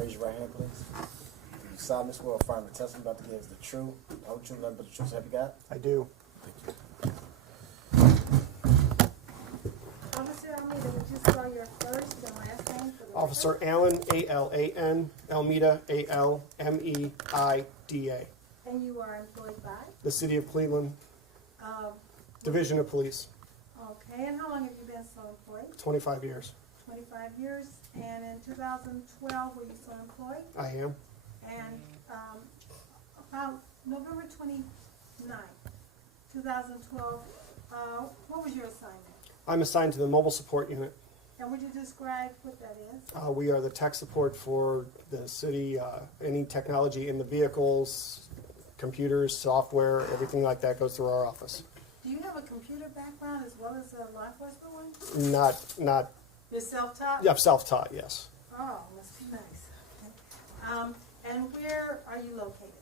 Raise your right hand, please. Do you solemnly swear or affirm the testimony about to give is the truth, the whole truth, nothing but the truth, so help you God? I do. Officer Almeida, would you spell your first and last name for the Officer record? Allen, A-L-A-N, Almeida, A-L-M-E-I-D-A. And you are employed by? The City of Cleveland, Division of Police, Okay, and how long have you been so employed? 25 years. 25 years. And in 2012, were you so employed? I am. And about November 29th, 2012, what was your assignment? I'm assigned to the Mobile Support Unit. And would you describe what that is? We are the tech support for the city, any technology in the vehicles, computers, software, everything like that goes through our office. Do you have a computer background as well as a law enforcement one? Not, You're self-taught? yeah, self-taught, yes. Oh, must be nice. Okay. And where are you located?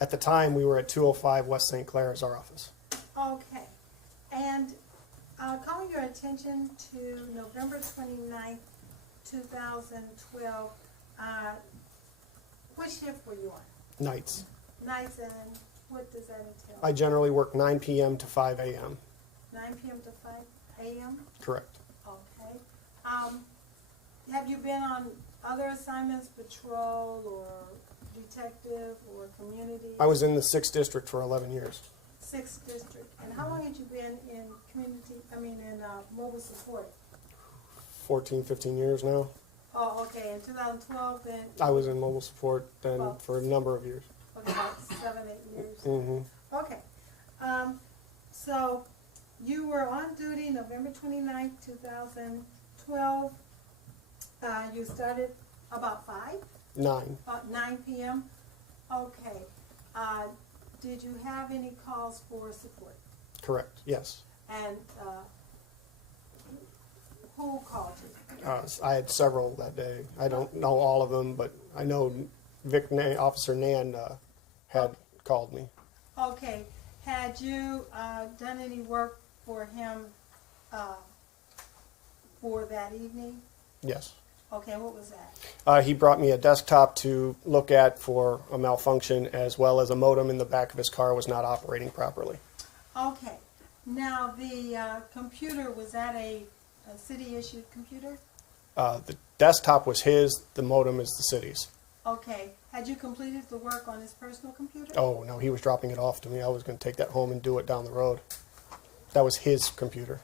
At the time, we were at 205 West St. Clair as our office. Okay. And calling your attention to November 29th, 2012, what shift were you on? Nights. Nights, and what does that entail? I generally work 9 p.m. to 5 a.m. 9 p.m. to 5 a.m.? Correct. Okay. Have you been on other assignments, patrol or detective or community? I was in the 6th District for 11 years. 6th District. And how long had you been in mobile support? 14, 15 years now. Oh, okay. In 2012, then? I was in mobile support then Well, for a number of years. Okay, about 7, 8 years. Mm-hmm. Okay. So you were on duty November 29th, 2012. You started about 5? 9. About 9 p.m.? Okay. Did you have any calls for support? Correct. Yes. And who called you? I had several that day. I don't know all of them, but I know Officer Nan had called me. Okay. Had you done any work for him for that evening? Yes. Okay, what was that? He brought me a desktop to look at for a malfunction, as well as a modem in the back of his car was not operating properly. Okay. Now, the computer, was that a city-issued computer? The desktop was his, the modem is the city's. Okay. Had you completed the work on his personal computer? Oh, no, he was dropping it off to me. I was going to take that home and do it down the road. That was his computer.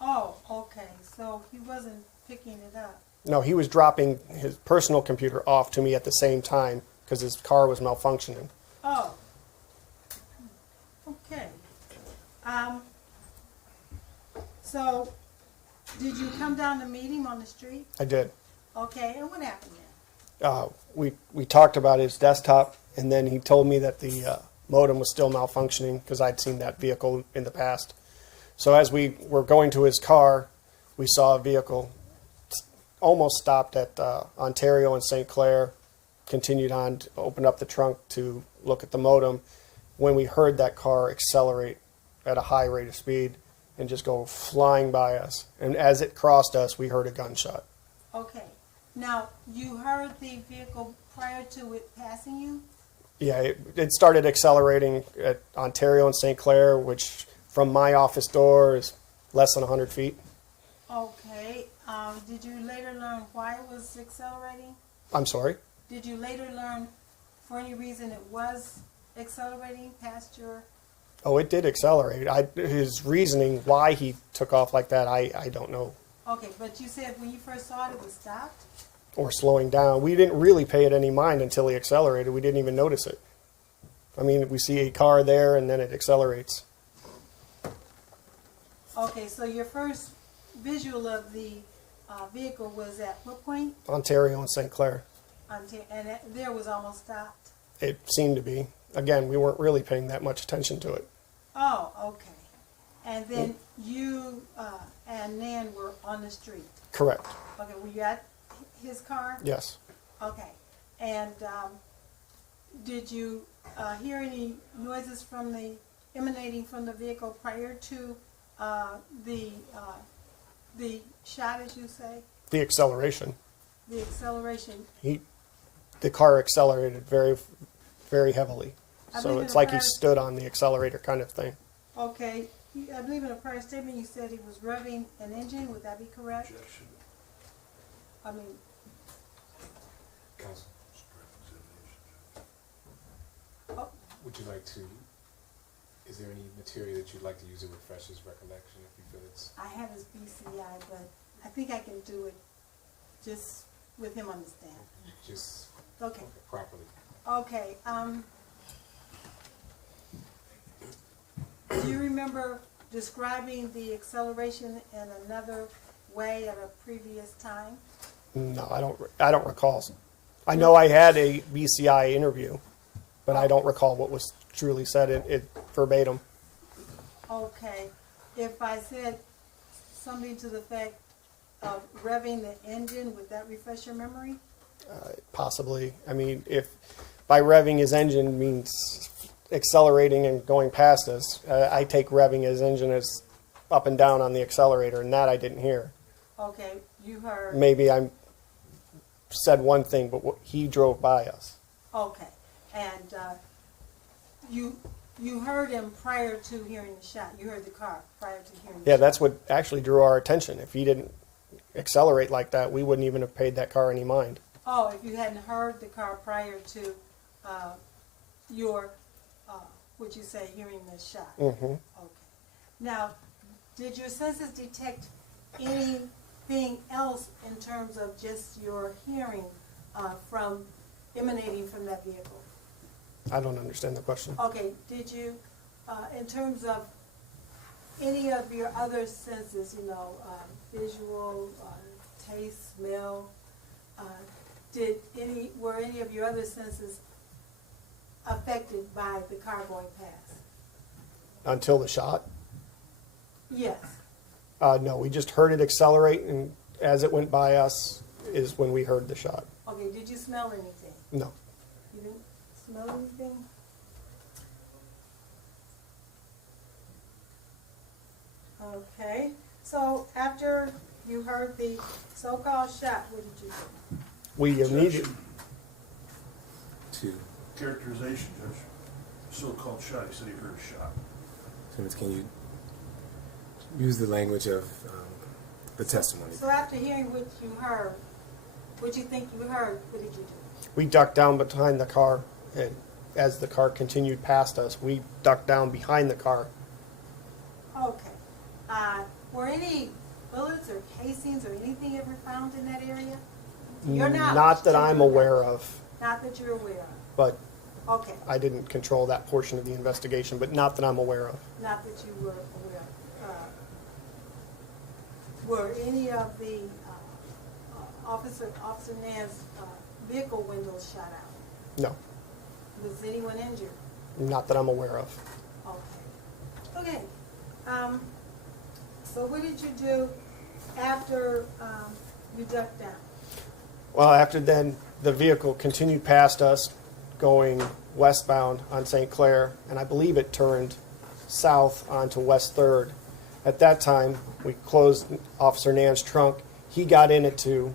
Oh, okay. So he wasn't picking it up. No, he was dropping his personal computer off to me at the same time because his car was malfunctioning. Oh. Okay. So, did you come down to meet him on the street? I did. Okay, and what happened then? We talked about his desktop, and then he told me that the modem was still malfunctioning because I'd seen that vehicle in the past. So as we were going to his car, we saw a vehicle almost stopped at Ontario and St. Clair, continued on, to open up the trunk to look at the modem, when we heard that car accelerate at a high rate of speed and just go flying by us. And as it crossed us, we heard a gunshot. Okay. Now, you heard the vehicle prior to it passing you? Yeah, it started accelerating at Ontario and St. Clair, which from my office door is less than 100 feet. Okay. Did you later learn why it was accelerating? I'm sorry? Did you later learn for any reason it was accelerating past your... Oh, it did accelerate. His reasoning why he took off like that, I don't know. Okay, but you said when you first saw it, it was stopped? Or slowing down. We didn't really pay it any mind until he accelerated. We didn't even notice it. I mean, we see a car there and then it accelerates. Okay, so your first visual of the vehicle was at what point? Ontario and St. Clair. And there was almost stopped. It seemed to be. Again, we weren't really paying that much attention to it. Oh, okay. And then you and Nan were on the street. Correct. Okay, were you at his car? Yes. Okay. And did you hear any noises emanating from the vehicle prior to the shot, as you say? The acceleration. The acceleration. He the car accelerated very, very heavily. I So believe it's in the like he past- stood on the accelerator kind of thing. Okay, I believe in a prior statement you said he was revving an engine, would that be correct? Objection. I mean, Counsel, oh, would you like to, is there any material that you'd like to use to refresh his recollection if you feel it's, I have his BCI, but I think I can do it just with him on the stand. just Okay, properly? okay, do you remember describing the acceleration in another way at a previous time? No, I don't recall. I know I had a BCI interview, but I don't recall what was truly said it verbatim. Okay, if I said something to the effect of revving the engine, would that refresh your memory? Possibly. I mean, if by revving his engine means accelerating and going past us, I take revving his engine as up and down on the accelerator, and that I didn't hear. Okay, you heard, Maybe I said one thing, but he drove by us. okay, and you heard him prior to hearing the shot, you heard the car prior to hearing the Yeah, shot? that's what actually drew our attention. If he didn't accelerate like that, we wouldn't even have paid that car any mind. Oh, if you hadn't heard the car prior to your, would you say, hearing the shot? Mm-hmm. Okay. Now, did your senses detect anything else in terms of just your hearing from emanating from that vehicle? I don't understand the question. Okay, did you, in terms of any of your other senses, you know, visual, taste, smell, were any of your other senses affected by the car going past? Until the shot? Yes. No, we just heard it accelerate, and as it went by us is when we heard the shot. Okay, did you smell anything? No. You didn't smell anything? Okay, so after you heard the so-called shot, what did you do? We immediately, Objection. Two. Characterization, Judge. So-called shot, he said he heard a shot. Simmons, can you use the language of the testimony? So after hearing what you heard, what you think you heard, what did you do? we ducked down behind the car, and as the car continued past us, we ducked down behind the car. Okay. Were any bullets or casings or anything ever found in that area? You're Not that I'm aware of, Not that you're aware of. but Okay. I didn't control that portion of the investigation, but not that I'm aware of. Not that you were aware of. Were any of the Officer Nann's vehicle windows shot out? No, Was anyone injured? not that I'm aware of. Okay. Okay. So what did you do after you ducked down? Well, after then, the vehicle continued past us going westbound on St. Clair, and I believe it turned south onto West 3rd. At that time, we closed Officer Nann's trunk. He got in it to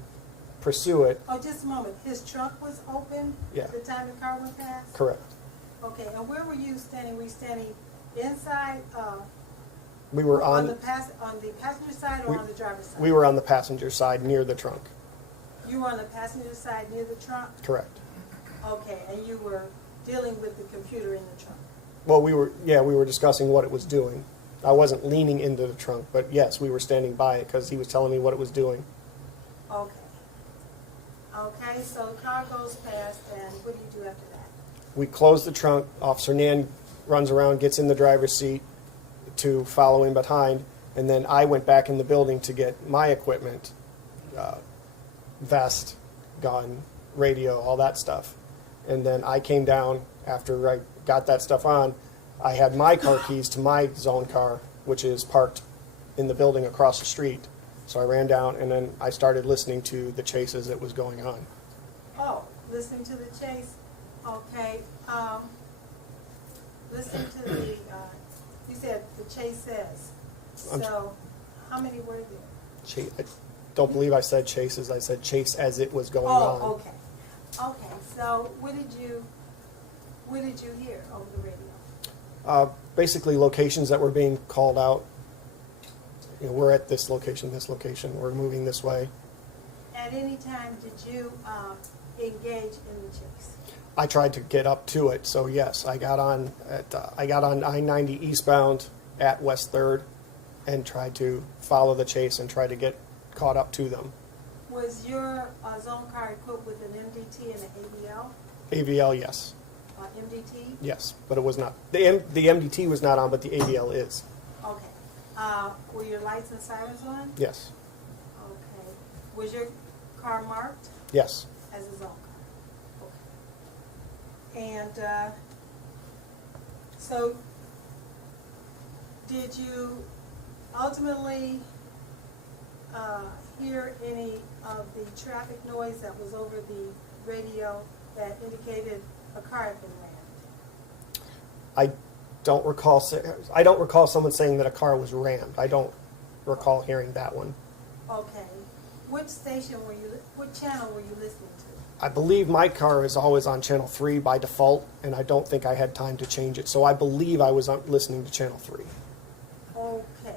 pursue it. Oh, just a moment. His trunk was open Yeah. the time the car went past? Correct. Okay, and where were you standing? Were you standing inside, We were on the on passenger side or we- on the driver's side? we were on the passenger side near the trunk. You were on the passenger side near the trunk? Correct. Okay, and you were dealing with the computer in the trunk? Well, we were discussing what it was doing. I wasn't leaning into the trunk, but yes, we were standing by it because he was telling me what it was doing. Okay. Okay, so the car goes past, and what do you do after that? We closed the trunk. Officer Nan runs around, gets in the driver's seat to follow in behind, and then I went back in the building to get my equipment, vest, gun, radio, all that stuff. And then I came down after I got that stuff on. I had my car keys to my zone car, which is parked in the building across the street. So I ran down, and then I started listening to the chase as it was going on. Oh, listening to the chase? Okay, listening to the, you said the chase says. So, how many were there? I don't believe I said chases. I said chase as it was going on. Oh, okay. Okay, so what did you hear over the radio? Basically locations that were being called out. You know, we're at this location, we're moving this way. At any time, did you engage in the chase? I tried to get up to it, so yes, I got on I-90 eastbound at West 3rd and tried to follow the chase and try to get caught up to them. Was your zone car equipped with an MDT and an ABL? AVL, yes. MDT? Yes, but it was not. The MDT was not on, but the AVL is. Okay. Were your lights and sirens on? Yes. Okay. Was your car marked Yes. as a zone car? Okay. And so did you ultimately hear any of the traffic noise that was over the radio that indicated a car had been rammed? I don't recall someone saying that a car was rammed. I don't recall hearing that one. Okay. What channel were you listening to? I believe my car is always on channel 3 by default, and I don't think I had time to change it. So I believe I was listening to channel 3. Okay.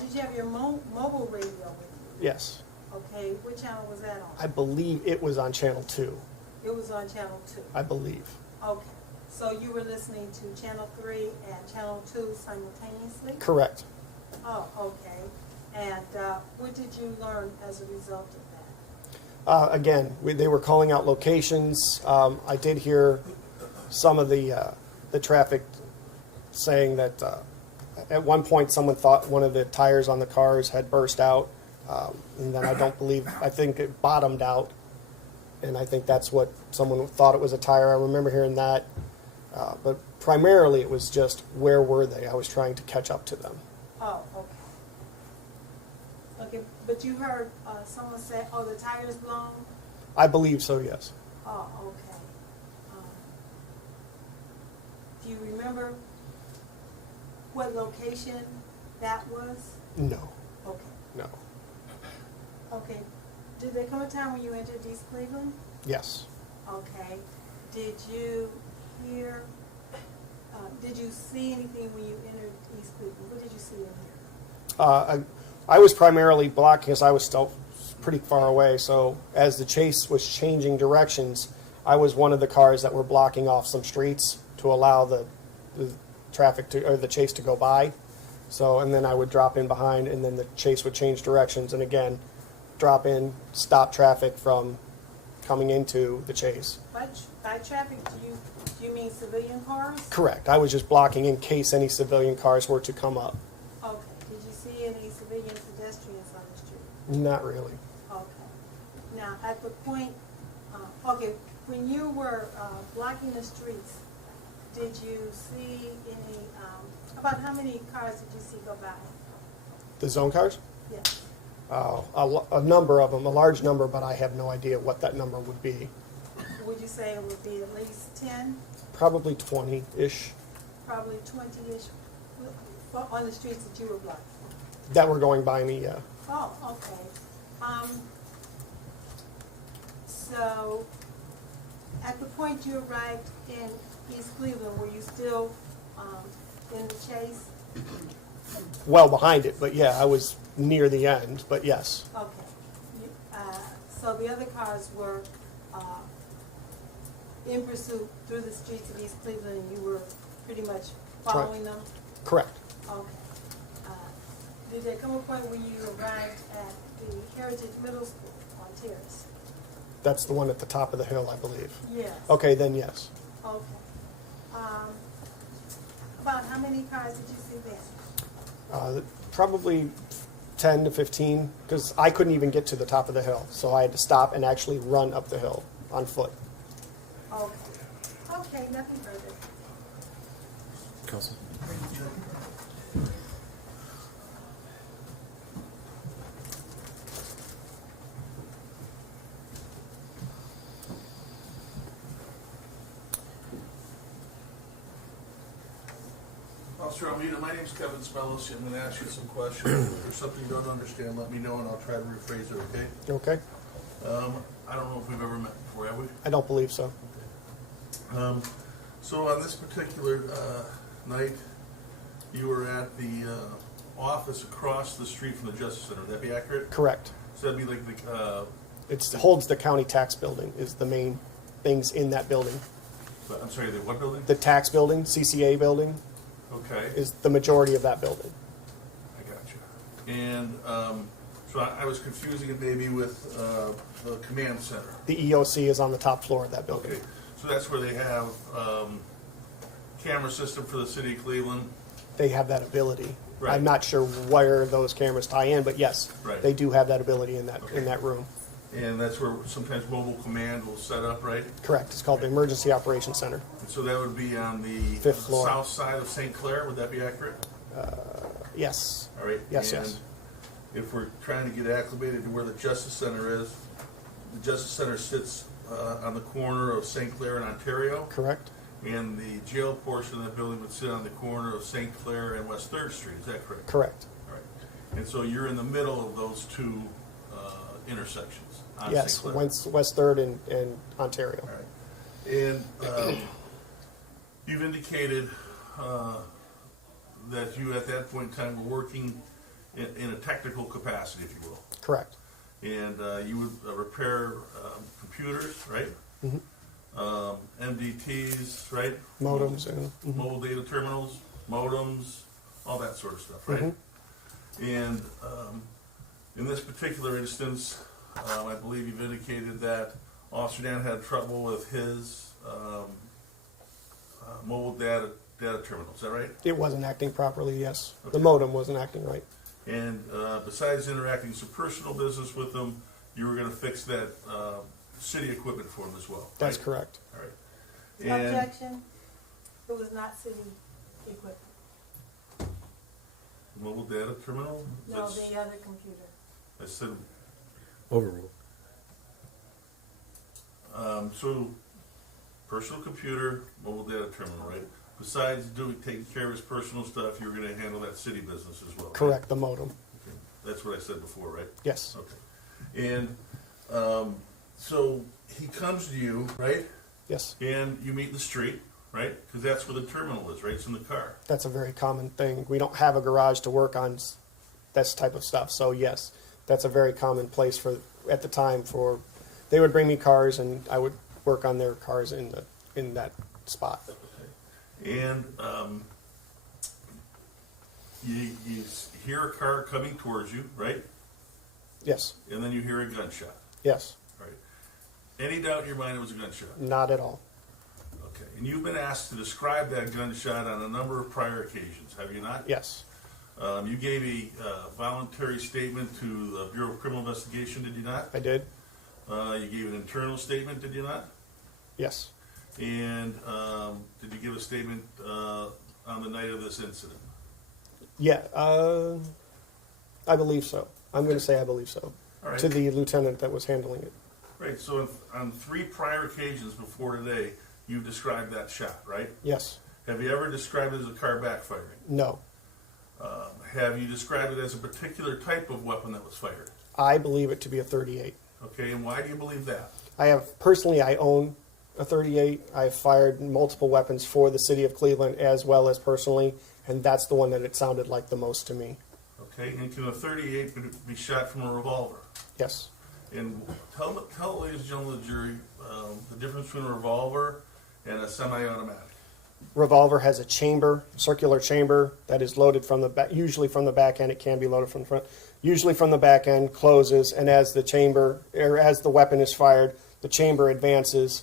Did you have your mobile radio with you? Yes. Okay. What channel was that on? I believe it was on channel 2. It was on channel 2. I believe. Okay. So you were listening to channel 3 and channel 2 simultaneously? Correct. Oh, okay. And what did you learn as a result of that? Again, they were calling out locations. I did hear some of the traffic saying that at one point someone thought one of the tires on the cars had burst out, and then I think it bottomed out, and I think that's what someone thought it was a tire. I remember hearing that, but primarily it was just where were they? I was trying to catch up to them. Oh, okay. Okay, but you heard someone say, oh, the tire's blown? I believe so, yes. Oh, okay. Do you remember what location that was? No, Okay. no, Okay. Did there come a time when you entered East Cleveland? yes. Okay. Did you see anything when you entered East Cleveland? What did you see in here? I was primarily blocking because I was still pretty far away. So as the chase was changing directions, I was one of the cars that were blocking off some streets to allow the traffic or the chase to go by. So, and then I would drop in behind, and then the chase would change directions, and again, drop in, stop traffic from coming into the chase. By traffic, do you mean civilian cars? Correct. I was just blocking in case any civilian cars were to come up. Okay. Did you see any civilian pedestrians on the street? Not really. Okay. Now, at the point, when you were blocking the streets, did you see any, about how many cars did you see go by? The zone cars? Yes. A number of them, a large number, but I have no idea what that number would be. Would you say it would be at least 10? Probably 20-ish Probably 20-ish on the streets that you were blocking? that were going by me, yeah. Oh, okay. So, at the point you arrived in East Cleveland, were you still in the chase? Well behind it, but yeah, I was near the end, but yes. Okay. So the other cars were in pursuit through the streets of East Cleveland, and you were pretty much following them? Correct. Okay. Did there come a point when you arrived at the Heritage Middle School on Terrace? That's the one at the top of the hill, I believe. Yes. Okay, then yes. Okay. About how many cars did you see then? Probably 10 to 15, because I couldn't even get to the top of the hill, so I had to stop and actually run up the hill on foot. Okay. Okay, nothing further. Counsel. Officer Almeida, my name's Kevin Spellis. I'm gonna ask you some questions. If there's something you don't understand, let me know and I'll try to rephrase it, okay? Okay? I don't know if we've ever met before. before, have we? I don't believe so. So on this particular night, you were at the office across the street from the Justice Center. Would that be accurate? Correct. So that'd be like the, It holds the county tax building is the main things in that building. I'm sorry, the what building? The tax building, CCA building, Okay, is the majority of that building. I got you. And so I was confusing it maybe with the command center. The EOC is on the top floor of that building. Okay, so that's where they have camera system for the city of Cleveland. They have that ability. Right. I'm not sure where those cameras tie in, but yes, Right. they do have that ability in that Okay. room. And that's where sometimes mobile command will set up, right? Correct. It's called the Emergency Operations Center. And so that would be on the Fifth floor. south side of St. Clair, would that be accurate? Yes. All right. Yes, and yes. If we're trying to get acclimated to where the Justice Center is, the Justice Center sits on the corner of St. Clair and Ontario, Correct. and the jail portion of that building would sit on the corner of St. Clair and West 3rd Street, is that correct? Correct. All right. And so you're in the middle of those two intersections on Yes. St. Clair. West 3rd and Ontario. All right. And you've indicated that you, at that point in time, were working in a technical capacity, if you will. Correct. And you would repair computers, right? MDTs, right? Modems and Mobile data terminals, modems, all that sort of stuff, right? And in this particular instance, I believe you've indicated that Officer Dan had trouble with his mobile data terminal, is that right? it wasn't acting properly, yes. The Okay. modem wasn't acting right. And besides interacting some personal business with them, you were gonna fix that city equipment for them as well, That's right? correct. All right. And Objection, it was not city equipment. mobile data terminal? No, That's- the other computer. I said, Overruled. so, personal computer, mobile data terminal, right? Besides taking care of his personal stuff, you're gonna handle that city business as well, right? Correct, the modem. Okay. That's what I said before, right? Yes. Okay. And, so he comes to you, right? Yes. And you meet in the street, right? Because that's where the terminal is, right? It's in the car. That's a very common thing. We don't have a garage to work on this type of stuff. So yes, that's a very common place at the time they would bring me cars and I would work on their cars in that spot. And you hear a car coming towards you, right? Yes. And then you hear a gunshot, Yes. right? Any doubt in your mind it was a gunshot? Not at all. Okay. And you've been asked to describe that gunshot on a number of prior occasions, have you not? Yes. You gave a voluntary statement to the Bureau of Criminal Investigation, did you not? I did. You gave an internal statement, did you not? Yes. And did you give a statement on the night of this incident? Yeah. I believe so. I'm going to say I believe so. All right. To the lieutenant that was handling it. Right, so on 3 prior occasions before today, you've described that shot, right? Yes. Have you ever described it as a car backfiring? No. Have you described it as a particular type of weapon that was fired? I believe it to be a 38. Okay, and why do you believe that? I own a 38. I've fired multiple weapons for the city of Cleveland as well as personally, and that's the one that it sounded like the most to me. Okay, and can a 38 be shot from a revolver? Yes. And tell ladies and gentlemen of the jury the difference between a revolver and a semi-automatic. Revolver has a chamber, circular chamber that is loaded from the back, usually from the back end. It can be loaded from the front. Usually from the back end, closes, and as the weapon is fired, the chamber advances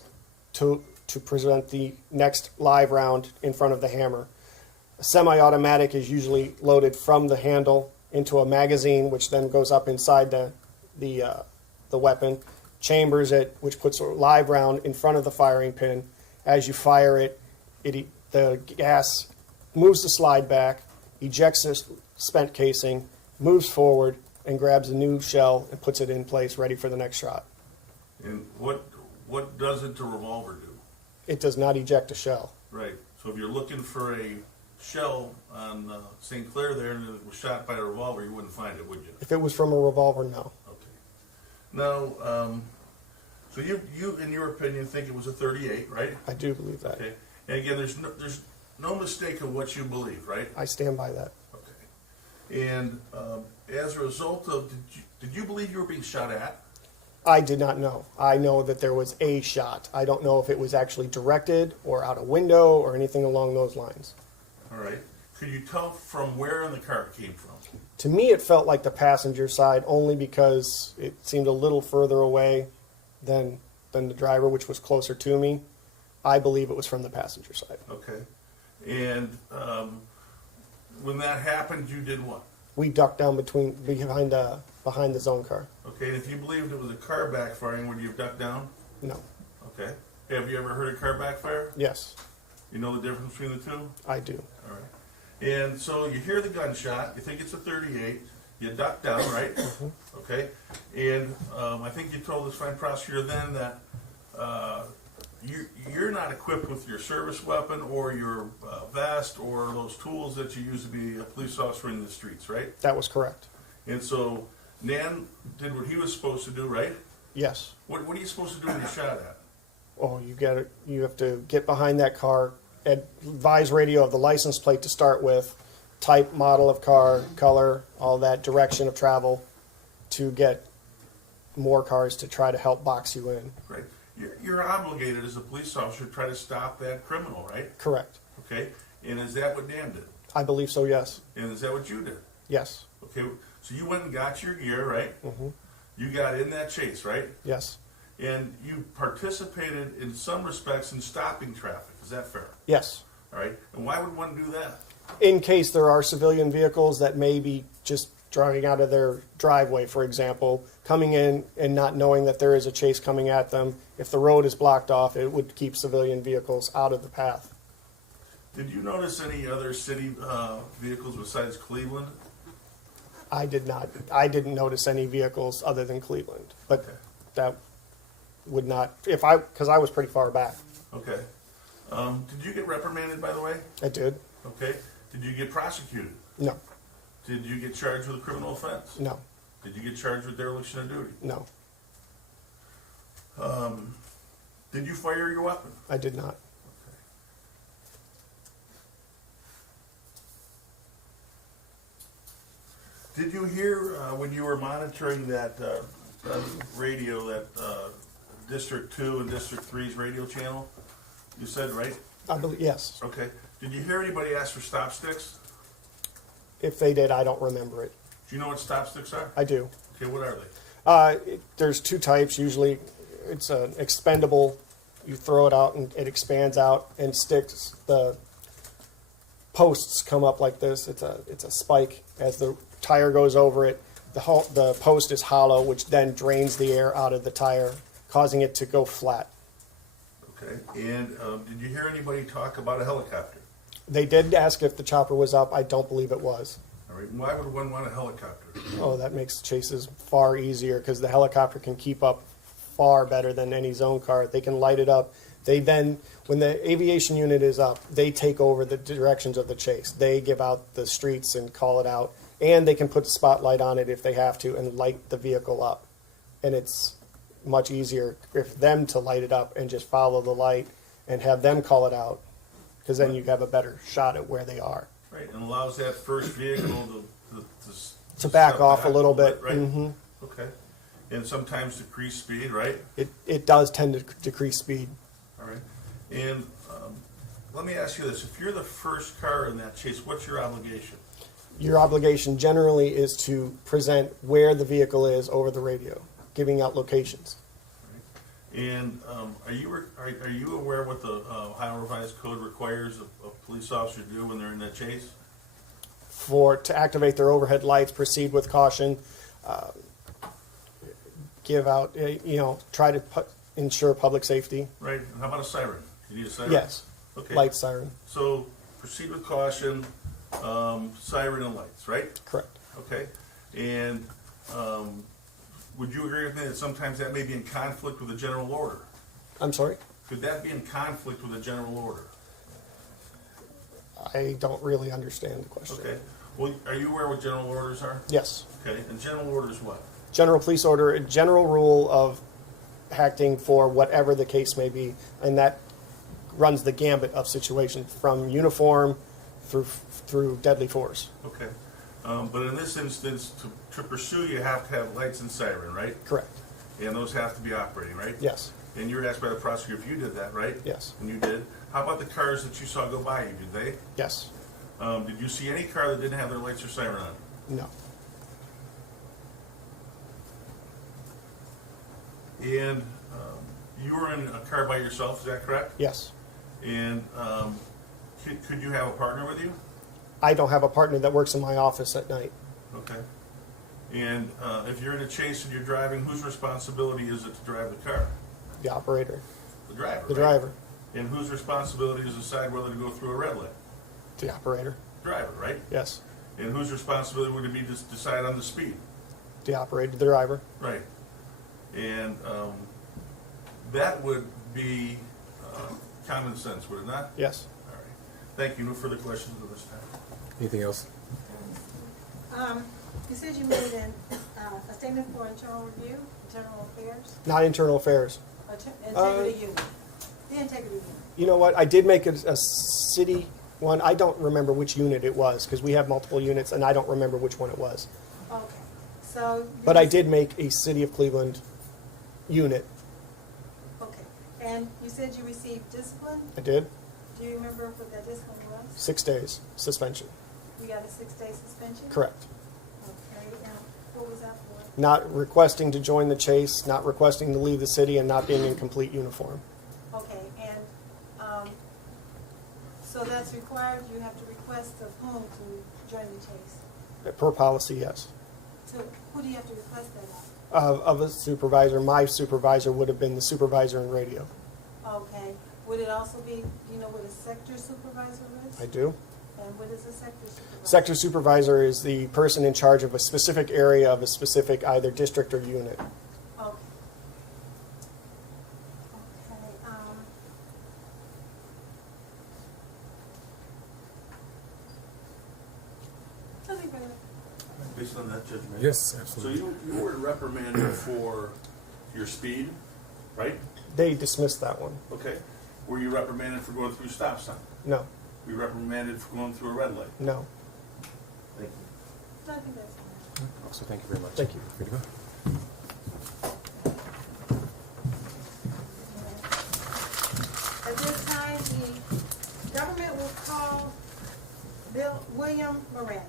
to present the next live round in front of the hammer. A semi-automatic is usually loaded from the handle into a magazine, which then goes up inside the weapon, chambers it, which puts a live round in front of the firing pin. As you fire it, the gas moves the slide back, ejects the spent casing, moves forward, and grabs a new shell and puts it in place, ready for the next shot. And what doesn't a revolver do? It does not eject a shell. Right, so if you're looking for a shell on St. Clair there and it was shot by a revolver, you wouldn't find it, would you? If it was from a revolver, no. Okay. Now, So you, in your opinion, think it was a 38, right? I do believe that. Okay. And again, there's no mistake of what you believe, right? I stand by that. Okay. And as a result of, did you believe you were being shot at? I did not know. I know that there was a shot. I don't know if it was actually directed or out a window or anything along those lines. All right. Could you tell from where in the car it came from? To me, it felt like the passenger side only because it seemed a little further away than the driver, which was closer to me. I believe it was from the passenger side. Okay. And when that happened, you did what? We ducked down behind the zone car. Okay. And if you believed it was a car backfiring, would you have ducked down? No. Okay. Have you ever heard a car backfire? Yes, You know the difference between the two? I do. All right. And so you hear the gunshot, you think it's a 38, you duck down, right? Okay. And I think you told this fine prosecutor then that you're not equipped with your service weapon or your vest or those tools that you use to be a police officer in the streets, right? That was correct. And so Nan did what he was supposed to do, right? Yes. What are you supposed to do when you're shot at? Oh, you have to get behind that car, advise radio of the license plate to start with, type, model of car, color, all that, direction of travel, to get more cars to try to help box you in. Right? You're obligated as a police officer to try to stop that criminal, right? Correct. Okay? And is that what Dan did? I believe so, yes. And is that what you did? Yes. Okay, so you went and got your gear, right? Mm-hmm. You got in that chase, right? Yes. And you participated in some respects in stopping traffic. Is that fair? Yes. All right. And why would one do that? In case there are civilian vehicles that may be just driving out of their driveway, for example, coming in and not knowing that there is a chase coming at them. If the road is blocked off, it would keep civilian vehicles out of the path. Did you notice any other city vehicles besides Cleveland? I did not. I didn't notice any vehicles other than Cleveland, but Okay. that would not, because I was pretty far back. Okay. Did you get reprimanded, by the way? I did. Okay. Did you get prosecuted? No, Did you get charged with a criminal offense? no, Did you get charged with dereliction of duty? no, Did you fire your weapon? I did not. Did you hear when you were monitoring that radio, that District 2 and District 3's radio channel? You said, right? I believe, yes. Okay. Did you hear anybody ask for stop sticks? If they did, I don't remember it. Do you know what stop sticks are? I do. Okay, what are they? There's two types. Usually it's an expendable. You throw it out and it expands out and sticks. The posts come up like this. It's a spike. As the tire goes over it, the post is hollow, which then drains the air out of the tire, causing it to go flat. Okay. And did you hear anybody talk about a helicopter? They did ask if the chopper was up. I don't believe it was. All right. And why would one want a helicopter? Oh, that makes chases far easier because the helicopter can keep up far better than any zone car. They can light it up. They then, when the aviation unit is up, they take over the directions of the chase. They give out the streets and call it out. And they can put a spotlight on it if they have to and light the vehicle up. And it's much easier for them to light it up and just follow the light and have them call it out, because then you have a better shot at where they are. Right. And allows that first vehicle To back step off a little bit. Right. Hmm. Okay. And sometimes decrease speed, right? It does tend to decrease speed. All right. And let me ask you this. If you're the first car in that chase, what's your obligation? Your obligation generally is to present where the vehicle is over the radio, giving out locations. And are you aware what the Ohio Revised Code requires a police officer to do when they're in that chase? To activate their overhead lights, proceed with caution, give out, try to ensure public safety. Right. And how about a siren? You need a siren? Yes, Okay. light siren, So proceed with caution, siren and lights, right? correct. Okay. And would you agree with me that sometimes that may be in conflict with a general order? I'm sorry? Could that be in conflict with a general order? I don't really understand the question. Okay. Well, are you aware what general orders are? Yes. Okay. And general orders what? General police order, a general rule of acting for whatever the case may be, and that runs the gambit of situations from uniform through deadly force. Okay. But in this instance, to pursue, you have to have lights and siren, right? Correct. And those have to be operating, right? Yes. And you were asked by the prosecutor if you did that, right? Yes. And you did. How about the cars that you saw go by you? Did they? Yes. Did you see any car that didn't have their lights or siren on? No. And you were in a car by yourself, is that correct? Yes. And could you have a partner with you? I don't have a partner that works in my office at night. Okay. And if you're in a chase and you're driving, whose responsibility is it to drive the car? The operator. The driver. The right? driver. And whose responsibility is to decide whether to go through a red light? The operator. Driver, right? Yes. And whose responsibility would it be to decide on the speed? The operator. The driver. Right. And that would be common sense, would it not? Yes. All right. Thank you. No further questions at this time. Anything else? You said you made a statement for internal review, internal affairs, Not internal affairs. integrity unit, the integrity unit. You know what? I did make a city one. I don't remember which unit it was because we have multiple units, and I don't remember which one it was. Okay, so. But I did make a City of Cleveland unit. Okay, and you said you received discipline. I did. Do you remember what that discipline was? 6 days suspension. You got a 6-day suspension? Correct. Okay, and what was that for? Not requesting to join the chase, not requesting to leave the city, and not being in complete uniform. Okay, and, so that's required, you have to request of whom to join the chase? Per policy, yes. So who do you have to request that of? Of a supervisor, my supervisor would have been the supervisor in radio. Okay, would it also be, do you know what a sector supervisor is? I do. And what is a sector supervisor? Sector supervisor is the person in charge of a specific area of a specific either district or unit. Okay. Okay, tell me about it. Based on that judgment? Yes, So absolutely. you were reprimanded for your speed, right? They dismissed that one. Okay. Were you reprimanded for going through stop sign? No, Were you reprimanded for going through a red light? no. Thank you. I think that's fine. Also, thank you very much. Thank you. Good to go. At this time, the government will call William Miranda.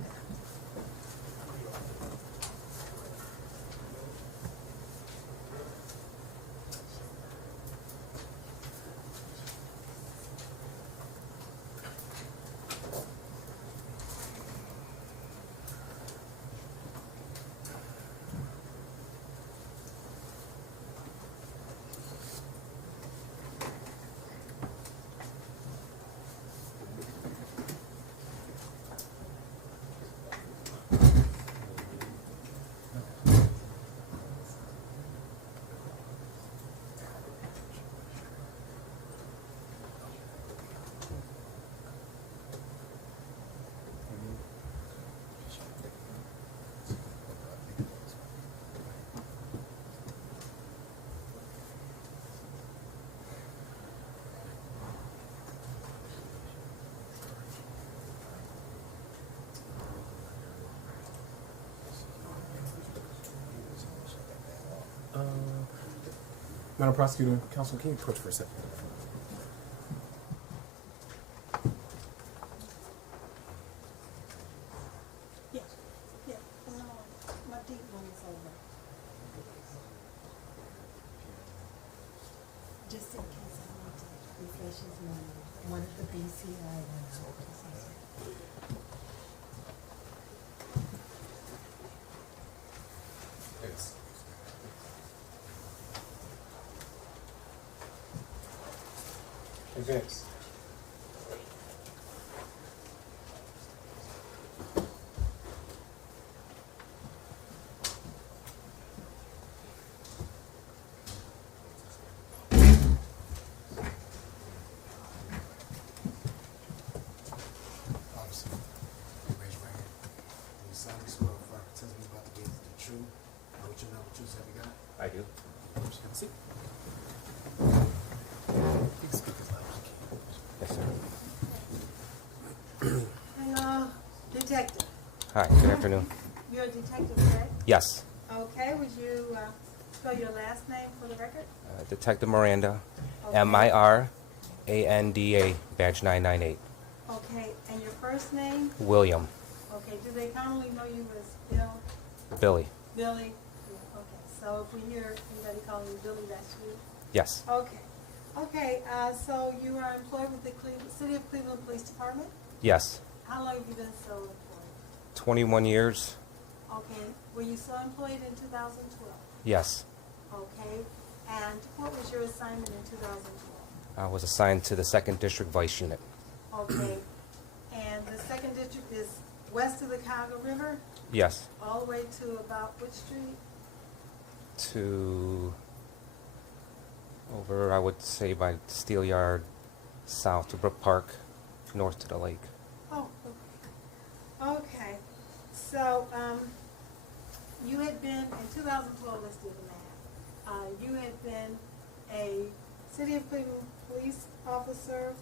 Madam Prosecutor, Counsel, can you approach for a second? Yeah, yeah, no, my deep one is over. Just in case I need to refresh his memory, one of the BCI ones. Yes. Advance. Officer, raise your right hand. You solemnly swear or affirm the testimony about to give is the truth, and what you know the truth have you got? I do. Have a seat. Detective. Hi, good afternoon. You're a detective, correct? Yes, Okay, would you spell your last name for the record? Detective Miranda, Okay. Miranda, badge 998. Okay, and your first name? William, Okay, do they commonly know you as Bill, Billy. Billy? Yeah, okay, so if we hear anybody calling you Billy, that's you? Yes, Okay. Okay, so you are employed with the City of Cleveland Police Department? yes. How long have you been so employed? 21 years. Okay, were you so employed in 2012? Yes. Okay, and what was your assignment in 2012? I was assigned to the 2nd District Vice Unit. Okay, and the second district is west of the Cuyahoga River, Yes. all the way to about which street? To over, I would say, by Steel Yard, south to Brook Park, north to the lake. Oh, okay. Okay, so, you had been, in 2012, let's do the math. You had been a City of Cleveland police officer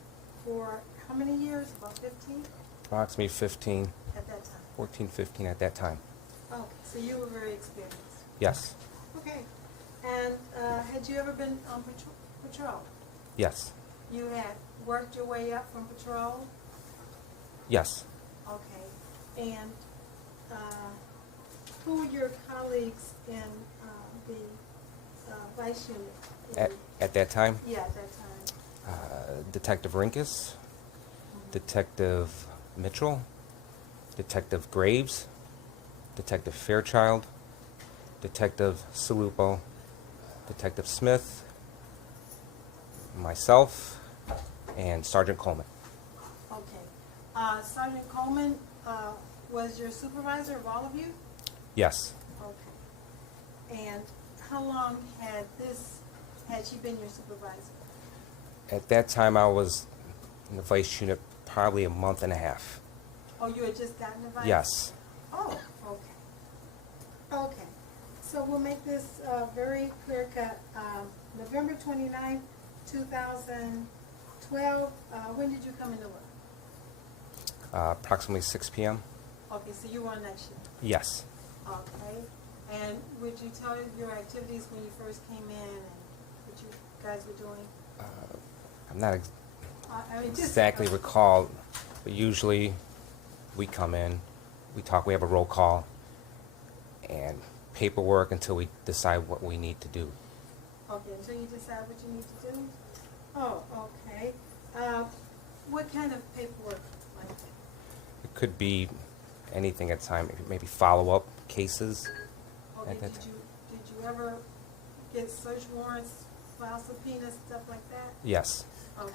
for how many years? About 15 Approximately 15, at that time? 14, 15 at that time. Okay, so you were very experienced. Yes. Okay, and had you ever been on patrol? Yes. You had worked your way up from patrol? Yes. Okay, and who were your colleagues in the vice unit? At that time, Yeah, at that time. Detective Rinkus, Detective Mitchell, Detective Graves, Detective Fairchild, Detective Salupo, Detective Smith, myself, and Sergeant Coleman. Okay. Sergeant Coleman was your supervisor of all of you? Yes. Okay. And how long had she been your supervisor? At that time, I was in the vice unit probably a month and a half. Oh, you had just gotten the vice? Yes. Oh, okay. Okay. So we'll make this very clear cut. November 29th, 2012, when did you come into work? Approximately 6 p.m. Okay, so you were on that shift. Yes. Okay. And would you tell your activities when you first came in and what you guys were doing? I'm not I mean, just, exactly recall, but usually we come in, we talk, we have a roll call, and paperwork until we decide what we need to do. Okay, until you decide what you need to do? Oh, okay. What kind of paperwork like that? It could be anything at the time, maybe follow-up cases. Okay, At that did you ever get search warrants, file subpoenas, stuff like that? Yes. Okay.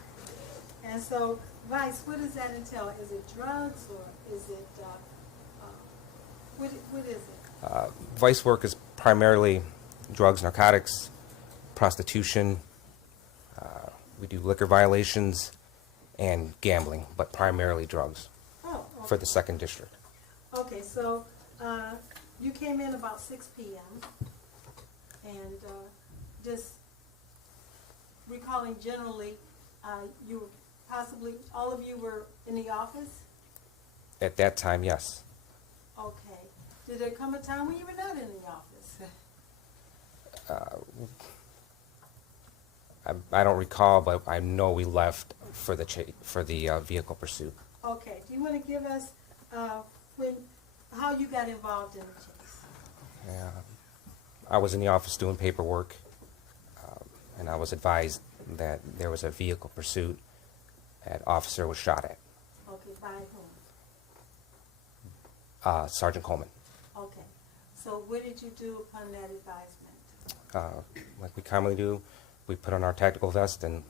And so, Vice, what does that entail? Is it drugs or is it, what is it? Vice work is primarily drugs, narcotics, prostitution. We do liquor violations and gambling, but primarily drugs Oh, okay. for the 2nd District. Okay, so, you came in about 6 p.m. and, just recalling generally, you were possibly, all of you were in the office? At that time, yes. Okay. Did there come a time when you were not in the office? I don't recall, but I know we left for the vehicle pursuit. Okay, do you want to give us, how you got involved in the chase? I was in the office doing paperwork, and I was advised that there was a vehicle pursuit. An officer was shot at. Okay, by whom? Sergeant Coleman. Okay, so what did you do upon that advisement? Like we commonly do, we put on our tactical vest and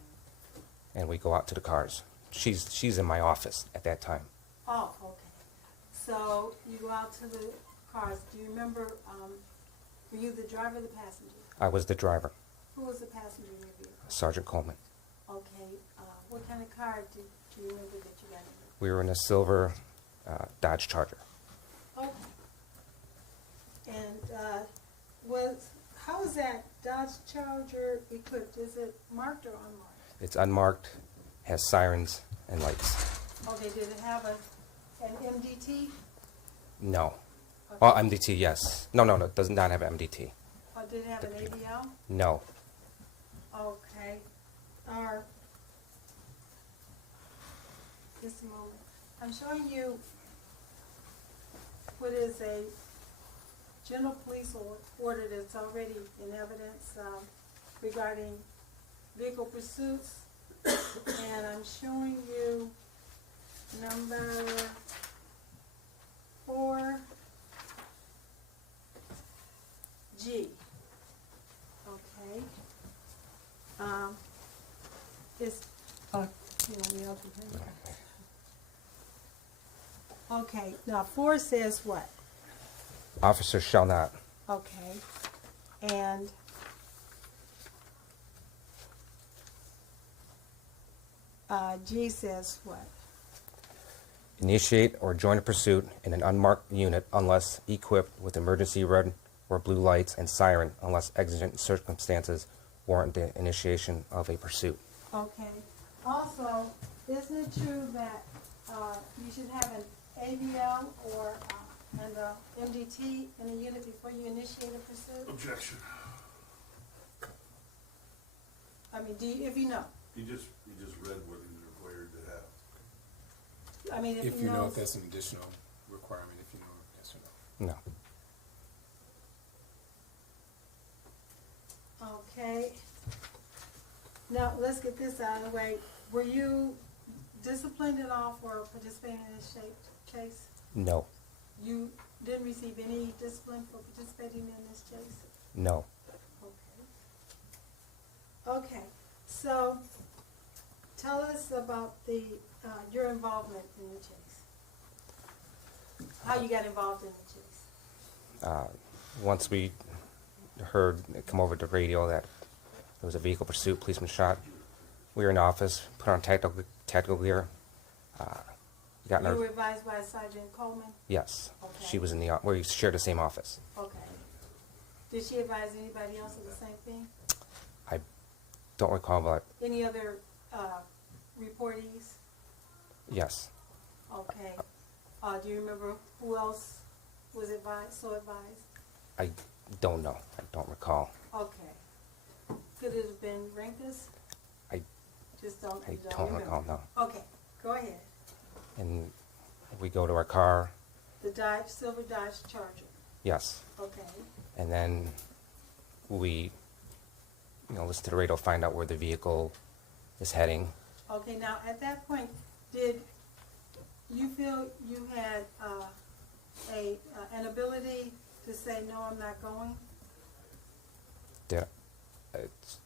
we go out to the cars. She's in my office at that time. Oh, okay. So you go out to the cars. Do you remember, were you the driver or the passenger? I was the driver, Who was the passenger in your vehicle? Sergeant Coleman. Okay, what kind of car do you remember that you got in? We were in a silver Dodge Charger. Okay. And how is that Dodge Charger equipped? Is it marked or unmarked? It's unmarked, has sirens and lights. Okay, did it have an MDT? No. Okay. Well, MDT, yes. No, it does not have MDT. Or did it have an ADL? No. Okay. Or, just a moment. I'm showing you what is a general police order that's already in evidence regarding vehicle pursuits. And I'm showing you number 4G. Okay. It's, you want me else to bring it? Okay, now 4 says what? Officer shall not. Okay, and G says what? Initiate or join a pursuit in an unmarked unit unless equipped with emergency red or blue lights and siren unless exigent circumstances warrant the initiation of a pursuit. Okay, also, isn't it true that you should have an ABL or an MDT in a unit before you initiate a pursuit? Objection. I mean, if you know, He just read what he was required to have. I mean, if If he you know knows. if that's an additional requirement, if you know, yes or no. No. Okay. Now, let's get this out of the way. Were you disciplined at all for participating in this chase? No. You didn't receive any discipline for participating in this chase? No. Okay. Okay, so tell us about your involvement in the chase. How you got involved in the chase? Once we heard it come over the radio that there was a vehicle pursuit, policeman shot, we were in the office, put on tactical gear. Got in You our, were advised by Sergeant Coleman? yes, Okay. she was in the, we shared the same office. Okay. Did she advise anybody else of the same thing? I don't recall, but Any other reportees? yes, Okay. Do you remember who else was so advised? I don't know. I don't recall. Okay. Could it have been Rinkus? I Just don't, I you don't remember? recall, no. Okay, go ahead. And we go to our car, The silver Dodge Charger. yes, Okay. and then we, listen to the radio, find out where the vehicle is heading. Okay, now at that point, did you feel you had an ability to say, no, I'm not going? Did it's,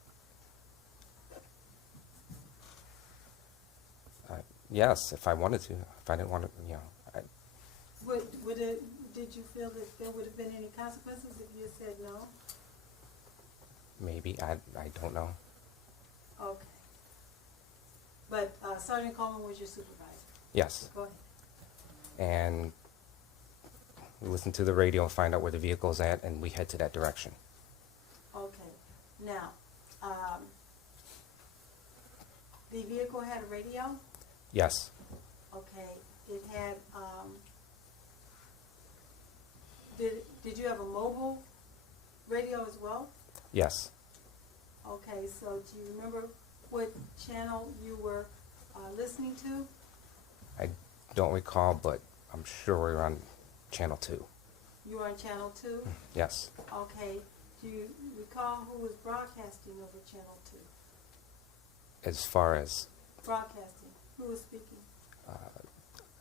yes, if I wanted to. If I didn't want to, Did you feel that there would have been any consequences if you had said no? maybe. I don't know. Okay. But Sergeant Coleman was your supervisor? Yes, Go ahead. and we listen to the radio and find out where the vehicle is at, and we head to that direction. Okay. Now, the vehicle had a radio? Yes, Okay. It had, did you have a mobile radio as well? yes. Okay, so do you remember what channel you were listening to? I don't recall, but I'm sure we were on channel 2. You were on channel 2? Yes. Okay. Do you recall who was broadcasting over channel 2? As far as, Broadcasting. Who was speaking?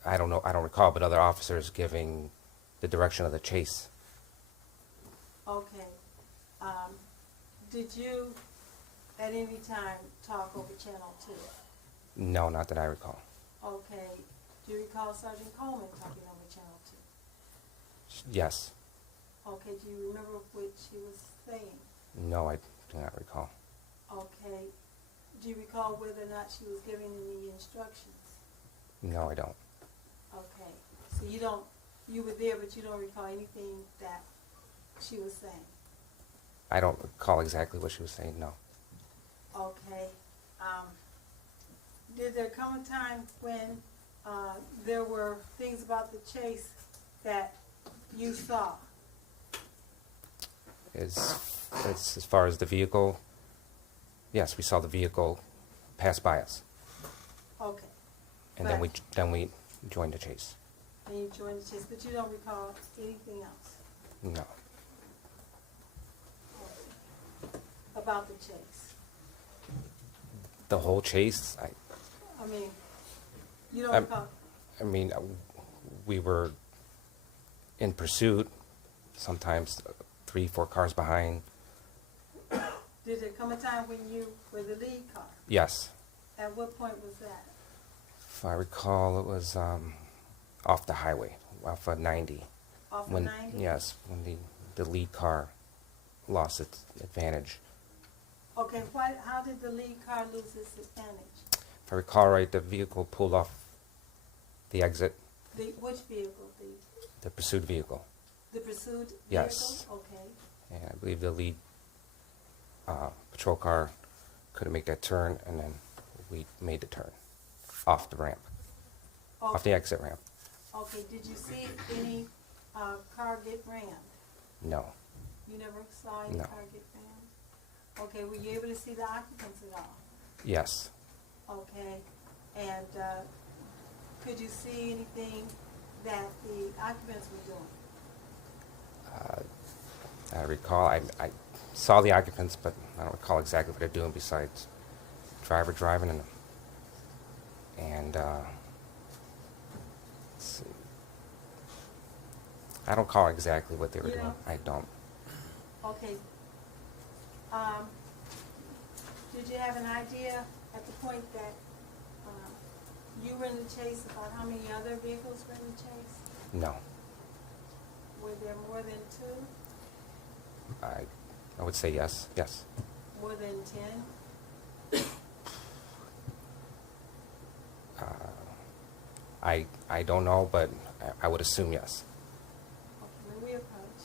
I don't know, I don't recall, but other officers giving the direction of the chase. Okay. Did you at any time talk over channel 2? No, not that I recall. Okay. Do you recall Sergeant Coleman talking over channel 2? Yes. Okay. Do you remember what she was saying? No, I do not recall. Okay. Do you recall whether or not she was giving any instructions? No, I don't. Okay. So you were there, but you don't recall anything that she was saying? I don't recall exactly what she was saying, no. Okay. Did there come a time when there were things about the chase that you saw? As far as the vehicle, yes, we saw the vehicle pass by us, Okay. and then we joined the chase. And you joined the chase, but you don't recall anything else No, about the chase? the whole chase. I mean, you don't Um, recall? I mean, we were in pursuit, sometimes 3, 4 cars behind. Did there come a time when you were the lead car? Yes, At what point was that? if I recall, it was off the highway, off of 90. Off of When 90? yes, when the lead car lost its advantage. Okay, how did the lead car lose its advantage? If I recall right, the vehicle pulled off the exit, Which vehicle? the pursuit vehicle, The pursued vehicle? Yes. Okay. and I believe the lead patrol car couldn't make that turn, and then we made the turn off the ramp, off the exit ramp. Okay, did you see any car get rammed? No, You never saw any No. car get rammed? Okay, were you able to see the occupants at all? yes, Okay, and could you see anything that the occupants were doing? I recall. I saw the occupants, but I don't recall exactly what they're doing besides driving and let's see. I don't recall exactly what they were You doing. don't? I don't. Okay. Did you have an idea at the point that you were in the chase about how many other vehicles were in the chase? No, Were there more than 2? I would say yes. Yes. More than 10? I don't know, but I would assume yes. Okay, when we approach.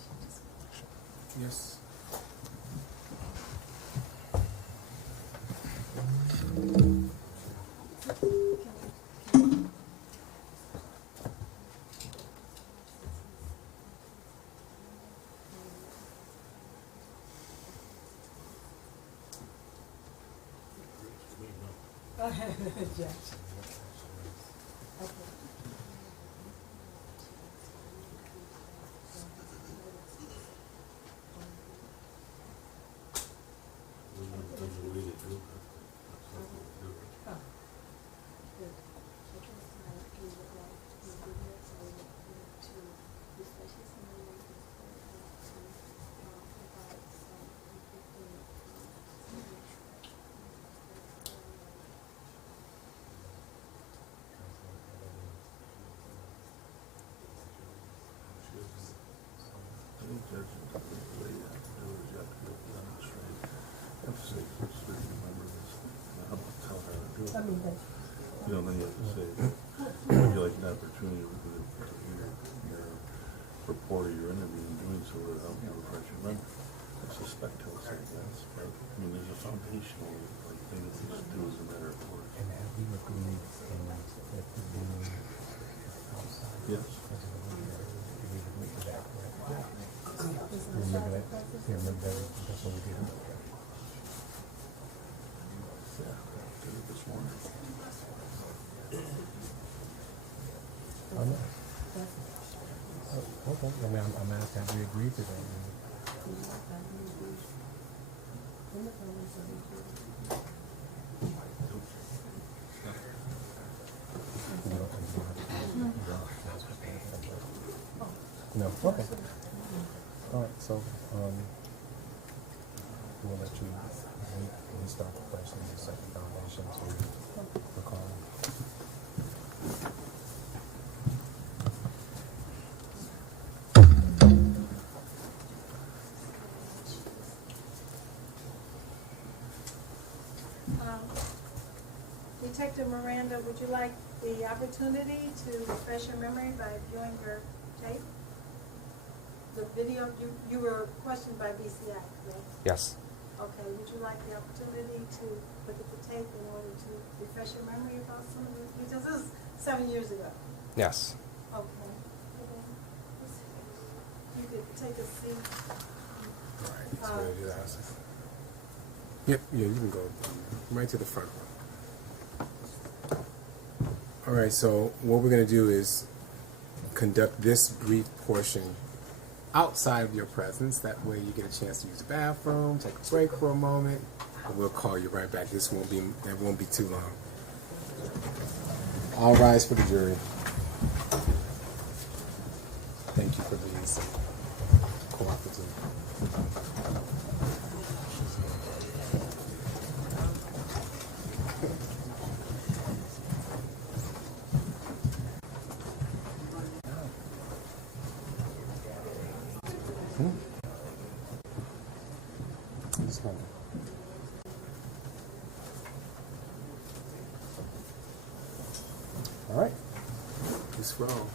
Yes. Go ahead, Judge. Okay. I mean, that's. You know, then you have to say, would you like an opportunity for your report or your interview in doing so to help you refresh your memory? I suspect he'll say yes, but, I mean, there's a foundational, like, thing that you should do as a matter of course. And have we agreed that the being outside? Yes. We agreed to that, correct? Remember that? Yeah, remember that? That's what we did. Yeah, did it this morning. Oh, no. Oh, okay, I mean, I'm asking, have we agreed to that? No, okay. All right, so, we'll let you, we start the first and the second foundation to recall. Detective Miranda, would you like the opportunity to refresh your memory by viewing your tape? The video, you were questioned by BCI, correct? Yes. Okay, would you like the opportunity to look at the tape in order to refresh your memory about some of the details? This is 7 years ago. Yes. Okay. take a seat. All right, so we're gonna do that. Yep, yeah, you can go right to the front one. All right, so what we're gonna do is conduct this brief portion outside of your presence. That way you get a chance to use the bathroom, take a break for a moment, and we'll call you right back. That won't be too long. All rise for the jury. Thank you for being so cooperative. It's fine. All right, let's roll.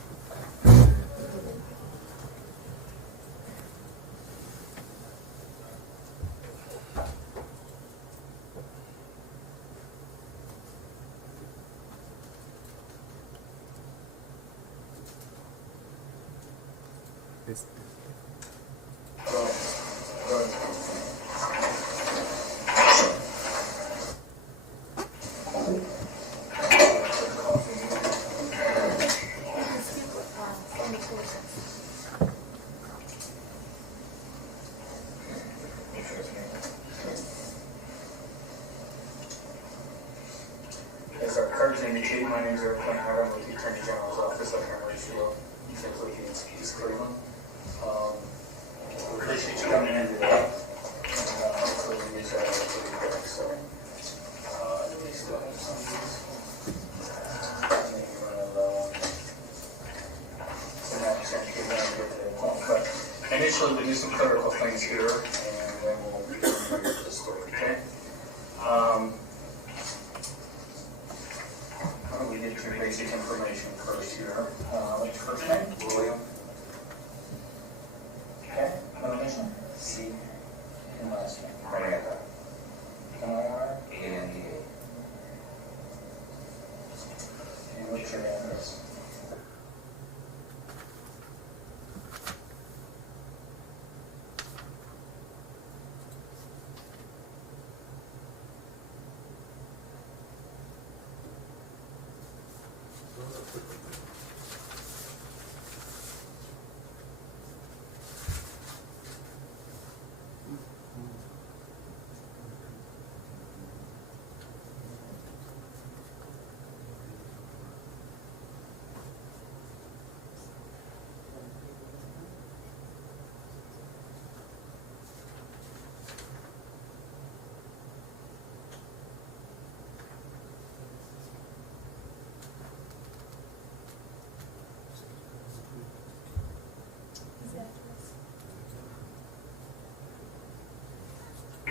It's, As our cards indicate, my name is Eric Howard. I'm with the Attorney General's Office. I'm here with you. Essentially, he's Cleveland. We appreciate you coming in today. Hopefully, we get that pretty quick. So, at least some of these. Maybe run low. So now, just get down to the point. But initially, we do some clerical things here, and then we'll get into the story. Okay. We get your basic information first here. What's your first name? William. Okay. Middle initial? C. And last name? Miranda. M-I-R-A-N-D-A. And what's your address?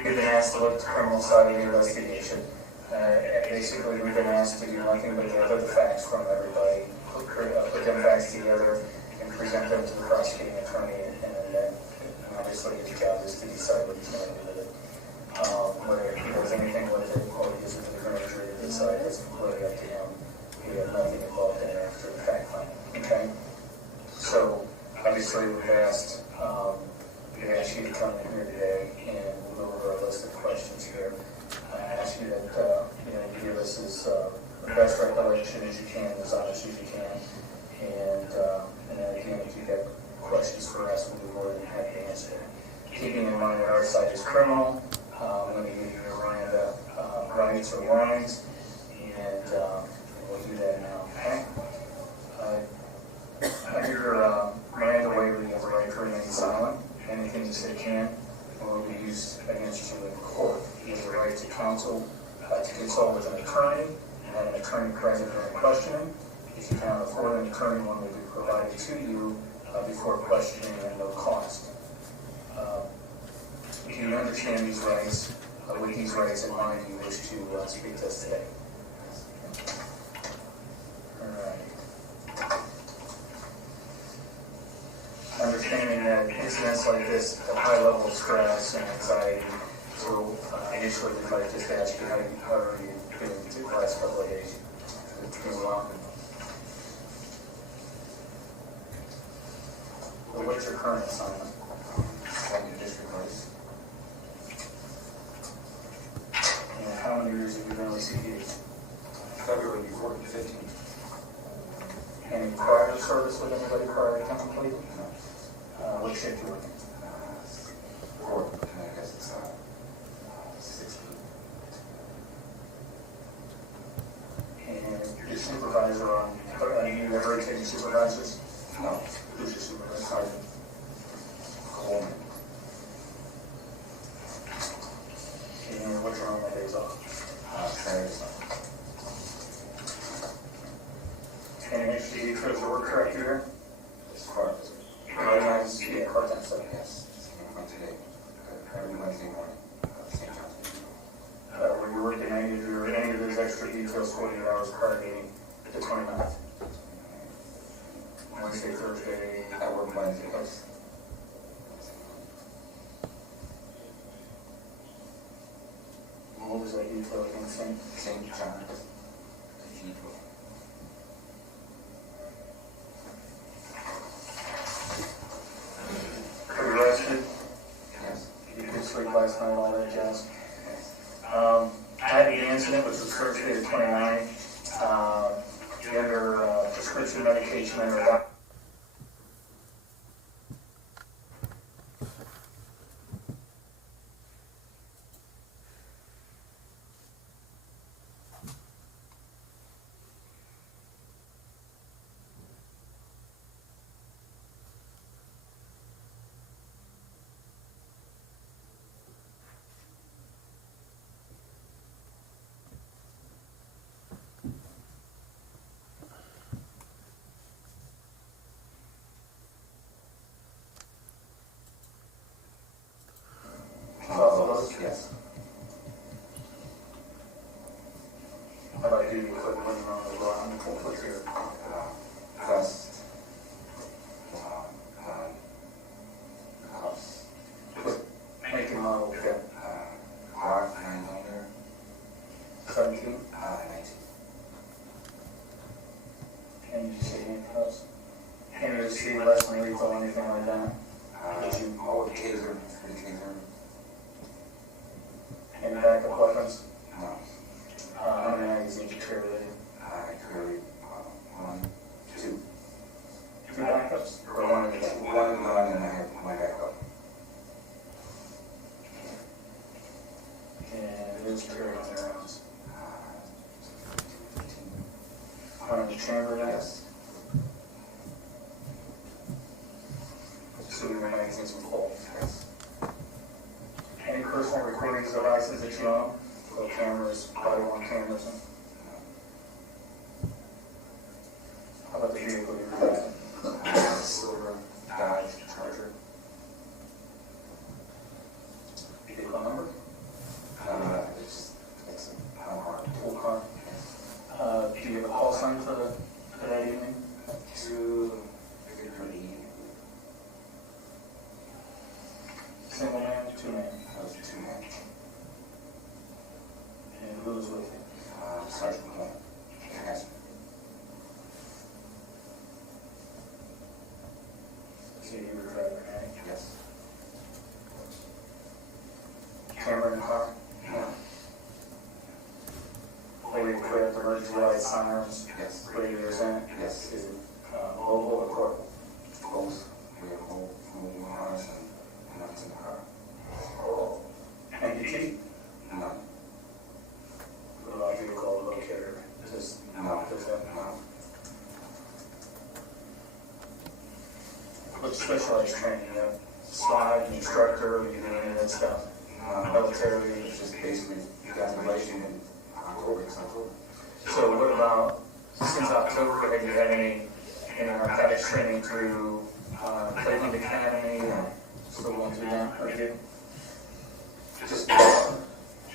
We've been asked to look at the criminal side of the investigation. Basically, we've been asked to do nothing but gather the facts from everybody, put them facts together, and present them to the prosecuting attorney, and then obviously his job is to decide what he's going to do with it. Whether he does anything with it or he gives it to the grand jury to decide, it's completely up to him. We have nothing involved in it after the fact finding. Okay? So, obviously, we've asked you to come in here today and we'll go over a list of questions here. I ask you that you give us as best recollection as you can, as honest as you can, and then again, if you've got questions for us, we'll be more than happy to answer them. Keeping in mind that our site is criminal, I'm going to give you your Miranda rights or lines, and we'll do that now. Okay? Under your Miranda waiver, you have a right to remain silent. Anything you say can will be used against you in court. You have the right to counsel, to consult with an attorney, and have an attorney present during questioning. If you cannot afford an attorney, one will be provided to you before questioning at no cost. Do you understand these rights? With these rights in mind, do you wish to speak to us today? All right. Understanding that incidents like this have a high level of stress and anxiety, so initially we'd like just to ask you how are you doing the last couple of days? Doing well? Or what's your current assignment? Second district police. And how many years have you been with CPD? February before 15. Any prior service with anybody prior to coming to Cleveland? No. What shift you working? Four. And I guess it's 6 feet. And your supervisor on, are you ever taking supervisors? No. Who's your supervisor? Coleman. And what's your only days off? Saturday, Sunday. And if you chose to work correct here? As far as Yeah, part-time stuff. yes, same one today. Every Wednesday morning. St. John's. Were you working any of those extra details 40 hours prior to the 29th? Wednesday, Thursday? I work Wednesday. Yes. What was that detail again, St. John's Cathedral. Were you rested? Yes. You could sleep last night, all that jazz? Yes. I had the incident, which was Thursday the 29th. You're under prescription medication under a doctor. Yes. How about you, quick one on the line, what's your, Vest. Cuffs. make and model, yeah, Glock 900. 17, 19. and you see anything else? Can you see less than lethal, anything like that? Taser. Free taser. Any backup weapons? No. How many magazines you carry with you? I carry 1, 2. Two backups, or one of each? One gun and I have my backup. And it is carried on their arms. 15. On the chamber, Yes. so your magazines are full. Yes. Any personal recording devices that you own? So cameras, body-worn cameras, and how about the vehicle you're driving? Silver Dodge Charger. Vehicle number? It's unarmed. Full car? Do you have a call sign for that evening? 2 Victory. Single man, two man? That was 2 men. And who was with you? Sergeant Coleman. Yes. So you were driving, right? Yes. Camera in the car? No. Fully equipped, emergency lights, sirens, Yes. radios in? Yes. Is it mobile or portable? Both. We have whole moving cars and nothing's in the car. Amputee? None. What about vehicle locator? Does No. does that, No. what specialized training, you have slide, instructor, you do any of that stuff? Military? It's just basically you got the relation in October. So what about, since October, have you had any narcotics training through Cleveland Academy, or still going through that, or you? Just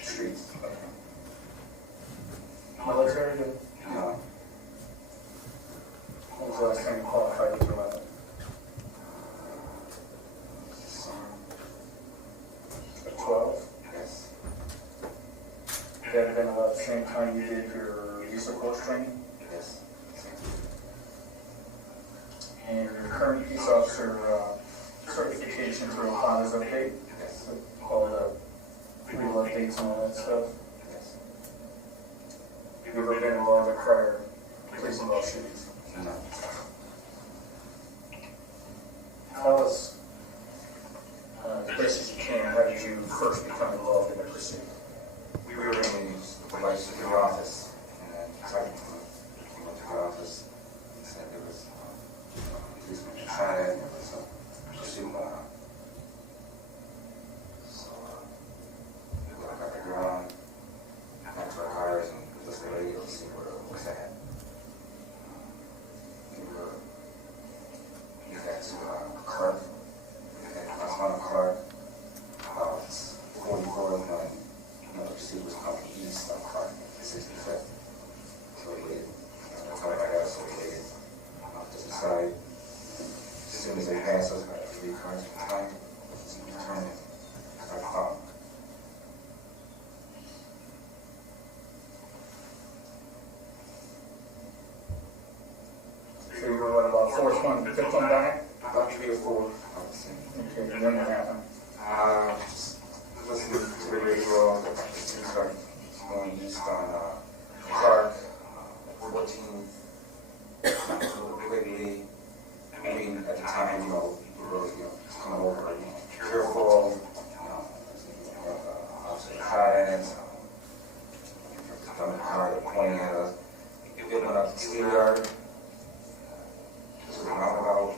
streets. Military, good? No. When was the last time you qualified with your weapon? At 12? Yes. That had been about the same time you did your use of force training? And your current peace officer certification through a father's update? Yes. All the legal updates and all that stuff? Yes. Have you ever been involved in prior police involved shootings? No. Tell us, as best as you can, how did you first become involved in the pursuit? We were in the supervisor's office, and then Sergeant came up to the office and said there was a policeman shot at, and there was a pursuit going on. So we got back to the ground, got to our cars, and listened to the radio to see where it was at. We got to Clark, we got to Mount Clark, about 44 when another pursuit was coming east of Clark, 65th. So we waited, coming back out, so we waited just inside. As soon as they passed us, about 3 cars at a time, we turned and started following. So you were what, about fourth one, fifth one back? About 3 or 4, I would say. Okay, and then what happened? Just listening to the radio, the pursuit started going east on Clark, 14th, quickly. I mean, at the time, we were, coming over, careful, officer Kyle, from the car, pointing at us. It went up to the steel yard. This was roundabout,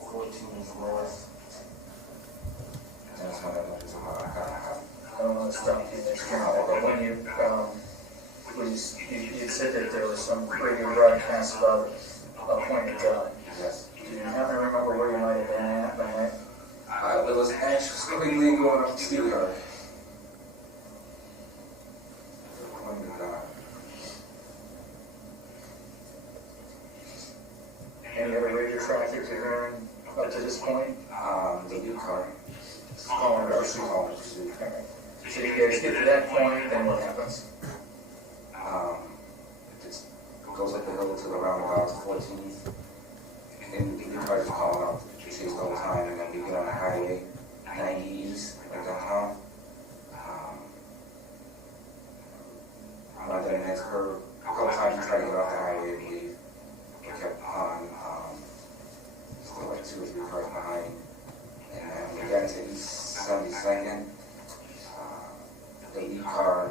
14th north. And that's when I went to my car. I don't want to stop you next time, but when you said that there was some radio broadcast about a pointed gun. Yes. Do you happen to remember where you might have been at by that? It was actually going up to steel yard. Pointed gun. Any other radio traffic you're hearing up to this point? The new car. Calling Or pursuit. calling pursuit. Okay. So you guys get to that point, then what happens? It just goes up the hill to the roundabout to 14th. And the new car is calling out to chase the whole time, and then we get on the highway, 90 east, right downtown. Miranda and her, a couple times we tried to get off the highway, I believe. We kept on, still like 2 or 3 cars behind. And then when we got to East 72nd, the lead car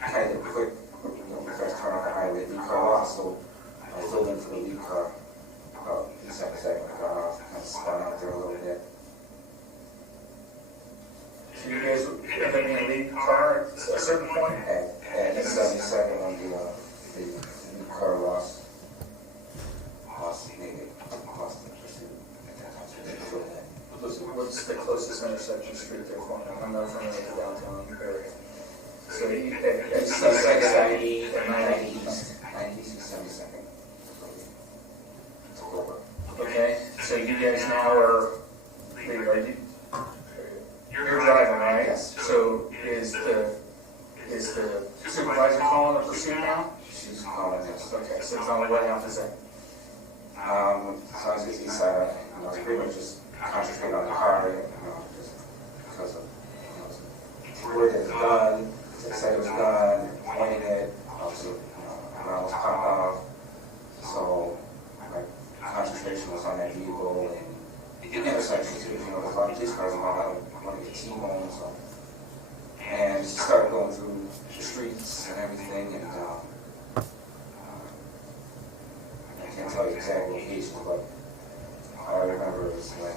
kind of quick, we first turned off the highway, the lead car off, so I filled in for the lead car. About East 72nd, I got off, kind of spun out there a little bit. So you guys end up in a lead car at a certain point? At East 72nd, when the lead car lost the pursuit at that time, so they filled in. What's the closest intersection street there for you? I'm not familiar with the downtown area. So you, at East 72nd, 72nd, at 90 East. 90 East 72nd. Took over. Okay, so you guys now are, you're driving, right? Yes. So is the supervisor calling the pursuit now? She's calling this. Okay, so tell me what happens then. So I was just east side, it's pretty much just concentrate on the car, just because of, where there's a gun, they said it was a gun, pointing it, obviously, around was popped off. So my concentration was on that vehicle and the intersection too, there's a lot of police cars around, I want to get T-bone, so. And just started going through the streets and everything, and I can't tell you the exact location, but all I remember is when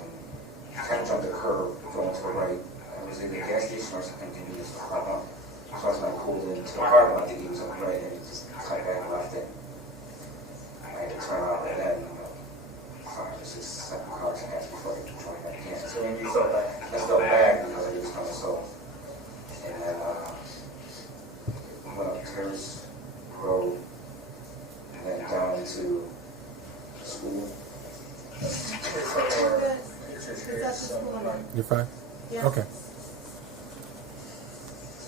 I kind of jumped the curb going to the right. I was either a gas station or something convenience to pop up. So that's when I pulled into the parking lot, thinking he was on the right, and he just cut back left it. I had to turn out and then, just 6, 7 cars and half before I joined that can. So when you felt that, I felt bad because I was kind of slow. And then went up Terrace Road and then down into school. Is that the school number? You're fine? Yeah. Okay.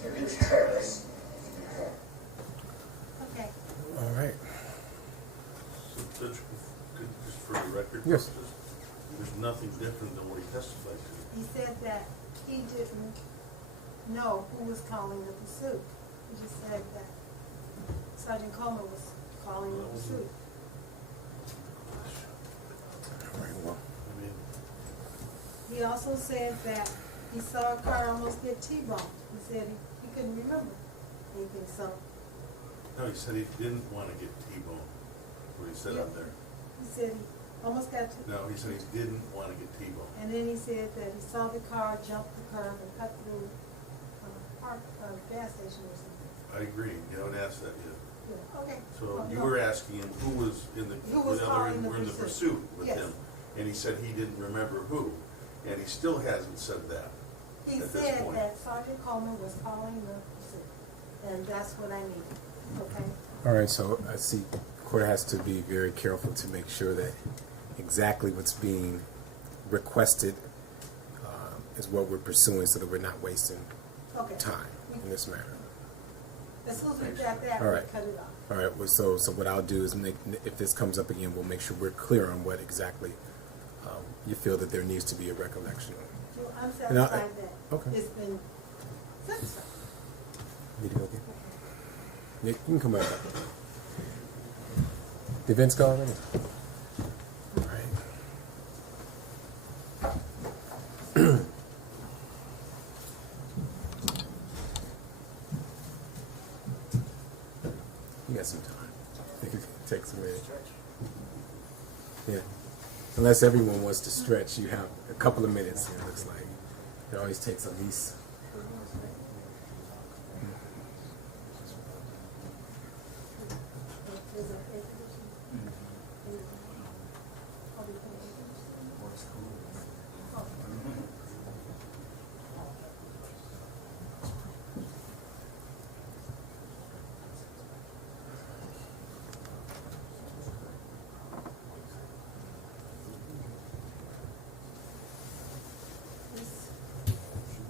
so here's Terrace. Okay. All right. So, Judge, just for the record, record Yes. purposes, there's nothing different than what he testified to. He said that he didn't know who was calling the pursuit. He just said that Sergeant Coleman was calling the pursuit. All right, well, I mean, He also said that he saw a car almost get T-boned. He said he couldn't remember anything, so no, he said he didn't want to get T-boned, what he said up there. he said he almost got to, No, he said he didn't want to get T-boned. and then he said that he saw the car jump the curb and cut through gas station or something. I agree, you haven't asked that yet. Yeah, okay. So Oh, you no. were asking him who was in the, Who was were calling the in the pursuit. pursuit with Yes. him. And he said he didn't remember who, and he still hasn't said that. He at this said point. that Sergeant Coleman was calling the pursuit, and that's what I needed, okay? all right, so I see court has to be very careful to make sure that exactly what's being requested is what we're pursuing so that we're not wasting Okay. time in this matter. As soon as we got that, All we right. cut it off. All right, well, so what I'll do is make, if this comes up again, we'll make sure we're clear on what exactly you feel that there needs to be a recollection on. Well, I'm And I- satisfied that okay. it's been satisfied. Need to go again? Yeah, you can come back up. The event's gone already? All right. You got some time. You can take some minutes. Yeah. Unless everyone wants to stretch, you have a couple of minutes. It looks like it always takes at least. There's an air conditioner. Are we paying air conditioner? Oh.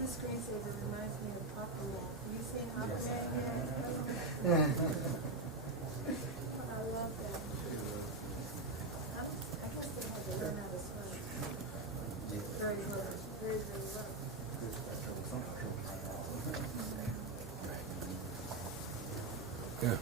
This screensaver reminds me of Aquaman. You seen Aquaman yet? I love that. I guess they had to learn how to swim. Very well, very, very well. Yeah.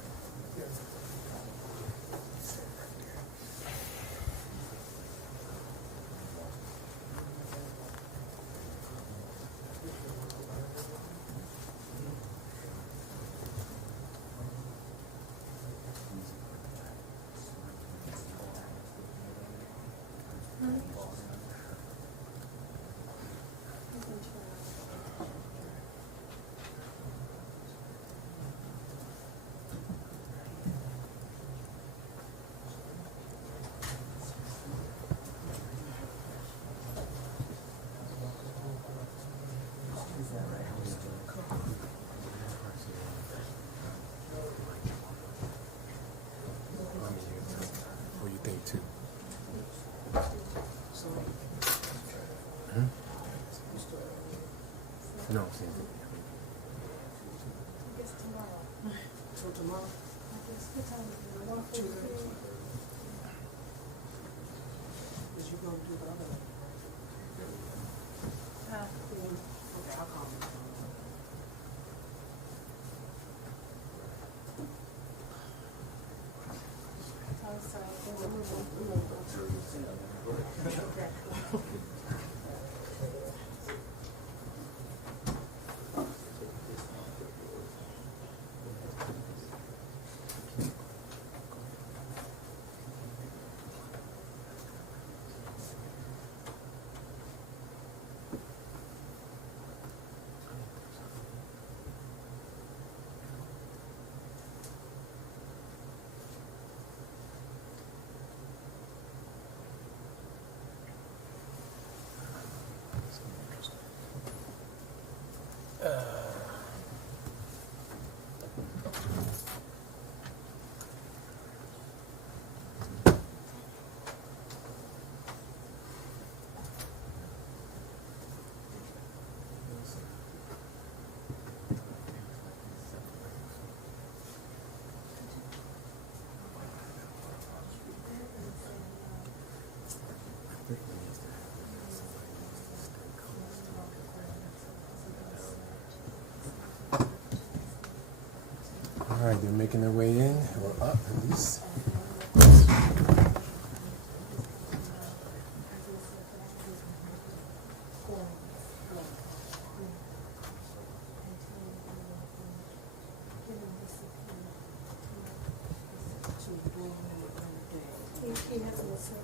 You can try. What do you think too? No, same thing. I guess tomorrow. So tomorrow? I guess, what time is it? 1:43? Is you gonna do the other one? Okay, I'll call you. I'm sorry. making their way in, or up at least. He hasn't listened.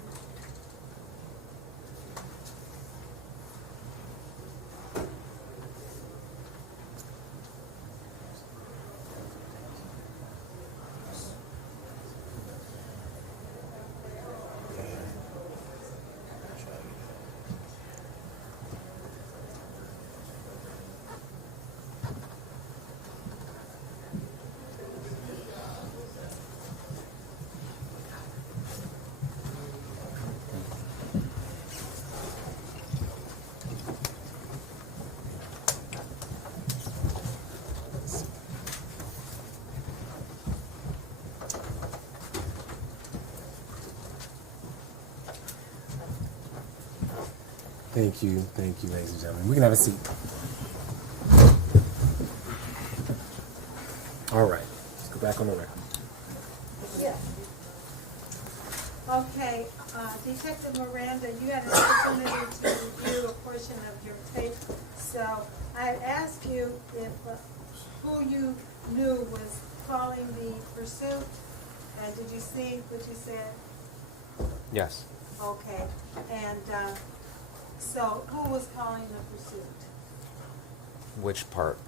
Thank you, ladies and gentlemen. We can have a seat. All right, let's go back on the record. Yeah. Okay, Detective Miranda, you had an opportunity to review a portion of your tape. So I had asked you if who you knew was calling the pursuit, and did you see what you said? Yes. Okay, and so who was calling the pursuit? Which part?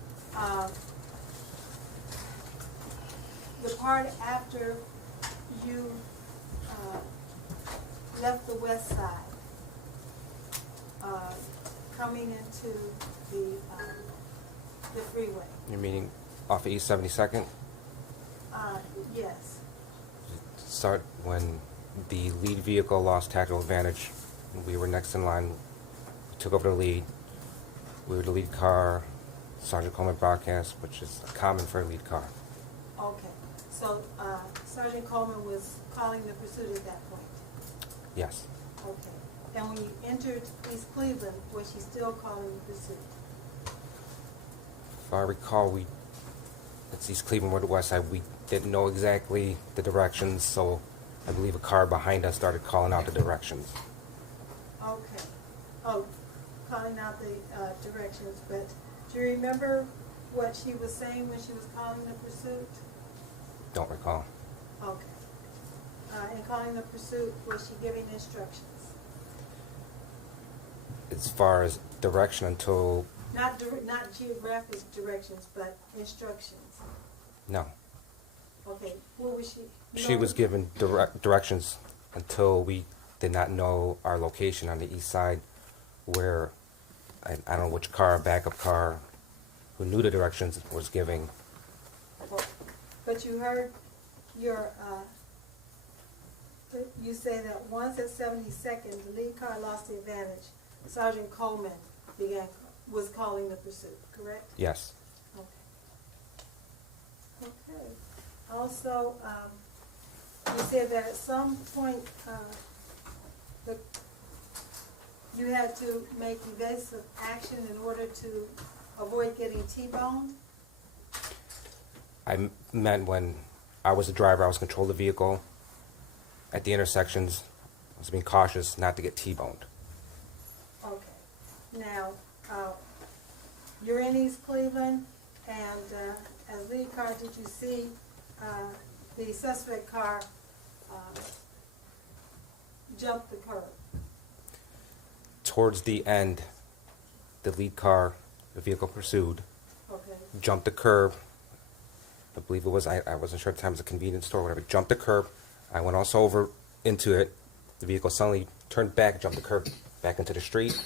The part after you left the west side, coming into the freeway. You're meaning off of East 72nd? Yes. Start when the lead vehicle lost tactical advantage. We were next in line. We took over the lead. We were the lead car. Sergeant Coleman broadcast, which is common for a lead car. Okay. So Sergeant Coleman was calling the pursuit at that point. Yes. Okay. And when you entered East Cleveland, was she still calling the pursuit? If I recall, it's East Cleveland, we're the west side. We didn't know exactly the directions, so I believe a car behind us started calling out the directions. Okay. Oh, calling out the directions, but do you remember what she was saying when she was calling the pursuit? Don't recall. Okay. In calling the pursuit, was she giving instructions? As far as direction until, Not geographic directions, but instructions. no. Okay. What was she? She was given directions until we did not know our location on the east side, where I don't know which car, backup car, who knew the directions was giving. But you heard you say that once at 72nd, the lead car lost the advantage. Sergeant Coleman was calling the pursuit, correct? Yes. Okay. Okay. Also, you said that at some point you had to make evasive action in order to avoid getting T-boned? I meant when I was the driver, I was controlling the vehicle. At the intersections, I was being cautious not to get T-boned. Okay. Now, you're in East Cleveland, and as lead car, did you see the suspect car jump the curb? Towards the end, the lead car, the vehicle pursued, Okay. jumped the curb. I believe it was, I wasn't sure at the time, it was a convenience store or whatever, jumped the curb. I went also over into it. The vehicle suddenly turned back, jumped the curb back into the street.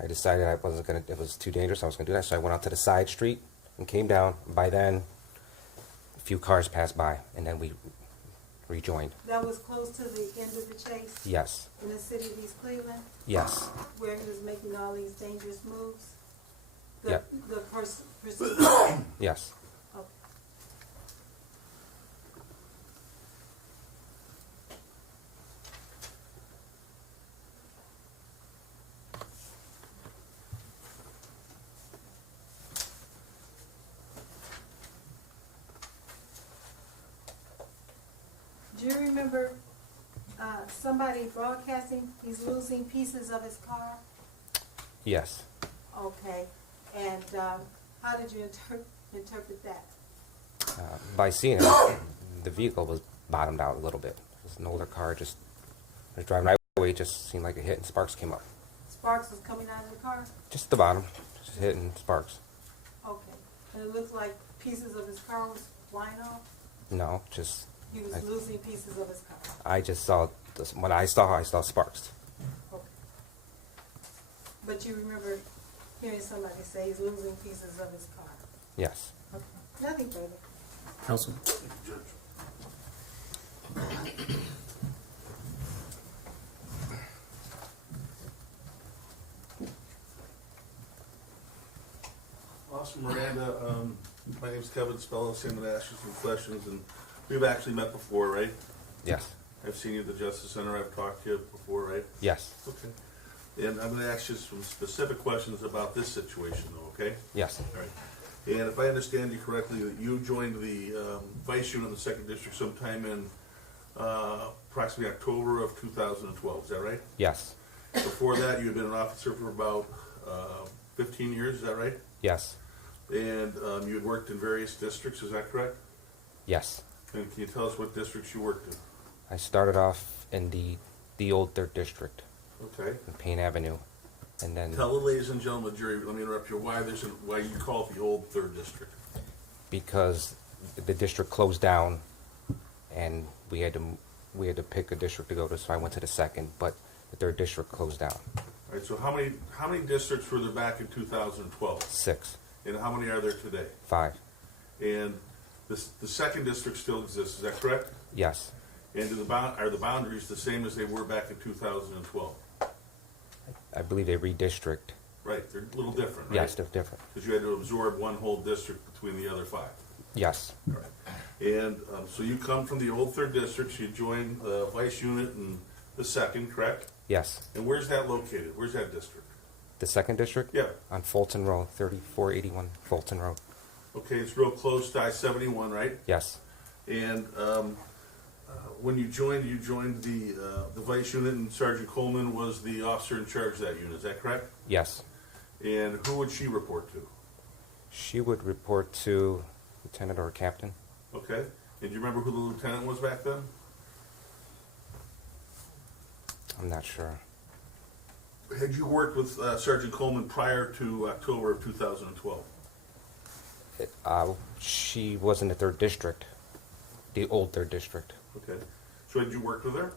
I decided I wasn't gonna, it was too dangerous, I was gonna do that, so I went out to the side street and came down. By then, a few cars passed by, and then we rejoined. That was close to the end of the chase? Yes, In the city of East Cleveland, yes, where he was making all these dangerous moves? Yep. The pursuit? yes. Okay. Do you remember somebody broadcasting he's losing pieces of his car? Yes. Okay, and how did you interpret that? By seeing it, the vehicle was bottomed out a little bit. It was an older car, just I was driving right away, it just seemed like a hit and sparks came up. Sparks was coming out of the car? Just the bottom, just hitting sparks. Okay, and it looked like pieces of his car was flying off? No, just He was losing pieces of his car? I just saw this, when I saw sparks. Okay. But you remember hearing somebody say he's losing pieces of his car? Yes. Okay, nothing further. Counsel? Officer Miranda, my name's Kevin Spello, I'm going to ask you some questions, and we've actually met before, right? Yes. I've seen you at the Justice Center, I've talked to you before, right? Yes. Okay. And I'm going to ask you some specific questions about this situation, though, okay? Yes. All right. And if I understand you correctly, that you joined the vice unit in the second district sometime in approximately October of 2012, is that right? Yes. Before that, you had been an officer for about 15 years, is that right? Yes. And you had worked in various districts, is that correct? Yes. And can you tell us what districts you worked in? I started off in the old 3rd District, Okay. in Payne Avenue, and then Tell the ladies and gentlemen, jury, let me interrupt you, why you call it the old 3rd District? because the district closed down, and we had to pick a district to go to, so I went to the 2nd, but the 3rd District closed down. All right, so how many districts were there back in 2012? 6, And how many are there today? 5. And the second district still exists, is that correct? Yes. And are the boundaries the same as they were back in 2012? I believe they redistrict. Right, they're a little different, right? Yes, they're different. Because you had to absorb one whole district between the other 5. Yes. All right. And so you come from the old 3rd District, you joined the vice unit in the 2nd, correct? Yes. And where's that located? Where's that district? The 2nd District? Yeah. On Fulton Road, 3481 Fulton Road. Okay, it's real close to I-71, right? Yes. And when you joined the vice unit, and Sergeant Coleman was the officer in charge of that unit, is that correct? Yes. And who would she report to? She would report to lieutenant or captain. Okay. And do you remember who the lieutenant was back then? I'm not sure. Had you worked with Sergeant Coleman prior to October of 2012? She was in the 3rd District, the old 3rd District. Okay. So had you worked with her?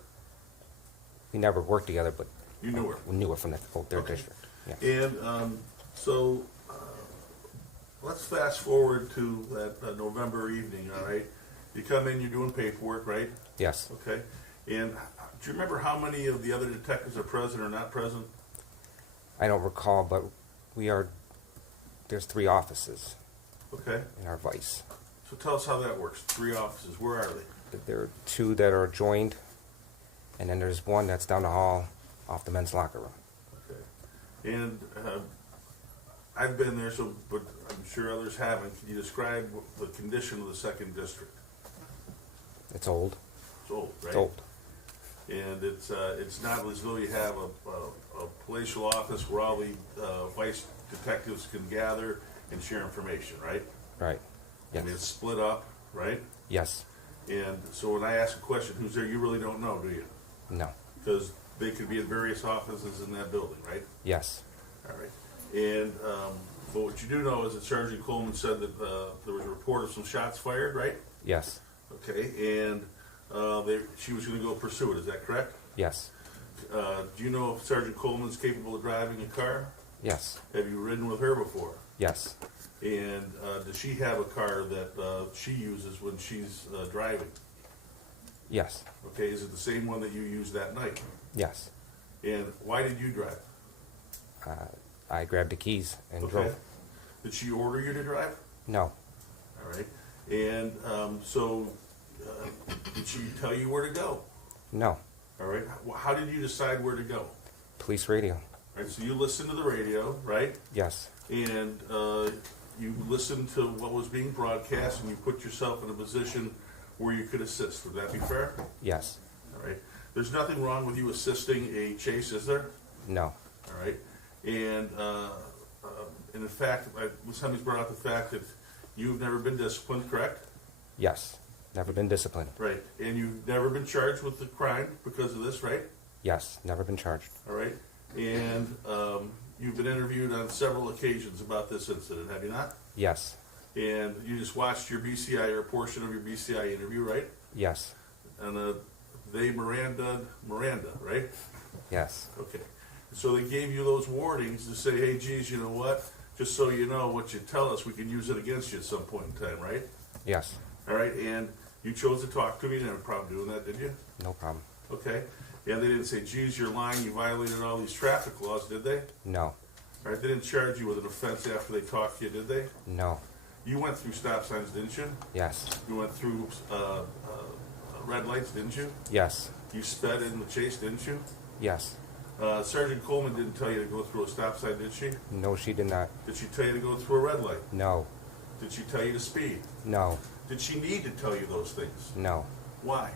We never worked together, but You knew her? we knew her from the old 3rd Okay. District. Yes. And so let's fast forward to that November evening, all right? You come in, you're doing paperwork, right? Yes. Okay. And do you remember how many of the other detectives are present or not present? I don't recall, but there's 3 offices Okay. in our vice. So tell us how that works. 3 offices. Where are they? There are 2 that are joined, and then there's 1 that's down the hall off the men's locker room. Okay. And I've been there, but I'm sure others haven't. Can you describe the condition of the second district? It's old. It's old, right? It's old. And it's not as though you have a palatial office where all the vice detectives can gather and share information, right? Right. I mean, Yes. it's split up, right? Yes. And so when I ask a question, who's there, you really don't know, do you? No. Because they could be in various offices in that building, right? Yes. All right. And but what you do know is that Sergeant Coleman said that there was a report of some shots fired, right? Yes. Okay. And she was going to go pursue it. Is that correct? Yes. Do you know if Sergeant Coleman's capable of driving a car? Yes. Have you ridden with her before? Yes. And does she have a car that she uses when she's driving? Yes. Okay. Is it the same one that you used that night? Yes. And why did you drive? I grabbed the keys and Okay. drove. Did she order you to drive? No. All right. And did she tell you where to go? No. All right. How did you decide where to go? Police radio. All right. So you listened to the radio, right? Yes. And you listened to what was being broadcast, and you put yourself in a position where you could assist. Would that be fair? Yes. All right. There's nothing wrong with you assisting a chase, is there? No. All right. And in fact, somebody's brought out the fact that you've never been disciplined, correct? Yes. Never been disciplined. Right. And you've never been charged with the crime because of this, right? Yes. Never been charged. All right. And you've been interviewed on several occasions about this incident, have you not? Yes. And you just watched your BCI or a portion of your BCI interview, right? Yes. And they Miranda, right? Yes. Okay. So they gave you those warnings to say, hey, geez, you know what? Just so you know what you tell us, we can use it against you at some point in time, right? Yes. All right. And you chose to talk to me. You didn't have a problem doing that, did you? No problem. Okay. And they didn't say, geez, you're lying. You violated all these traffic laws, did they? No. All right. They didn't charge you with an offense after they talked to you, did they? No. You went through stop signs, didn't you? Yes. You went through red lights, didn't you? Yes. You sped in the chase, didn't you? Yes. Sergeant Coleman didn't tell you to go through a stop sign, did she? No, she did not. Did she tell you to go through a red light? No. Did she tell you to speed? No. Did she need to tell you those things? No. Why?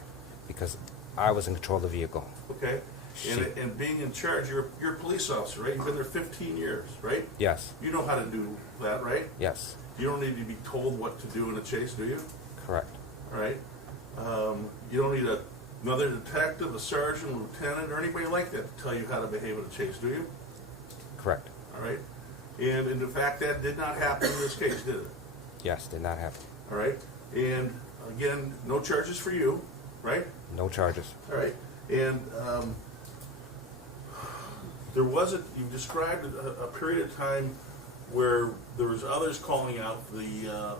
Because I was in control of the vehicle. Okay. And being in charge, you're a police officer, right? You've been there 15 years, right? Yes. You know how to do that, right? Yes. You don't need to be told what to do in a chase, do you? Correct. All right. You don't need another detective, a sergeant, a lieutenant, or anybody like that to tell you how to behave in a chase, do you? Correct. All right. And in fact, that did not happen in this case, did it? Yes, did not happen. All right. And again, no charges for you, right? No charges. All right. And there wasn't, you described a period of time where there was others calling out the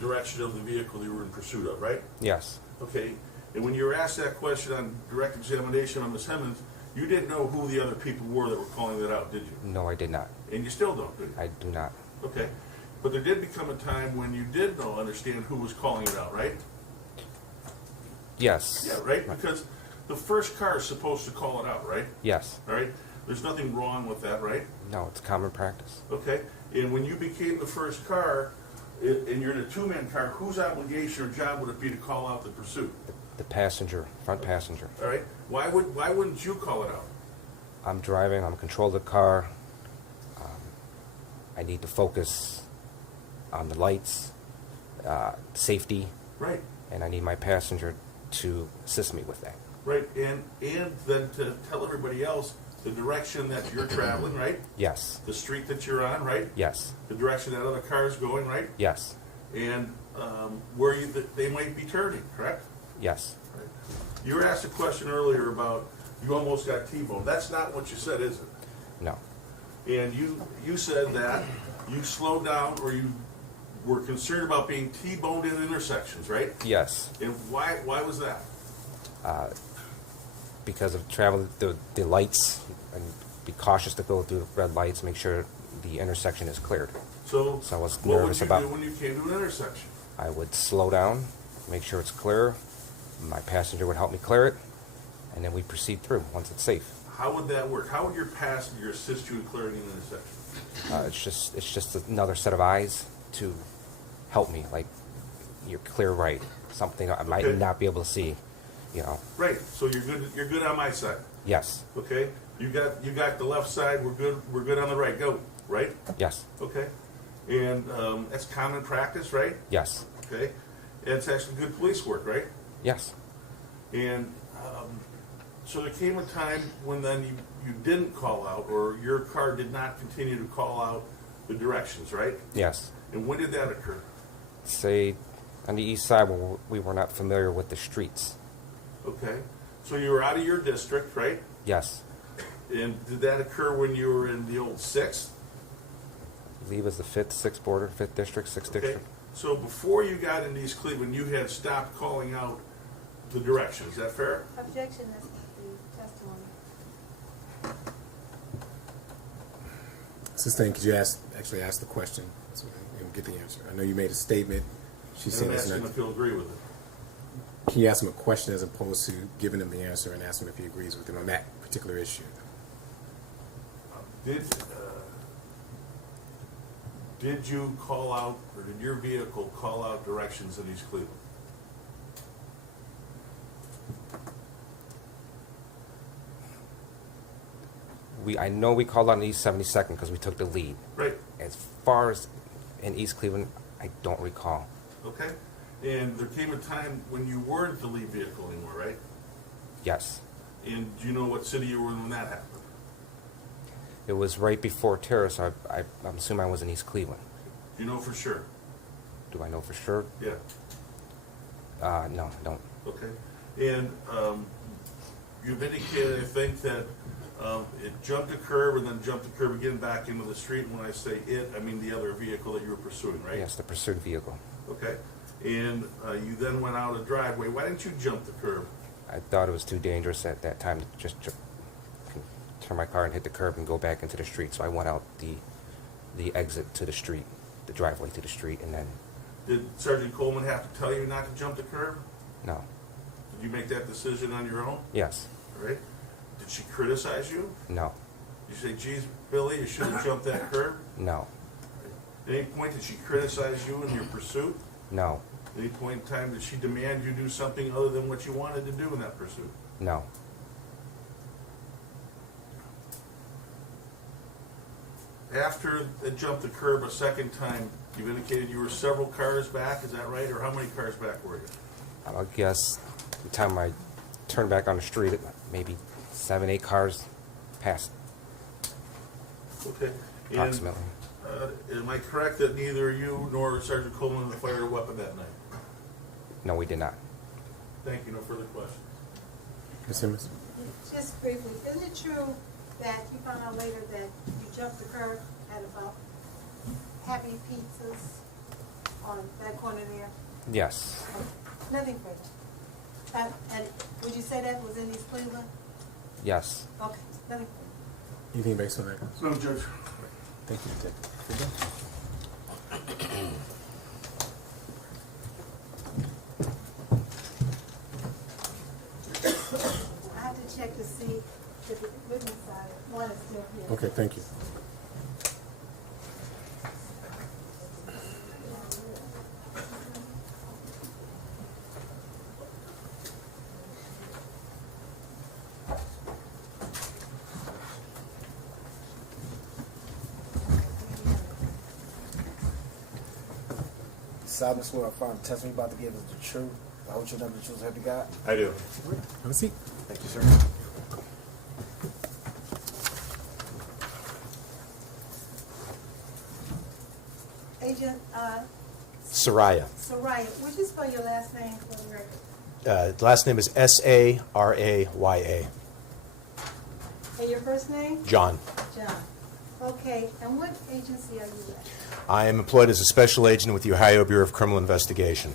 direction of the vehicle you were in pursuit of, right? Yes. Okay. And when you were asked that question on direct examination on Ms. Hemmons, you didn't know who the other people were that were calling that out, did you? No, I did not. And you still don't, do you? I do not. Okay. But there did become a time when you did understand who was calling it out, right? Yes. Yeah, right? Because the first car is supposed to call it out, right? Yes. All right? There's nothing wrong with that, right? No, it's common practice. Okay. And when you became the first car, and you're in a two-man car, whose obligation or job would it be to call out the pursuit? The passenger, front passenger. All right. Why wouldn't you call it out? I'm driving, I'm in control of the car. I need to focus on the lights, safety, Right. and I need my passenger to assist me with that. Right. And then to tell everybody else the direction that you're traveling, right? Yes. The street that you're on, right? Yes. The direction that other car is going, right? Yes. And where they might be turning, correct? Yes. Right. You were asked a question earlier about you almost got T-boned. That's not what you said, is it? No. And you said that you slowed down or you were concerned about being T-boned in intersections, right? Yes. And why was that? Because of travel, the lights, and be cautious to go through the red lights, make sure the intersection is cleared. So I was what would nervous you about- do when you came to an intersection? I would slow down, make sure it's clear. My passenger would help me clear it, and then we proceed through once it's safe. How would that work? How would your passenger assist you in clearing an intersection? It's just another set of eyes to help me. Like, you're clear right, something I might Okay. not be able to see. You know. Right. So you're good on my side. Yes. Okay. You got the left side. We're good on the right. Go. Right. Yes. Okay. And that's common practice, right? Yes. Okay. And it's actually good police work, right? Yes. And so there came a time when then you didn't call out, or your car did not continue to call out the directions, right? Yes. And when did that occur? Say, on the east side, where we were not familiar with the streets. Okay. So you were out of your district, right? Yes. And did that occur when you were in the old 6th? I believe it was the 5th, 6th border, 5th district, 6th Okay. district. So before you got into East Cleveland, you had stopped calling out the directions. Is that fair? Objection, that's not the testimony. Sister, could you actually ask the question so we can get the answer? I know you made a statement. She's And saying I'm it's asking not. if you'll agree with it. Can you ask him a question as opposed to giving him the answer and ask him if he agrees with it on that particular issue? Did you call out, or did your vehicle call out directions in East Cleveland? I know we called on East 72nd because we took the lead. Right, As far as in East Cleveland, I don't recall. okay? And there came a time when you weren't the lead vehicle anymore, right? Yes. And do you know what city you were in when that happened? It was right before terror, so I'm assuming I was in East Cleveland. Do you know for sure? Do I know for sure? Yeah, No, I don't. okay. And you've indicated, I think, that it jumped a curb and then jumped the curb again back into the street. And when I say it, I mean the other vehicle that you were pursuing, right? Yes, the pursued vehicle. Okay. And you then went out a driveway. Why didn't you jump the curb? I thought it was too dangerous at that time to just turn my car and hit the curb and go back into the street. So I went out the exit to the street, the driveway to the street, and then Did Sergeant Coleman have to tell you not to jump the curb? no. Did you make that decision on your own? Yes. All right. Did she criticize you? No. Did you say, geez, Billy, you should have jumped that curb? No. At any point did she criticize you in your pursuit? No. At any point in time did she demand you do something other than what you wanted to do in that pursuit? No. After it jumped the curb a second time, you indicated you were several cars back, is that right? Or how many cars back were you? I guess the time I turned back on the street, maybe 7, 8 cars passed Okay. And, approximately. am I correct that neither you nor Sergeant Coleman fired a weapon that night? No, we did not. Thank you. No further questions. Ms. Simmons? Just briefly, isn't it true that you found out later that you jumped the curb at about Happy Pizzas on that corner there? Yes. Okay. Nothing further. And would you say that was in East Cleveland? Yes. Okay, nothing further. Anything based on that? No, Judge. Thank you, Detective. I have to check to see if the witness side, one is still here. Okay, thank you. Solemnly swear affirm the testimony about to give is the truth. I hope you know the truth. Help you God. I do. Have a seat. Thank you, sir. Agent Soraya. Soraya, would you spell your last name for the record? Last name is Saraya. And your first name? John. John. Okay, and what agency are you with? I am employed as a special agent with the Ohio Bureau of Criminal Investigation.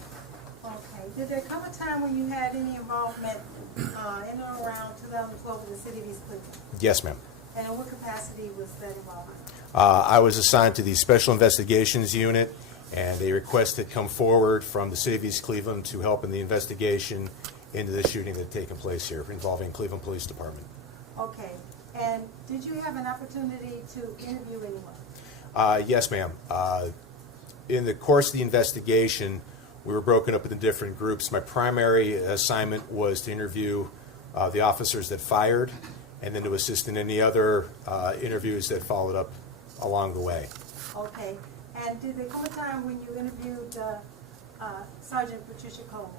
Okay, did there come a time when you had any involvement in or around 2012 in the city of East Cleveland? Yes, ma'am. And in what capacity was that involvement? I was assigned to the Special Investigations Unit, and they requested come forward from the city of East Cleveland to help in the investigation into the shooting that had taken place here involving Cleveland Police Department. Okay, and did you have an opportunity to interview anyone? Yes, ma'am. In the course of the investigation, we were broken up into different groups. My primary assignment was to interview the officers that fired, and then to assist in any other interviews that followed up along the way. Okay, and did there come a time when you interviewed Sergeant Patricia Coleman?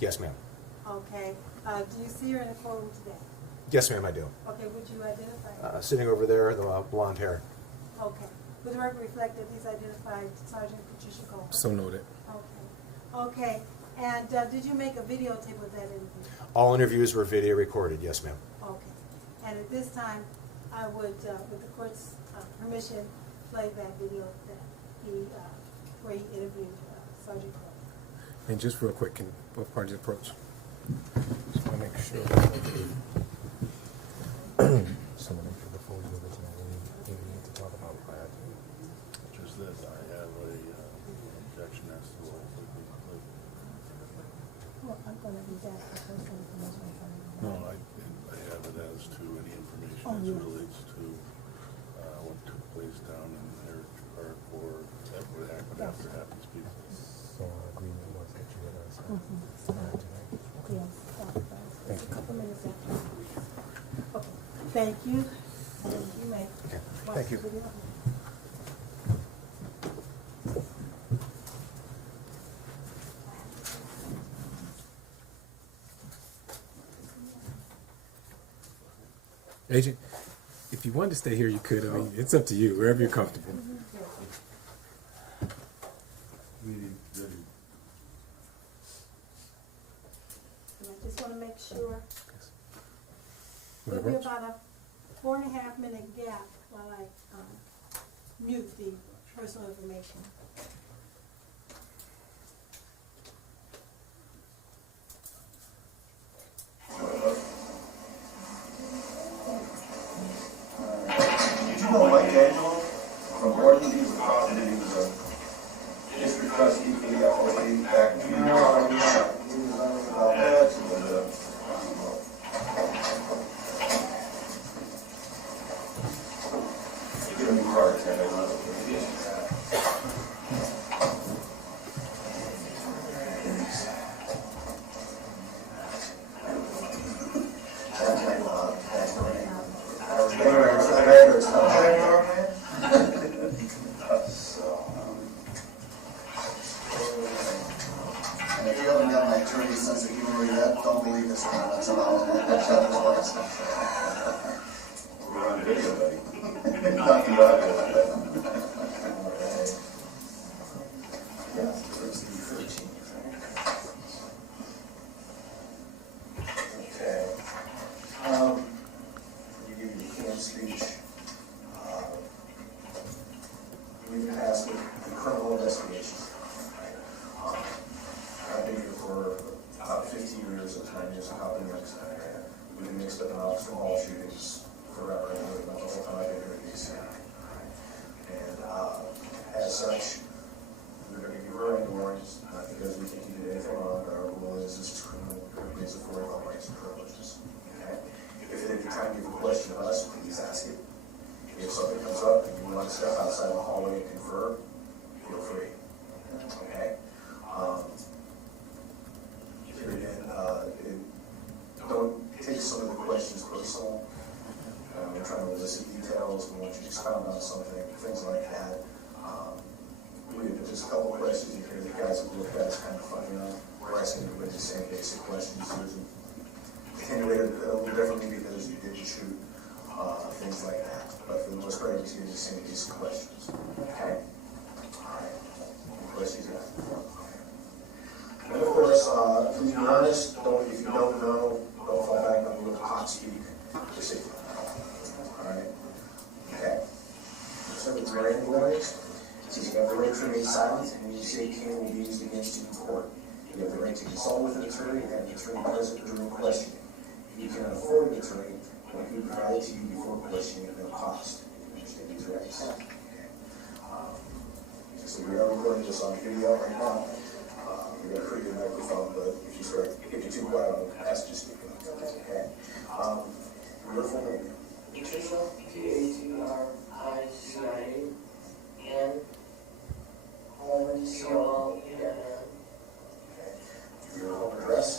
Yes, ma'am. Okay, do you see her in the courtroom today? Yes, ma'am, I do. Okay, would you identify her? Sitting over there, the blonde hair. Okay, would the record reflect that he's identified Sergeant Patricia Coleman? So noted. Okay, okay, and did you make a videotape of that interview? All interviews were video recorded. Yes, ma'am. Okay, and at this time, I would, with the court's permission, play that video that he, where he interviewed Sergeant Coleman. And just real quick, can both parties approach? Just want to make sure. Someone before we move into that, we need to talk about that. Just this, I have a objection as to what Well, I'm gonna read that for personal information from you. No, I have it as to any information Oh, as yes. it relates to what took place down in Heritage Park or that would happen after Happy's Pizza. So our agreement was that you would tonight. Yes, a couple minutes after. Okay, thank you. Thank you. Thank you. the video. Agent, if you wanted to stay here, you could. I mean, it's up to you, wherever you're comfortable. And I just want to make sure, Wanna there'll be approach? about a 4.5-minute gap while I mute the personal information. Did you know Mike Angelo from Gordon? He was a positive. He was a district trustee for the FOA back in He was on about that. Give him a card, And if you haven't met my attorney's sense of humor yet, don't believe this one. That's about We're on video, buddy. Nothing about it. Yeah, first the 13th. Okay. You give me the canned speech. We've been tasked with the criminal investigation. I've been here for about 15 years of time, years of helping us. We've been mixed up in obstacle ball shootings forever, and really about the whole time I've been here at DC. And as such, we're going to give Miranda warnings, not because we think he did anything wrong, but our rule is this is criminal, it's a for all rights and privileges. Okay? If at any time you have a question of us, please ask it. If something comes up and you want to step outside the hallway and confer, feel free. Okay? Don't take some of the questions personal. We're trying to elicit details. We want you to expound on something, things like that. Just a couple of questions. You hear the guys who look at us kind of funny enough. We're asking everybody the same basic questions. Attenuated a little differently because you didn't shoot, things like that. But for the most part, it's the same basic questions. Okay? All right. Any questions? And of course, please be honest. If you don't know, don't fall back on the little hot speak. Just say, all right? Okay. So it's very important. So you have the right to remain silent, and you say can will be used against you in court. You have the right to consult with an attorney and have an attorney present during questioning. You can afford an attorney when he provided to you before questioning at no cost. You understand these rights? So we are recording this on video right now. We're going to create a microphone, but if you start getting too quiet, I'll ask you to speak up. Okay? Your full name? Patricia, Patricia, and Holman, COL, Okay. Your home address?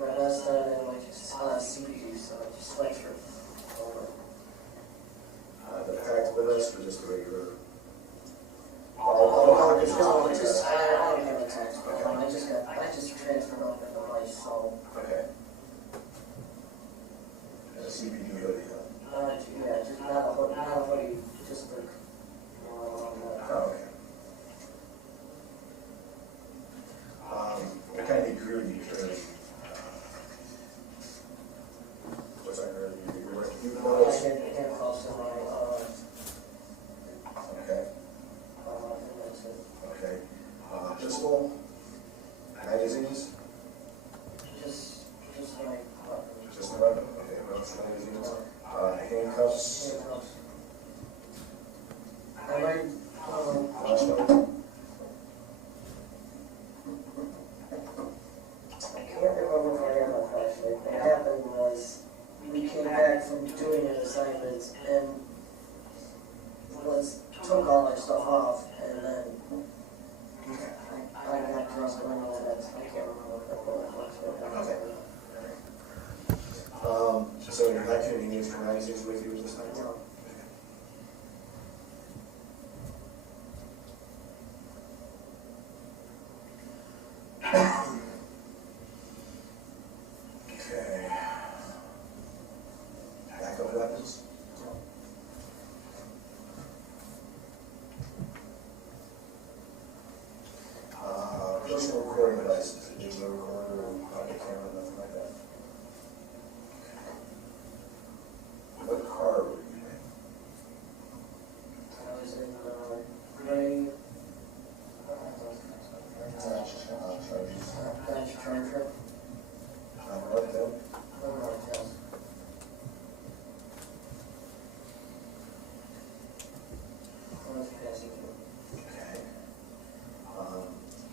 my last time in like CPU, so I just went for over. The fact with us or just the regular? I don't have a tax program. I just transferred over the life, so. Okay. CPD hoodie, huh? Yeah, just not a hoodie, just the, Oh, okay. What kind of gear do you carry? What's that gear? You're wearing I U-boats? get handcuffs and Okay, that's it. okay. Pistol? Magazines? Just like, Just a weapon? Okay, weapons, magazines. Handcuffs? handcuffs. I might, Flashlight? I can't remember if I had my flashlight. What happened was, we doing an assignment and took all my stuff off, and then I got dressed and went into that. I can't remember what it was. So you're not carrying any extra magazines with you this time? No. Okay. Backup weapons? Personal recording devices, a digital recorder, pocket camera, nothing like that. What car were you in? I was in gray Dodge Charger. What then? Okay.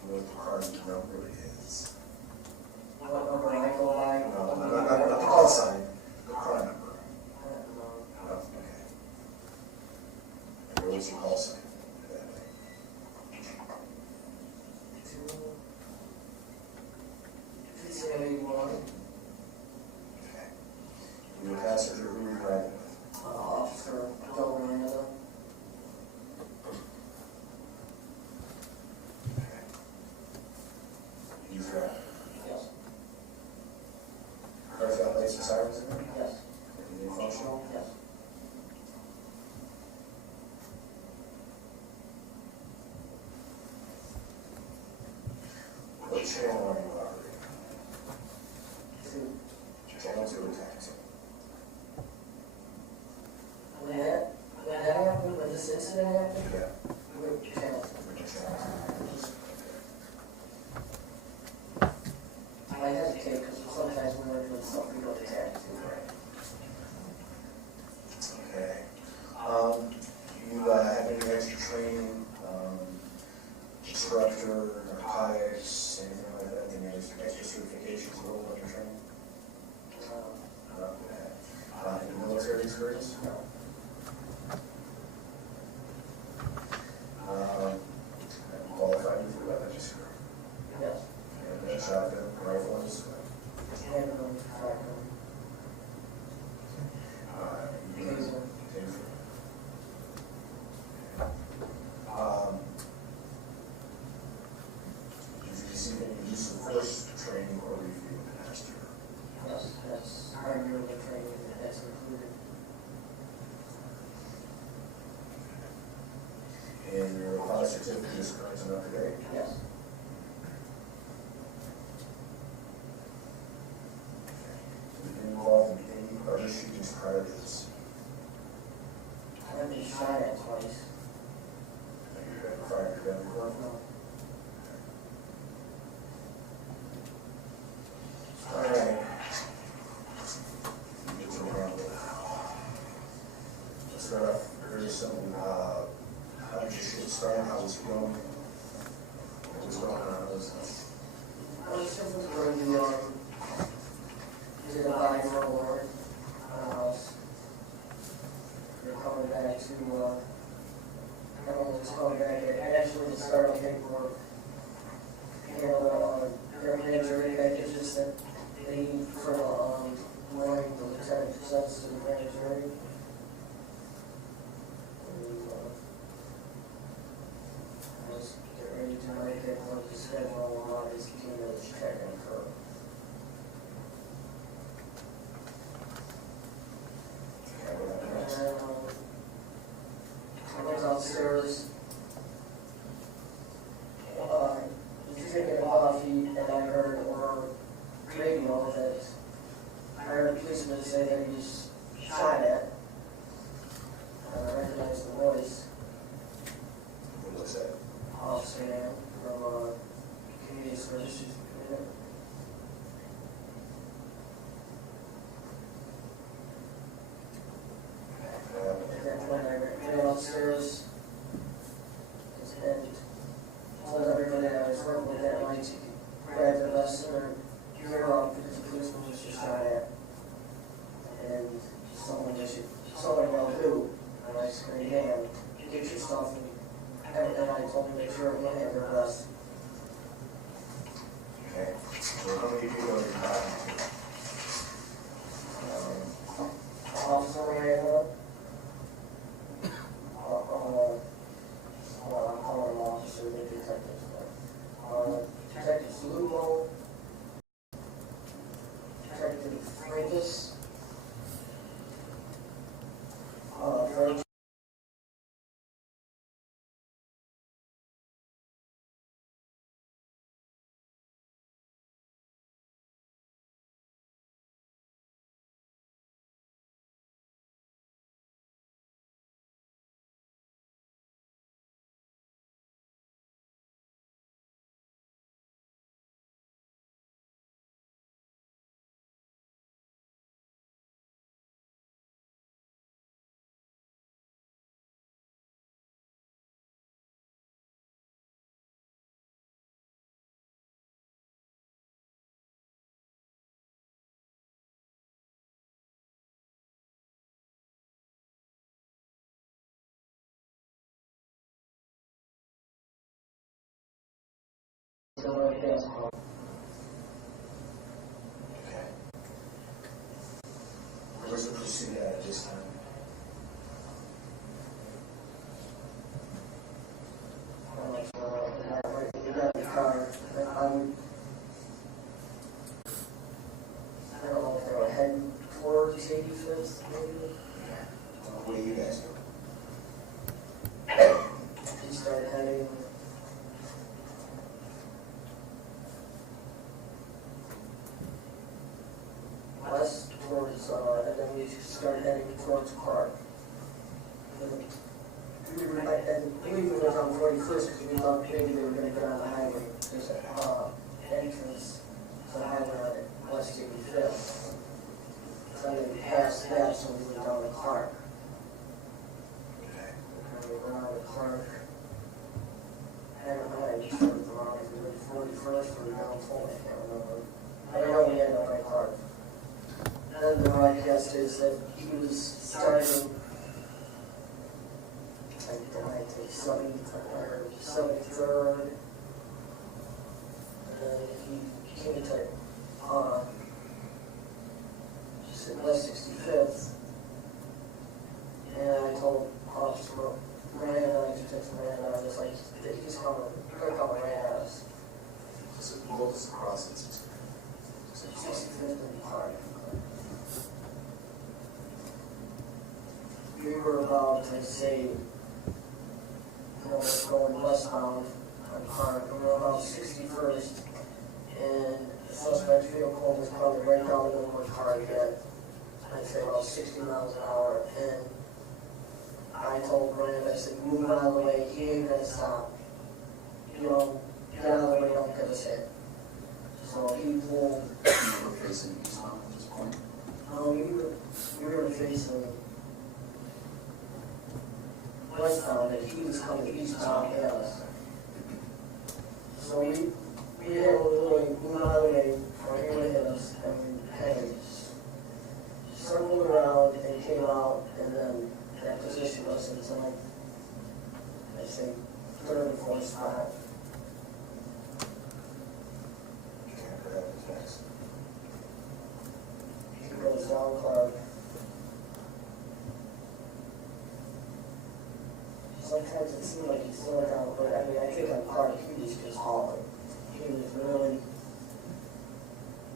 What the car number is? What number I go by? No, not the call sign, the car number. No, okay. And what was your call sign? 271. Okay. You were a passenger, who were you riding with? Officer Miranda. Okay. You drive. Yes. Car's got lights and sirens in it? Yes. Everything functional? Yes. What channel are you operating? 2. Channel 2 or taxi? When that happened, when this incident happened, Yeah. which channel? Which channel? I hesitate because sometimes when we're doing stuff, we go to taxi. Okay. You have any extra training, instructor, narcotics, anything like that? Any extra certifications rolled on your training? Okay. Any military experience? No. Qualified for weapons? Yes. And shotgun, rifles? Handgun, shotgun, You taser. Did you receive any use of force training or review in the past year? Yes, that's our yearly training that's included. And your college certificate is current and up to date? Yes. Have you been involved in any other shootings prior to this? I've been shot at twice. Have you ever fired your gun before? No. All right. Get to Miranda. Let's start off very simple. How did your shit start? How was it going? What was going on? I was simply going to get a body for a warrant on a house. They're coming back to, I don't know what's coming back. I actually just started on paperwork. Their manager, I just that they need for warning the lieutenant presents to the grand jury. I was getting ready to make it on the schedule on his teammates checking for. I went downstairs. He's drinking coffee, and I heard over radio that I heard a policeman say that he was shot at. And I recognized the voice. What was that? Officer man from community services. At that point, I ran upstairs and told everybody that I was working with that night to grab their lesson or gear up because the policeman was just shot at. And someone just somebody else do. And I screamed, "Damn, get your stuff." And I told them to make sure everyone had their vest. Okay, so how many people are you talking Officer Miranda. Well, I'm calling him officer, the detectives, but, Detective Lumo, Detective Francis, Frank. Okay. Where's the pursuit at this time? I don't know if they were heading towards 85th, maybe. What do you guys do? He started heading west towards, and then we started heading towards Park. And I believe it was on 41st because we thought maybe they were going to get on the highway. There's an entrance to the highway on West 85th. So they passed that, so we went down to Clark. Okay. And we went on to Clark. I don't know, I just heard the wrong, if we went 41st or down Fulton, I can't remember. I know we ended up at Clark. And then the right guess is that he was starting, I think 73rd, and then he came to, just at West 65th, and I told Officer Miranda, I texted Miranda, I was like, he's coming, you're gonna come right at us. So what was the process? 65th and Clark. We were about to say, going westbound on Clark, and we were about 61st, and the suspect's vehicle was probably right down the middle of the car again. I'd say about 60 miles an hour, and I told Miranda, I said, move out of the way, he ain't gonna stop. Get out of the way, don't get us hit. So he pulled. You were facing eastbound at this point. We were facing westbound, and he was coming eastbound at us. So we had a little move out of the way, or he would hit us, and we kind of circled around and came out, and then that positioned us into like, I'd say, third or fourth spot. Okay, what happens next? He goes down Clark. Sometimes it seemed like he's slowing down, but I mean, I think on Clark, he was just hauling. He was really,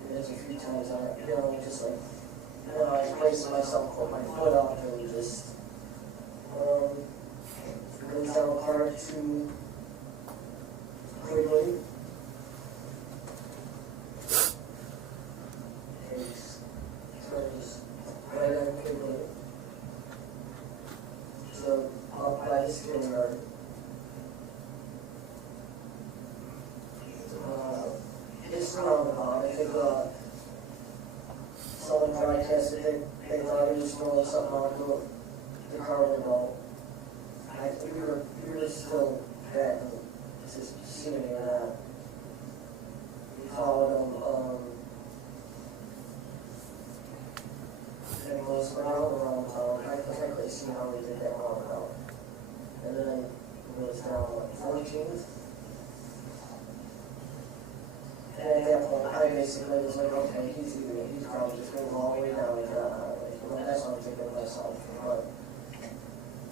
there's a few times I, just like, I was bracing myself, put my foot up, and just, goes down Clark to Quigley. He's right on Quigley. So, up by the skin yard. It's roundabout. I think, someone broadcasted they thought he was throwing something onto the car window. I think we were still at this scene or not. We followed him, and it was around town. I really see how we did that roundabout. And then it was down, what, 14th? And at that point, I basically was like, okay, he's probably just going all the way down the highway. That's what I'm thinking of myself. But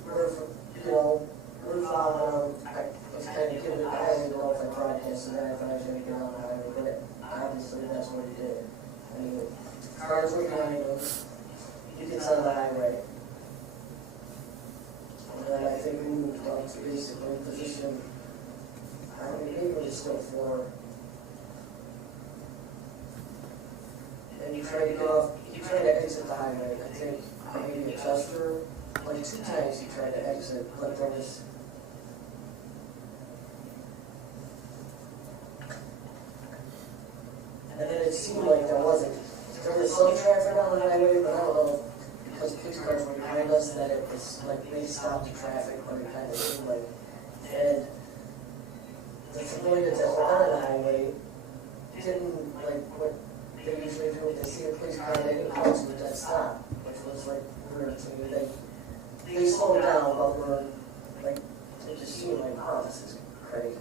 we're following, I was kind of giving it, I didn't know if I broadcasted that, if I was going to get on the highway, but obviously that's what he did. I mean, cars were behind him, he gets on the highway. And then I think we moved on to basically position, I don't think it was still 4. And you try to get off, you try to exit the highway, I think maybe a Chester, like 2 times he tried to exit, but there was, and then it seemed like there was some traffic on the highway, but I don't know, because police cars were behind us, that it was like they stopped the traffic, but it kind of seemed like, and the civilians that were on the highway didn't like what they usually do if they see a police car, they didn't come to a dead stop, which was like weird to me. They slowed down, but were like, it just seemed like, oh, this is crazy.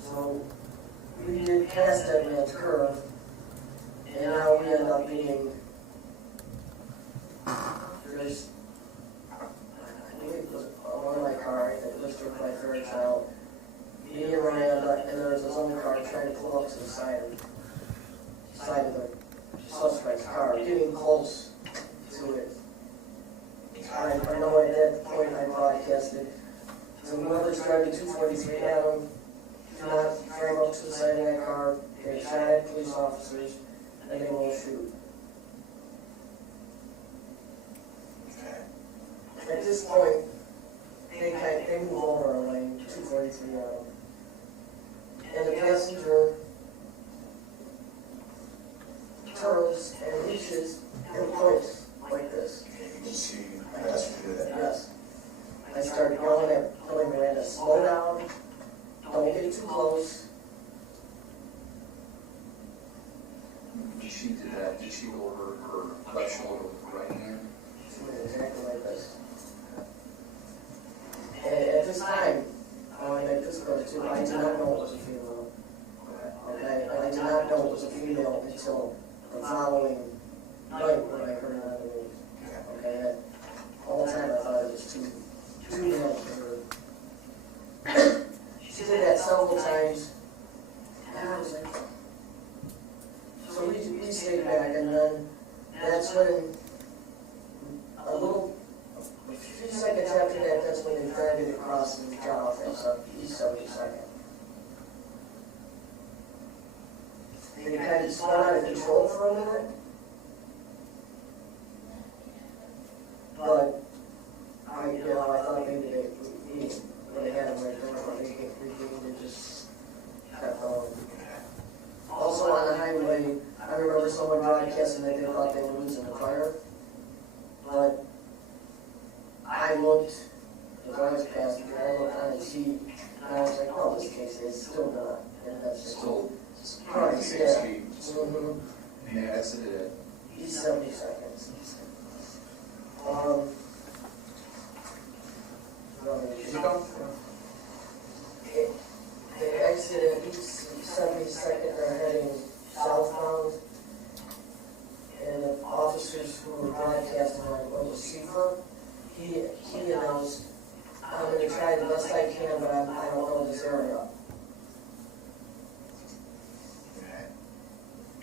So we did pass that man's curve, and now we end up being, there's, I think it was one of my cars that was struck by a third child, me and Miranda, and there was this other car trying to pull up to the side of the suspect's car, getting close to it. I know at that point I broadcasted, so whoever's driving 243 Adam, do not drive up to the side of that car, they shot at police officers, and they will shoot. At this point, they move over a lane, 243 Adam. And the passenger turns and reaches and points like this. You can see the passenger do that. Yes. I started yelling at Miranda, slow down, don't get too close. Did she do that? Did she go over her left shoulder with the right hand? She went exactly like this. And at this time, I want to make this clear too, I did not know it was a female. Okay? I did not know it was a female until the following night when I heard it on the news. Okay? All the time I thought it was two males for her. She did that several times. And I was like, so we stayed back, and then that's when a few seconds after that, that's when they dragged it across and got off at East 72nd. And it kind of spun out of control for a minute. But I thought maybe they had him right there, but they just kept going. Also on the highway, I remember someone broadcasting that they thought they were losing the fire. But I looked, as I was passing, I looked on the sheet, and I was like, oh, this case is still not. And that's Still right, yeah. And they exited at East 70 seconds. They exited East 72nd, they're heading southbound, and the officers who were broadcasting on the receiver, he announced, I'm going to try the best I can, but I don't know this area.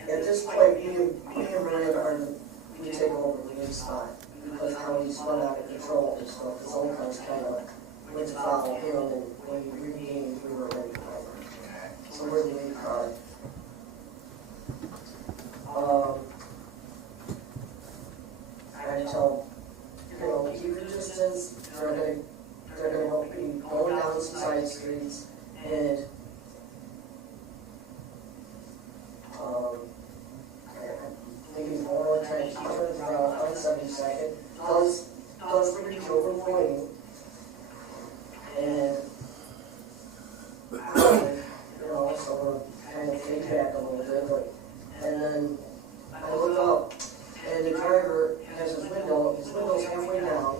At this point, me and Miranda we take over the lead spot, because how he spun out of control and stuff, his own cars kind of went to follow him, and when we regained, we were ready to cover. So we're the lead car. I tell, keep your distance, they're going to be going down some side streets, and I think he's more trying to keep turns around on 72nd, does reach over pointing, and so we're kind of fade back a little bit, and then I look up, and the driver has his window's halfway down,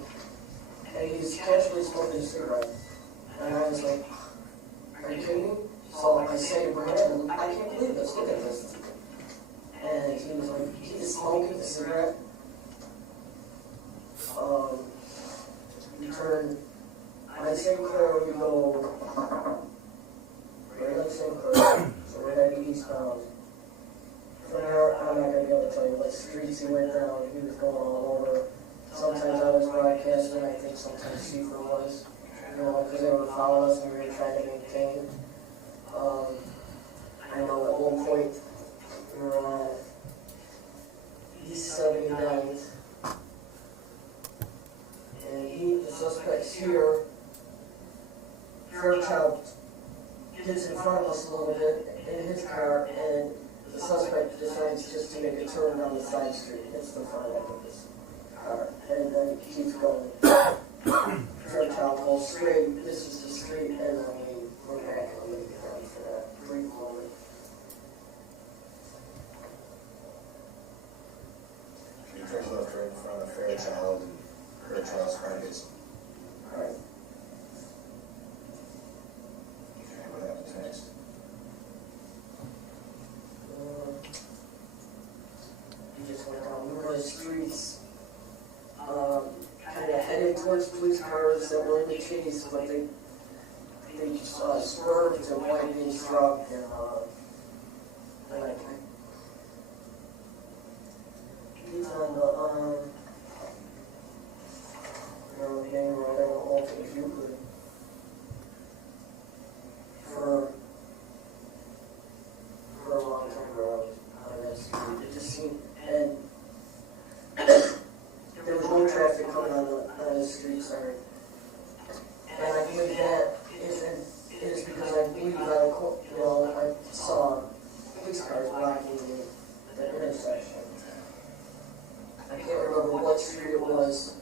St. Clair, you go right up St. Clair, so right at the eastbound. From there, I'm not gonna be able to tell you what streets he went down, he was going all over. Sometimes I was broadcasting, I think sometimes Schieffer was, you know, because they were following us and we were trying to maintain. I know at one point, we were on East 79th, and the suspect's here. Fairchild gets in front of us a little bit in his car, and the suspect decides just to make a turn down the side street. It's the front end of his car, and then he keeps going. Fairchild goes straight, this is the street, and then we're back on the ground for that brief moment. You took left right in front of Fairchild, and Fairchild's car gets. Right. Okay, what happened next? He just went down numerous streets, kind of headed towards police cars that were in the chase, but they just swerved to avoid being struck, and like, he's on the, game where they were all to Euclid for a long time around on that street. It just seemed, and there was no traffic coming on the street, sorry. And I believe that is because I believe I saw police cars blocking the intersection. I can't remember what street it was,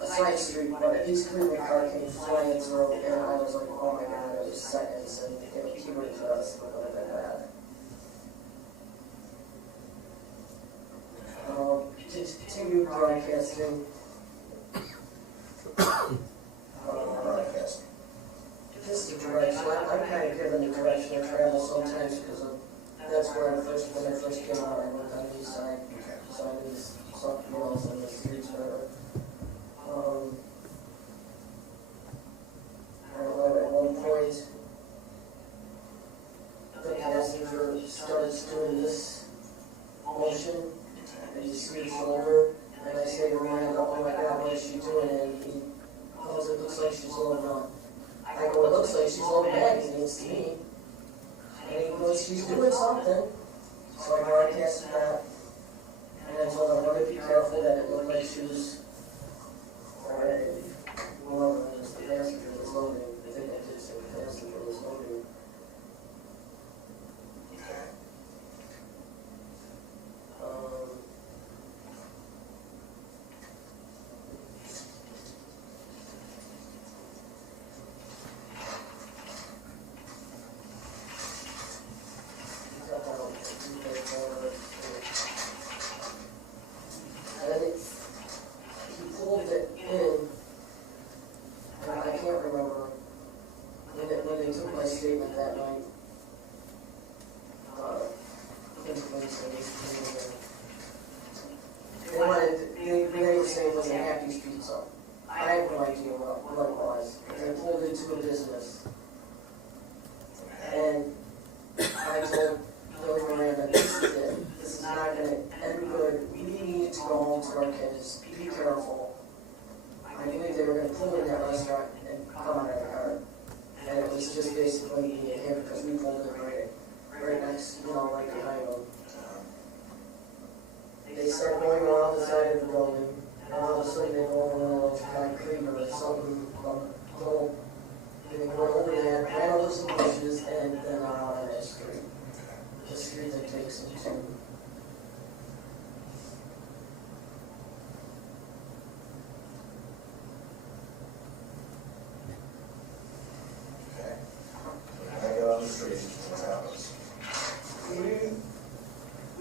a side street, but at least the car came flying through, and I was like, oh my god, it was seconds, and if he would have just, it would have been bad. To continue broadcasting. Broadcasting. This is the direction. I'm kind of given the direction of travel sometimes because that's where when I first came out, I went on the east side. So I knew something else on the streets better. I remember at one point, the passenger started doing this motion, and he see his shoulder, and I say to Miranda, oh my god, what is she doing? And he goes, it looks like she's loading up. I go, it looks like she's loading bags against me. And he goes, she's doing something. So I broadcasted that, and I told him, I to be careful that it looked like she was already, well, it was the passenger was loading. I think I did say the passenger was loading.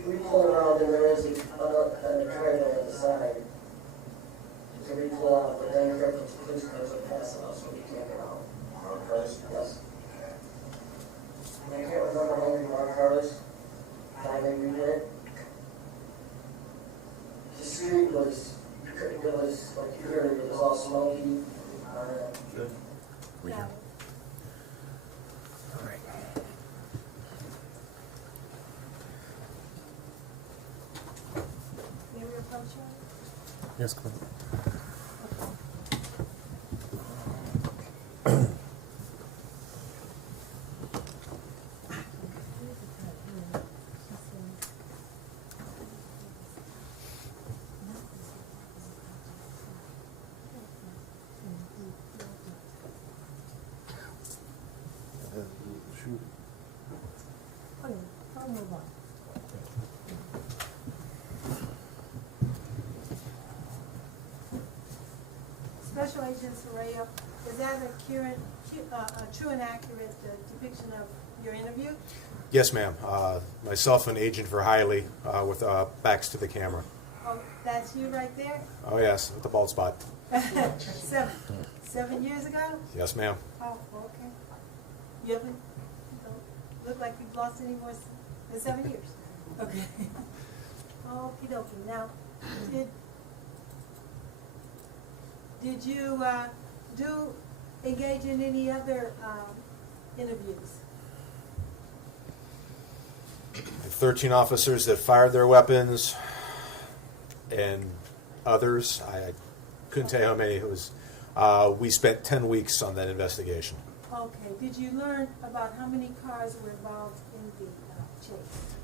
We pull around and there is a driveway on the side. So we pull out, but then the police cars are passing us, so we can't get out. Marked cars? Yes. And I can't remember how many marked cars. Finally, we did. The street was, it was like here, it was all smoky. All right. Good. We Got can- it. All right. May we approach you? Yes, come on. Okay, I'll move on. Special Agent Soraya, is that a true and accurate depiction of your interview? Yes, ma'am. Myself and Agent Verhiley with backs to the camera. Oh, that's you right there? Oh, yes, with the bald spot. 7 years ago? Yes, ma'am. Oh, okay. You haven't, you don't look like you've lost any more than 7 years? Okay. Okey dokey. Now, did you engage in any other interviews? The 13 officers that fired their weapons and others, I couldn't tell you how many it was. We spent 10 weeks on that investigation. Okay. Did you learn about how many cars were involved in the chase?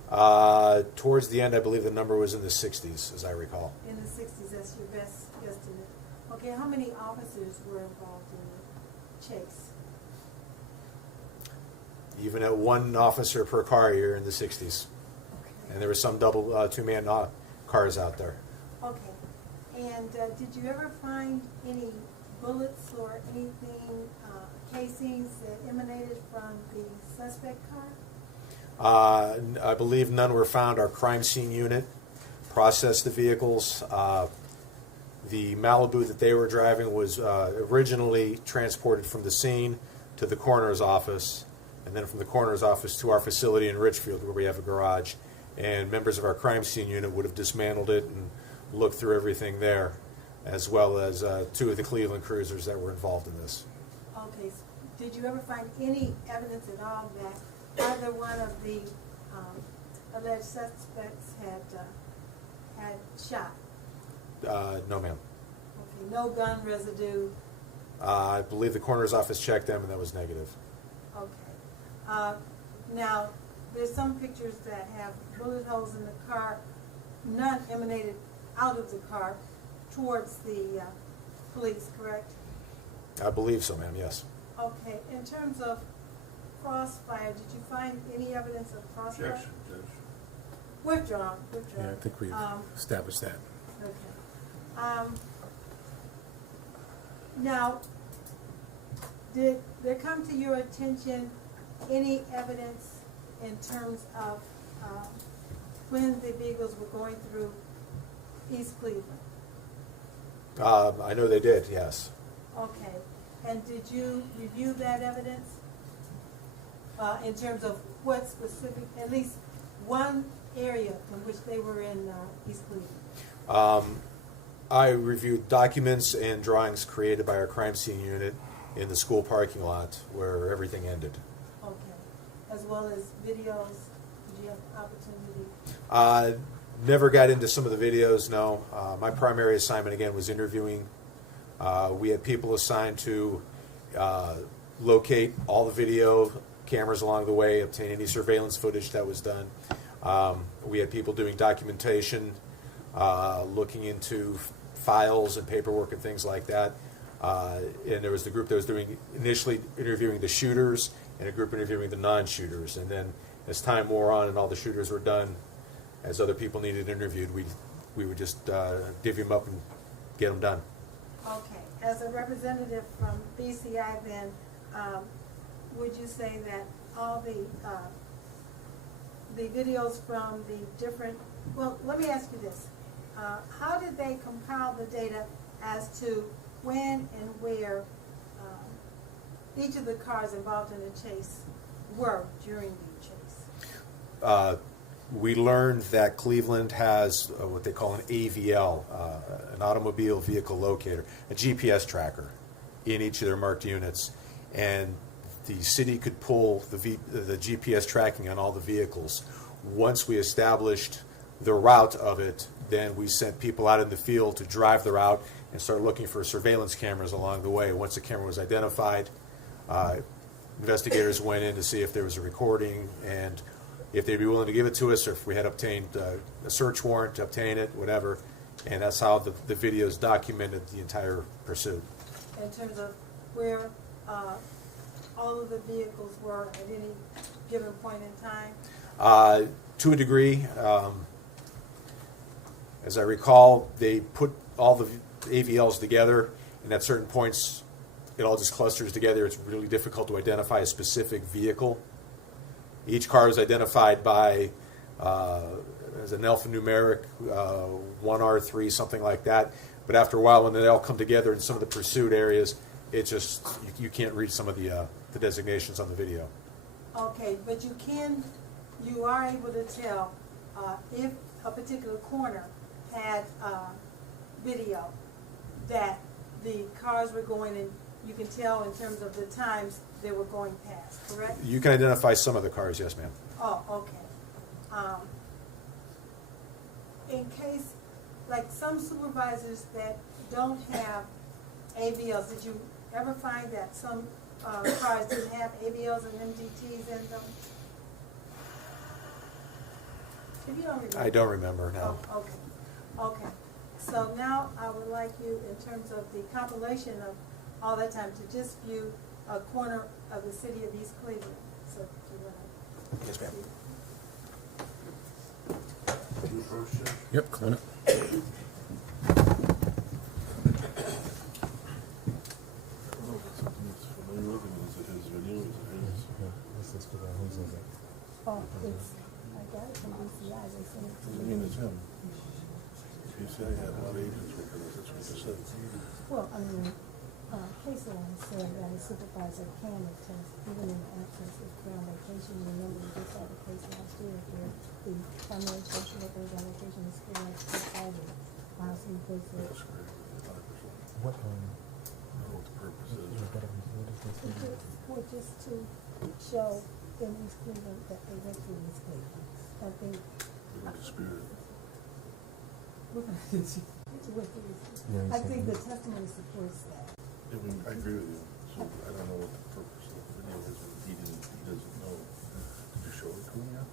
Towards the end, I believe the number was in the 60s, as I recall. In the 60s, that's your best guesstimate. Okay, how many officers were involved in the chase? Even at one officer per car, you're in the 60s. Okay. And there were some double two-man cars out there. Okay. And did you ever find any bullets or anything, casings that emanated from the suspect car? I believe none were found. Our crime scene unit processed the vehicles. The Malibu that they were driving was originally transported from the scene to the coroner's office, and then from the coroner's office to our facility in Richfield, where we have a garage. And members of our crime scene unit would have dismantled it and looked through everything there, as well as two of the Cleveland cruisers that were involved in this. Okay. So did you ever find any evidence at all that either one of the alleged suspects had shot? No, ma'am. Okay. No gun residue? I believe the coroner's office checked them, and that was negative. Okay. Now, there's some pictures that have bullet holes in the car, none emanated out of the car towards the police, correct? I believe so, ma'am, yes. Okay. In terms of crossfire, did you find any evidence of crossfire? Objection, Judge. Withdrawn. Yeah, I think we've established that. Okay. Now, did there come to your attention any evidence in terms of when the vehicles were going through East Cleveland? I know they did, yes. Okay. And did you review that evidence in terms of what specific, at least one area in which they were in East Cleveland? I reviewed documents and drawings created by our crime scene unit in the school parking lot where everything ended. Okay. As well as videos? Did you have opportunity? Never got into some of the videos, no. My primary assignment, again, was interviewing. We had people assigned to locate all the video cameras along the way, obtain any surveillance footage that was done. We had people doing documentation, looking into files and paperwork and things like that. And there was the group that was doing initially interviewing the shooters and a group interviewing the non-shooters. And then as time wore on and all the shooters were done, as other people needed interviewed, we would just divvy them up and get them done. Okay. As a representative from BCI then, would you say that all the videos from the different, well, let me ask you this. How did they compile the data as to when and where each of the cars involved in the chase were during the chase? We learned that Cleveland has what they call an AVL, an automobile vehicle locator, a GPS tracker. in each of their marked units, and the city could pull the GPS tracking on all the vehicles. Once we established the route of it, then we sent people out in the field to drive the route and start looking for surveillance cameras along the way. Once the camera was identified, investigators went in to see if there was a recording and if they'd be willing to give it to us, or if we had obtained a search warrant to obtain it, whatever. And that's how the videos documented the entire pursuit. In terms of where all of the vehicles were at any given point in time? To a degree. As I recall, they put all the AVLs together, and at certain points, it all just clusters together. It's really difficult to identify a specific vehicle. Each car is identified by as an alphanumeric, 1R3, something like that. But after a while, when they all come together in some of the pursuit areas, it just, you can't read some of the designations on the video. Okay, but you are able to tell if a particular corner had video that the cars were going in. You can tell in terms of the times they were going past, correct? You can identify some of the cars, yes, ma'am. Oh, okay. In case, like some supervisors that don't have AVLs, did you ever find that some cars didn't have AVLs and MDTs in them? If you don't remember. I don't remember, no. Oh, okay. Okay. So now I would like you, in terms of the compilation of all that time, to just view a corner of the city of East Cleveland. So if you want to. Yes, ma'am. Yep, come on up. Oh, it's, I got it from DCI, they sent it to me. I mean, it's him. DCI had a lot of agents working on it, that's what you said. Well, I mean, case law said that a supervisor can attest even in the absence of ground location. Remember, we just had a case last year where the primary social worker on location is still like solving. Some cases. That's great, 100%. What, I don't know what the purpose is. Well, just to show in East Cleveland that they went through East Cleveland. I think. We were disputed. We're gonna do it's with East. I think the testimony supports that. I mean, I agree with you. So I don't know what the purpose of the video is. He doesn't know. Did you show it to him yet?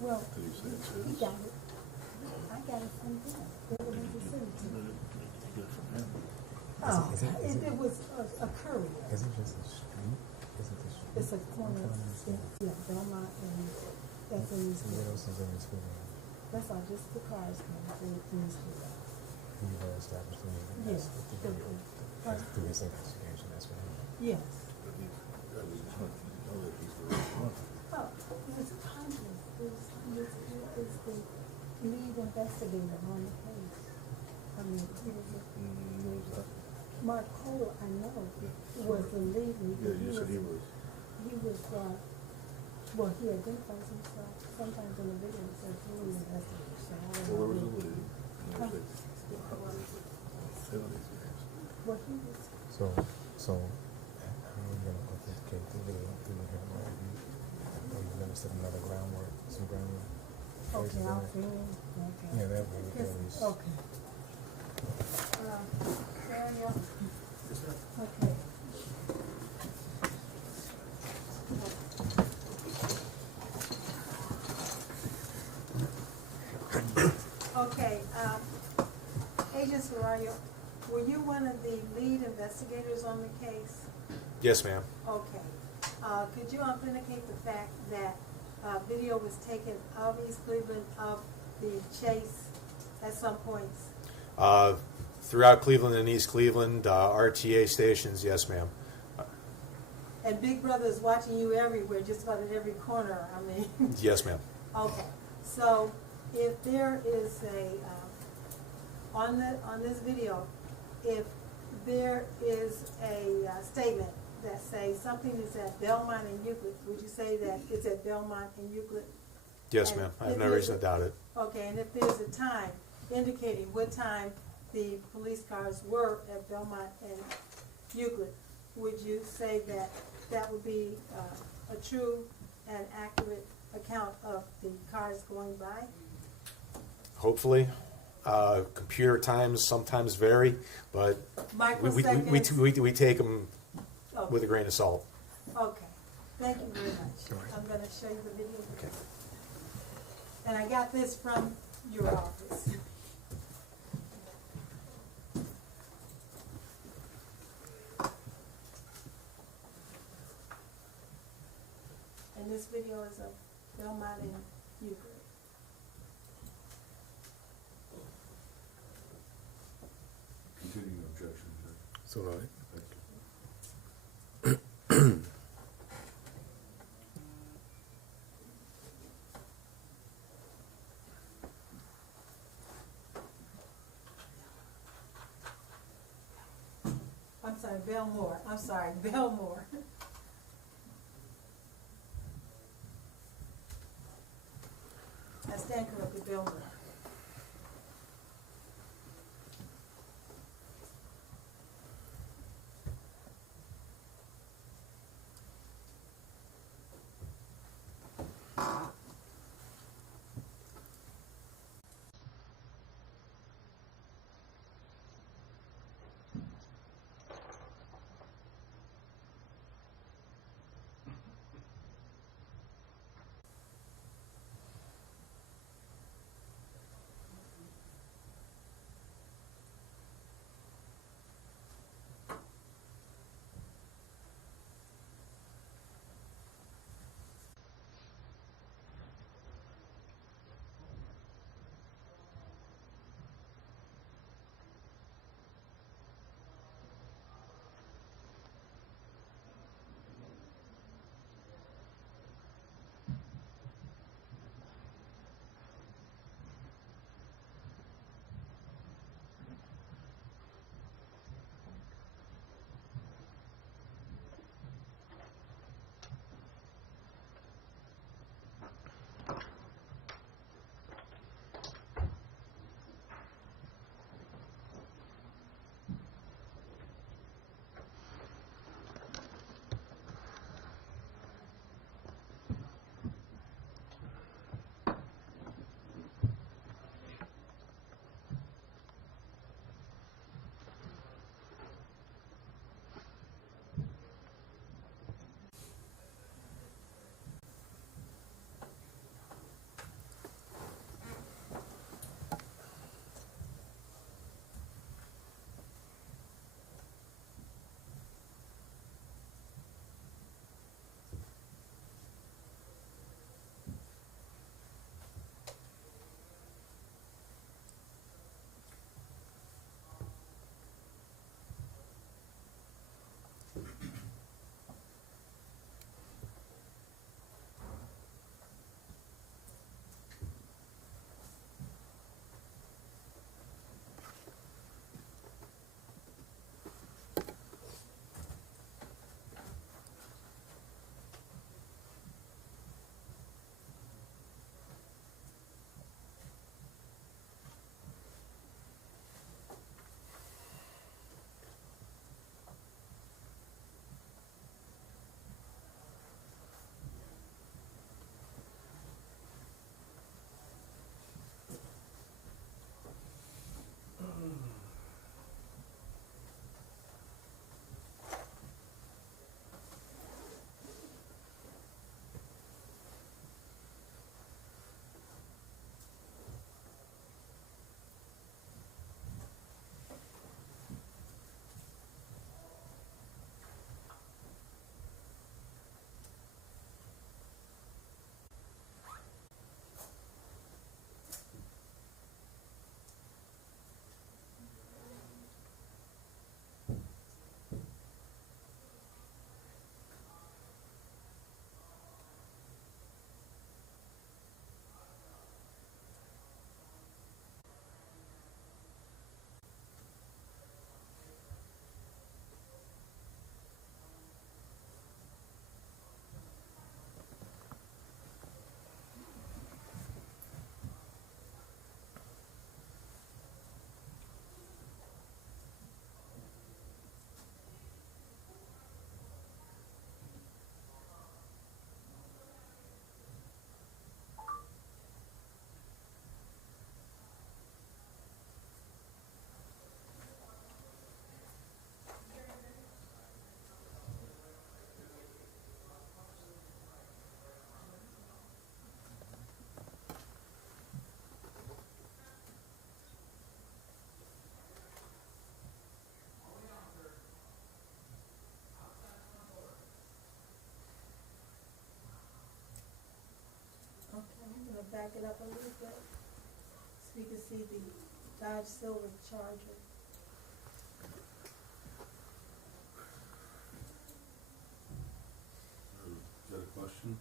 Well, Did you say it's he his? got it. I got it from him. It was in the city. Get it from him. Oh, it was a courier. is it just a street? Is it the street? It's a corner, yeah, Belmont and that's in East What Cleveland. else is in this video? That's all, just the cars coming through East Cleveland. You've established the Yes. through this investigation, that's what I mean. Yes. But he, I was not, you know that he's the right one. Oh, it was Congress. It was the lead investigator on the case. I mean, he was Knows that? Mark Cole, I know, was the lead. Yeah, you said he was. He was, well, he identifies himself sometimes in the video, he says he was an investigator, so I don't know. Well, there was a who- lead. And there was a penalty series. Well, he was, So, how are we gonna authenticate the video through the camera? Are you gonna set another groundwork, some groundwork? okay, I'll fill in, okay. Yeah, that way we can at least. Okay. Sarah, yeah. Okay. Okay, Agent Sarayo, were you one of the lead investigators on the case? Yes, ma'am. Okay. Could you authenticate the fact that video was taken of East Cleveland of the chase at some points? Throughout Cleveland and East Cleveland, RTA stations, yes, ma'am. And Big Brother is watching you everywhere, just about at every corner, I mean. Yes, ma'am. Okay, so if there is a, on this video, if there is a statement that says something is at Belmont and Euclid, would you say that it's at Belmont and Euclid? Yes, And ma'am. I have if no there's reason to doubt it. Okay, and if there's a time indicating what time the police cars were at Belmont Euclid, would you say that that would be a true and accurate account of the cars going by? Hopefully. Computer times sometimes vary, but Microseconds? we take them Okay. with a grain of salt. Okay, thank you very much. I'm gonna show you the video. Okay. And I got this from your office. And this video is of Belmont and Euclid. Continuing objection, Judge. So noted. Thank you. I'm sorry, Belmore. I'm sorry, Belmore. I stand corrected, Belmore. up a little bit so you can see the Dodge Silver Charger. Is that a question?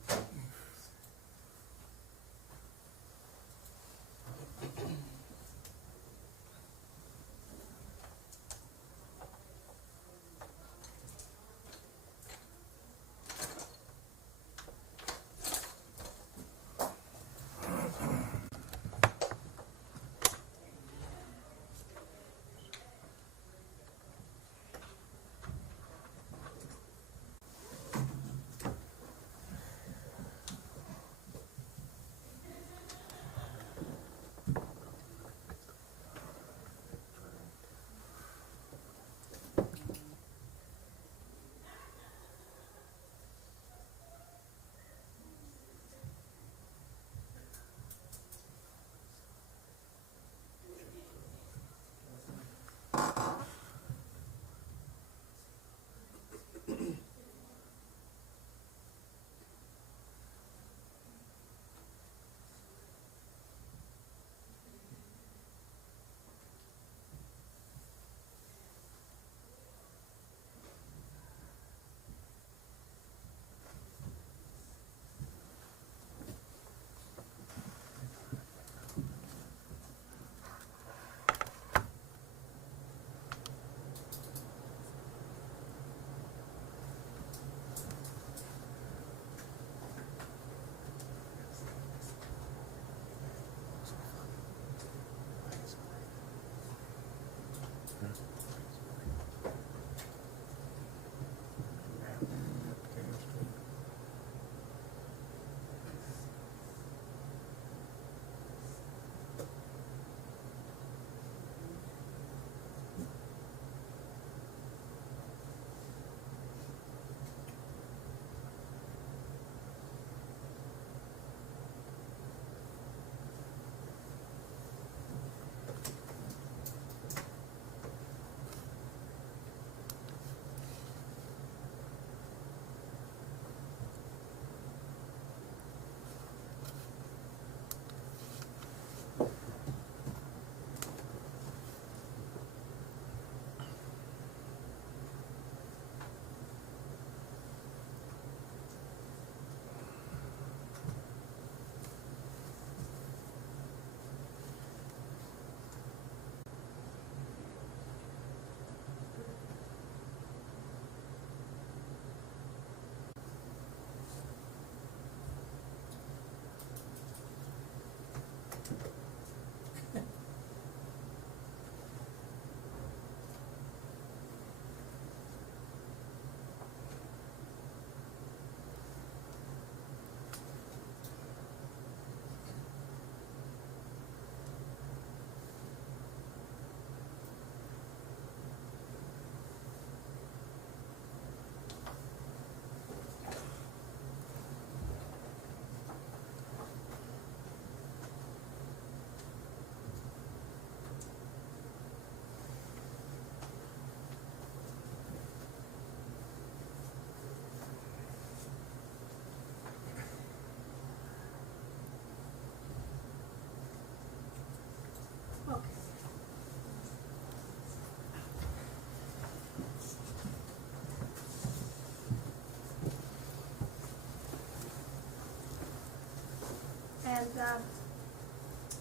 And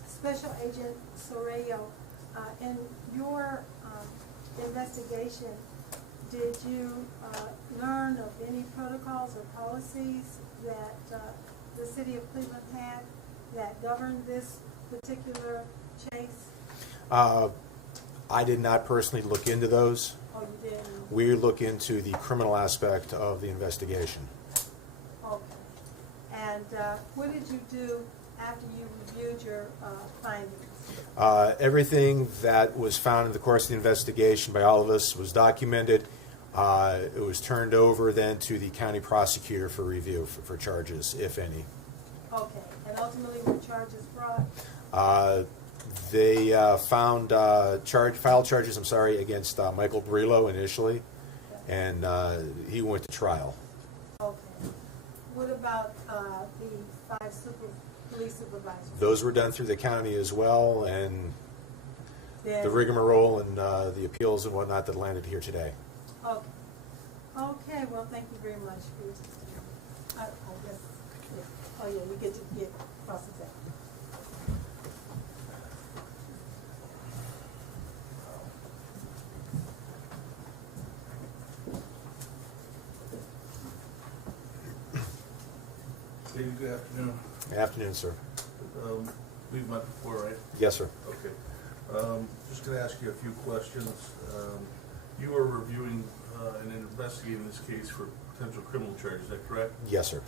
Special Agent Sorello, in your investigation, did you learn of any protocols or policies that the city of Cleveland had that governed this particular chase? I did not personally look into those. Oh, you didn't? We look into the criminal aspect of the investigation. Okay. And what did you do after you reviewed your findings? Everything that was found in the course of the investigation by all of us was documented. It was turned over then to the county prosecutor for review for charges, if any. Okay. And ultimately, were charges brought? They filed charges, against Michael Brillo initially, and he went to trial. Okay. What about the 5 police supervisors? Those were done through the county as well, and Yes. the rigmarole and the appeals and whatnot that landed here today. Okay. Okay, well, thank you very much for your testimony. I guess, yeah. Oh, yeah, we get to get cross-examined. Hey, good afternoon. Afternoon, sir. We've met before, right? Yes, sir. Okay. Just gonna ask you a few questions. You were reviewing and investigating this case for potential criminal charges, is that correct? Yes, sir.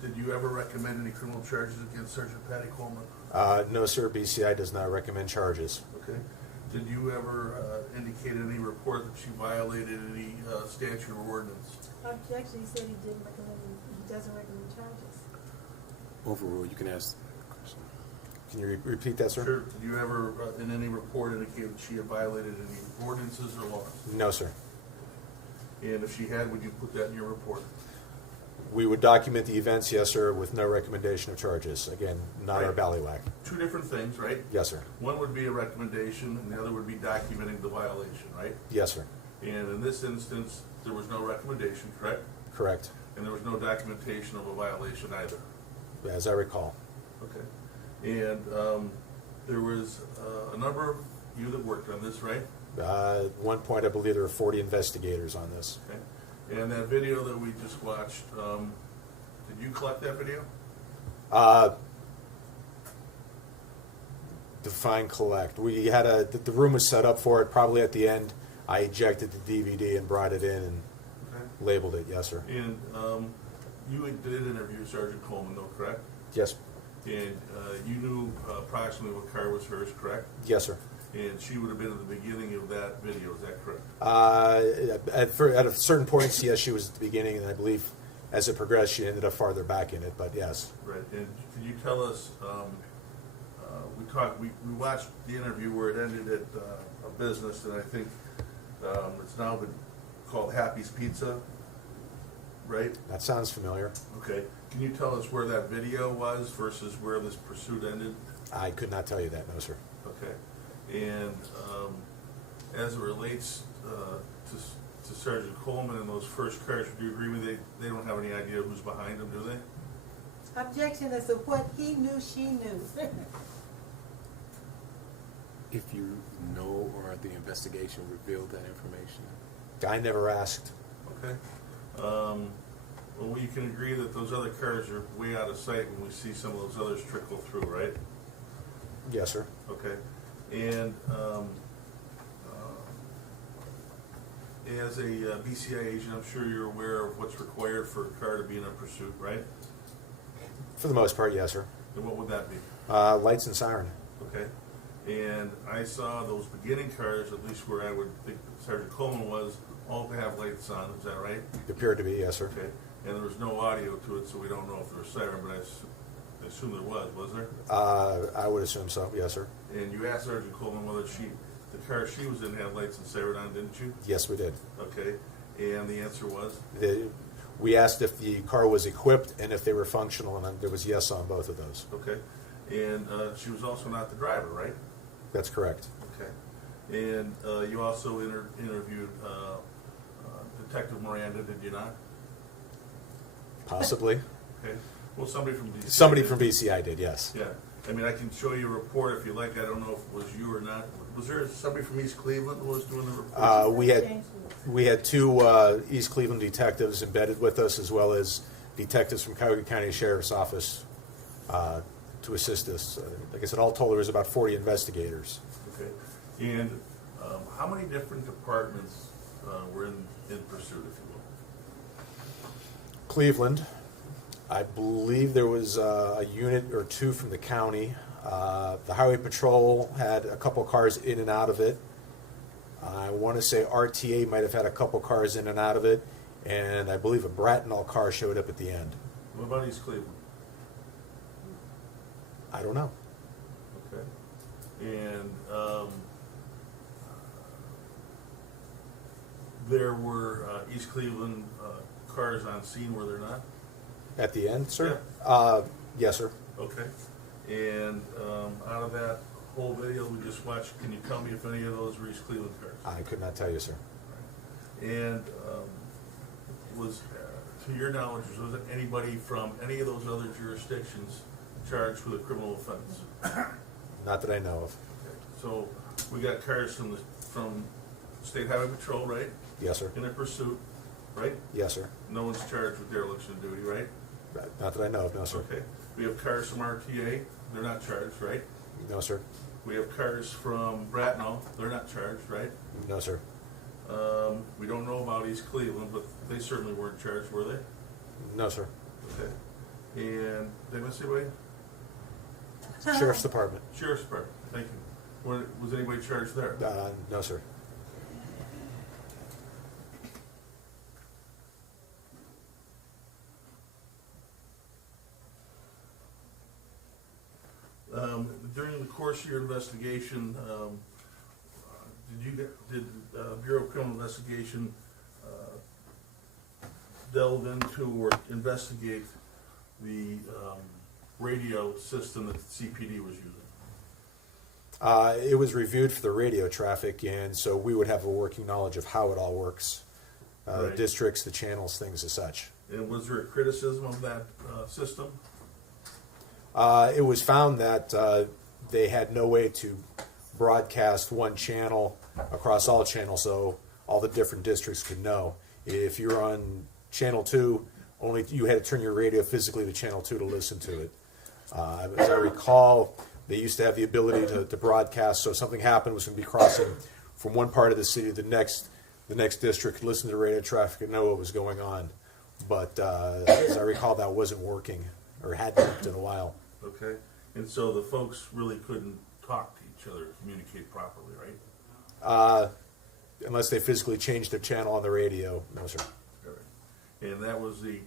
Did you ever recommend any criminal charges against Sergeant Patty Coleman? No, sir. BCI does not recommend charges. Okay. Did you ever indicate in any report that she violated any statute or ordinance? Objection, he said he didn't recommend, he doesn't recommend charges. Overruled. You can ask. Can you repeat that, sir? Sure. Did you ever, in any report, indicate that she had violated any ordinances or laws? No, sir. And if she had, would you put that in your report? We would document the events, yes, sir, with no recommendation of charges. Again, not our Right. ballywhack. Two different things, right? Yes, sir. One would be a recommendation, and the other would be documenting the violation, right? Yes, sir. And in this instance, there was no recommendation, correct? Correct. And there was no documentation of a violation either. As I recall. Okay. And there was a number of you that worked on this, right? At one point, I believe there were 40 investigators on this. Okay. And that video that we just watched, did you collect that video? Define collect. We had the room was set up for it. Probably at the end, I ejected the DVD and brought it in and Okay. labeled it. Yes, sir. And you did interview Sergeant Coleman, though, correct? Yes. And you knew approximately what car was hers, correct? Yes, sir. And she would have been at the beginning of that video, is that correct? At a certain points, yes, she was at the beginning, and I believe as it progressed, she ended up farther back in it. But yes. Right. And can you tell us? We watched the interview where it ended at a business, and I think it's now been called Happy's Pizza, right? That sounds familiar. Okay. Can you tell us where that video was versus where this pursuit ended? I could not tell you that, no, sir. Okay. And as it relates to Sergeant Coleman and those first cars, do you agree with me they don't have any idea who's behind them, do they? Objection as to what he knew, she knew. If you know or the investigation revealed that information. I never asked. Okay. Well, we can agree that those other cars are way out of sight when we see some of those others trickle through, right? Yes, sir. Okay. And as a BCI agent, I'm sure you're aware of what's required for a car to be in a pursuit, right? For the most part, yes, sir. And what would that be? Lights and siren. Okay. And I saw those beginning cars, at least where I would think Sergeant Coleman was, all to have lights on, is that right? Appeared to be, yes, sir. Okay. And there was no audio to it, so we don't know if there was siren, but I assume there was there? I would assume so, yes, sir. And you asked Sergeant Coleman whether the car she was in had lights and siren on, didn't you? Yes, we did. Okay. And the answer was? We asked if the car was equipped and if they were functional, and there was yes on both of those. Okay. And she was also not the driver, right? That's correct. Okay. And you also interviewed Detective Miranda, did you not? Possibly. Okay. Well, somebody from BCI. Somebody from BCI did, yes. Yeah. I mean, I can show you a report if you like. I don't know if it was you or not. Was there somebody from East Cleveland who was doing the report? We had two East Cleveland detectives embedded with us, as well as detectives from Cuyahoga County Sheriff's Office to assist us. Like I said, all told, there was about 40 investigators. Okay. And how many different departments were in pursuit, if you will? Cleveland, I believe there was a unit or two from the county. The Highway Patrol had a couple cars in and out of it. I want to say RTA might have had a couple cars in and out of it, and I believe a Bracknell car showed up at the end. What about East Cleveland? I don't know. Okay. And there were East Cleveland cars on scene, were there not? At the end, sir? Yeah. Yes, sir. Okay. And out of that whole video we just watched, can you tell me if any of those were East Cleveland cars? I could not tell you, sir. And was, to your knowledge, was there anybody from any of those other jurisdictions charged with a criminal offense? Not that I know of. So we got cars from State Highway Patrol, right? Yes, sir. In a pursuit, right? Yes, sir. No one's charged with dereliction of duty, right? Not that I know of, no, sir. Okay. We have cars from RTA, they're not charged, right? No, sir. We have cars from Bratno, they're not charged, right? No, sir. We don't know about East Cleveland, but they certainly weren't charged, were they? No, sir. Okay. And did I miss anybody? Sheriff's Department. Sheriff's Department, thank you. Was anybody charged there? No, sir. During the course of your investigation, did Bureau of Criminal Investigation delve into or investigate the radio system that the CPD was using? It was reviewed for the radio traffic, and so we would have a working knowledge of how it all works. The Right. districts, the channels, things as such. And was there a criticism of that system? It was found that they had no way to broadcast one channel across all channels, so all the different districts could know. If you're on channel 2, only you had to turn your radio physically to channel 2 to listen to it. As I recall, they used to have the ability to broadcast, so if something happened, was going to be crossing from one part of the city to the next district, could listen to radio traffic and know what was going on. But as I recall, that wasn't working, or hadn't worked in a while. Okay. And so the folks really couldn't talk to each other, communicate properly, right? Unless they physically changed their channel on the radio, no, sir. All right. And that was the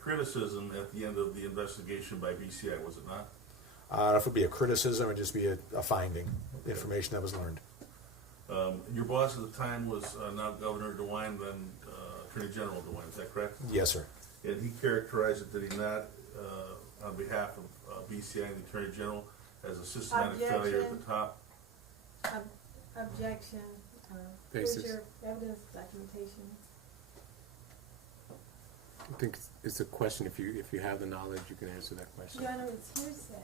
criticism at the end of the investigation by BCI, was it not? I don't know if it would be a criticism or just be a finding, information that was learned. Your boss at the time was now Governor DeWine, then Attorney General DeWine, is that correct? Yes, sir. And he characterized it, did he not, on behalf of BCI and the Attorney General, as a systematic failure at the top? Objection. Basis. Where's your evidence documentation? I think it's a question. If you have the knowledge, you can answer that question. Your Honor, it's hearsay.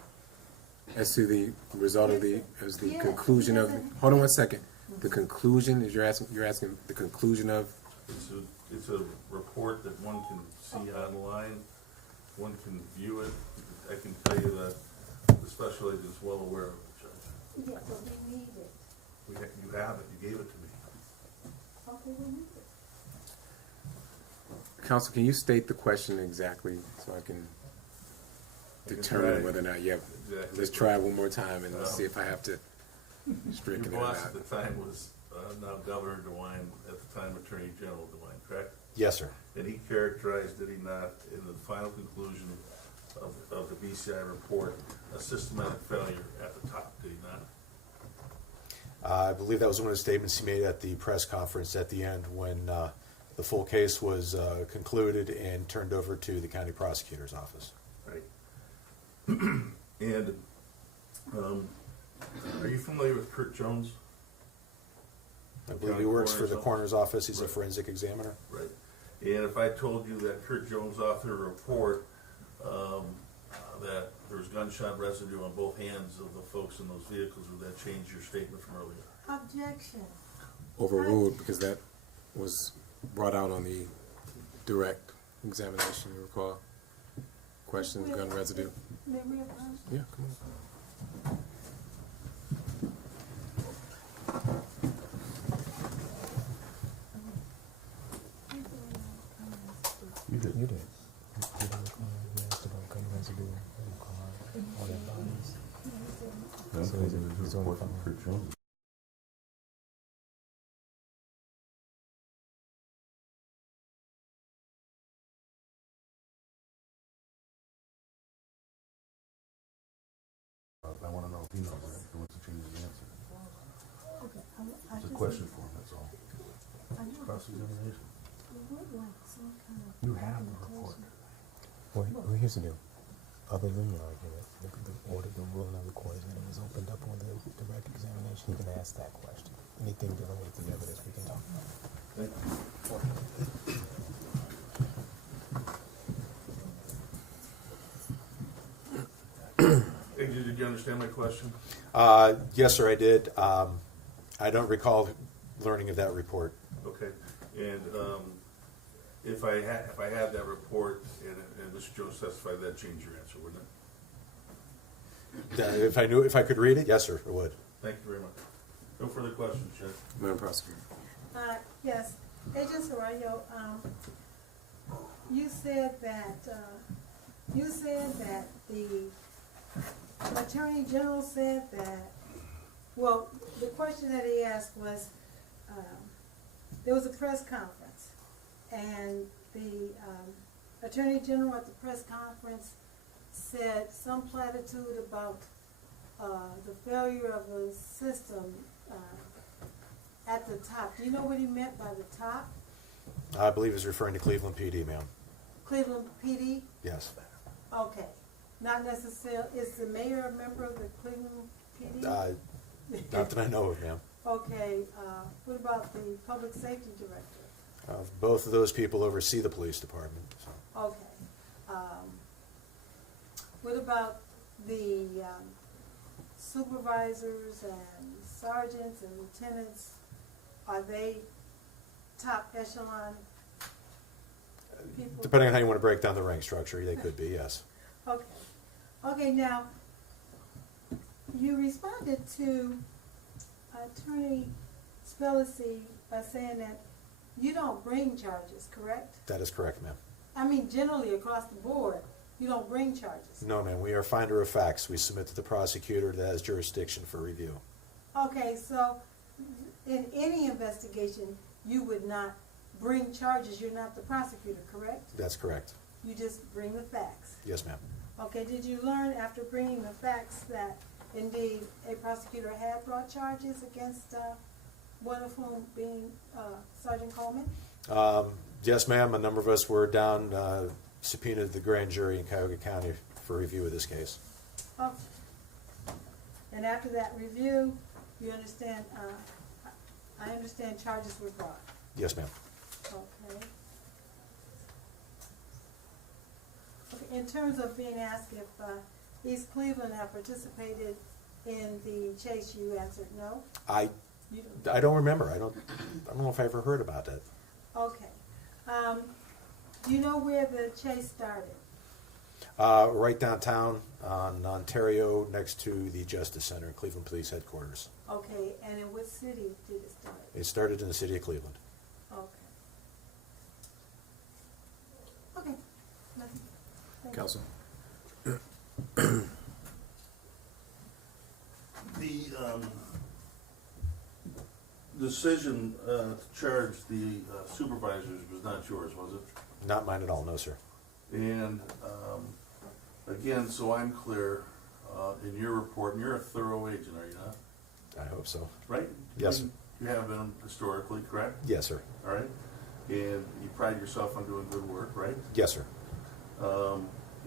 As to the result of the Yes, conclusion of. yes. Hold on one second. The conclusion is you're asking the conclusion of. It's a report that one can see online, one can view it. I can tell you that the special agent is well aware of it, Judge. Yeah, but we need it. You have it, you gave it to me. Okay, we need it. Counsel, can you state the question exactly so I can determine whether or not you have. Exactly. Let's try it one more time and let's see if I have to stricken Your it or boss not. at the time was now Governor DeWine, at the time Attorney General DeWine, correct? Yes, sir. And he characterized, did he not, in the final conclusion of the BCI report, a systematic failure at the top, did he not? I believe that was one of the statements he made at the press conference at the end when the full case was concluded and turned over to the county prosecutor's office. Right. And are you familiar with Kurt Jones? I believe he works for the coroner's office. He's a forensic examiner. Right. And if I told you that Kurt Jones authored a report that there was gunshot residue on both hands of the folks in those vehicles, would that change your statement from earlier? Objection. Overruled because that was brought out on the direct examination, you recall? Questions, gun residue. May we apologize? Yeah, come on. You did. You did recall you asked about gun residue in the car, all their bodies. So he's on the phone. I want to know if he knows that, he wants to change his answer. Okay, I It's a just- question for him, that's all. I know. Cross-examination. We would like some kind of You have the report. Well, here's the deal. other than the argument, the order, the ruling of the court is that it was opened up on the direct examination. You can ask that question. Anything dealing with the evidence, we can talk about. Hey, did you understand my question? Yes, sir, I did. I don't recall learning of that report. Okay, and if I had that report and Mr. Jones testified, that'd change your answer, wouldn't it? If I could read it, yes, sir, it would. Thank you very much. No further questions, Judge. Madam Prosecutor. Yes, Agent Arroyo, you said that the Attorney General said that, well, the question that he asked was, there was a press conference, and the Attorney General at the press conference said some platitude about the failure of a system at the top. Do you know what he meant by the top? I believe he's referring to Cleveland PD, ma'am. Cleveland PD? Yes. Okay. Not necessarily, is the mayor a member of the Cleveland PD? Not that I know of, ma'am. Okay, what about the public safety director? Both of those people oversee the police department. So. Okay. What about the supervisors and sergeants and lieutenants? Are they top echelon people? Depending on how you want to break down the rank structure, they could be, yes. Okay. Okay, now, you responded to Attorney Spellacy by saying that you don't bring charges, correct? That is correct, ma'am. I mean, generally across the board, you don't bring charges. No, ma'am. We are finder of facts. We submit to the prosecutor that has jurisdiction for review. Okay, so in any investigation, you would not bring charges. You're not the prosecutor, correct? That's correct. You just bring the facts. Yes, ma'am. Okay, did you learn after bringing the facts that indeed a prosecutor had brought charges against one of whom being Sergeant Coleman? Yes, ma'am. A number of us were down, subpoenaed the grand jury in Cuyahoga County for review of this case. Okay. And after that review, you understand, I understand charges were brought. Yes, ma'am. Okay. Okay. In terms of being asked if East Cleveland have participated in the chase, you answered no? You don't. I don't remember. I don't know if I ever heard about that. Okay. Do you know where the chase started? Right downtown on Ontario, next to the Justice Center, Cleveland Police Headquarters. Okay, and in what city did it start? It started in the city of Cleveland. Okay. Okay. Nothing. Thank you. Counsel. The decision to charge the supervisors was not yours, was it? Not mine at all, no, sir. And again, so I'm clear, in your report, and you're a thorough agent, are you not? I hope so. Right? Yes, sir. You have been historically, correct? Yes, sir. All right? And you pride yourself on doing good work, right? Yes, sir.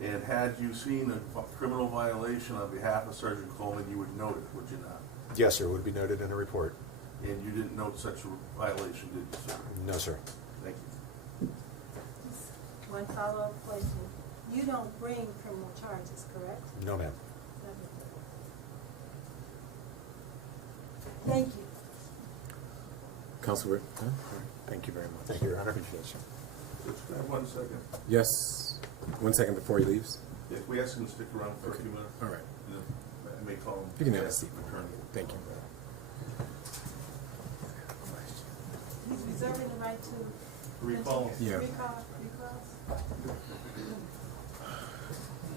And had you seen a criminal violation on behalf of Sergeant Coleman, you would note it, would you not? Yes, sir. Would be noted in a report. And you didn't note such a violation, did you, sir? No, sir. Thank you. One follow-up question. You don't bring criminal charges, correct? No, ma'am. Thank you. Counsel, thank you very much. Thank you, Your Honor. Appreciate you. Just have 1 second. Yes. 1 second before he leaves. If we ask him to stick around for a few minutes. All right. And then I may call him. You can have a seat. Return. Thank you. He's reserving the right to Recall. Yeah. recall.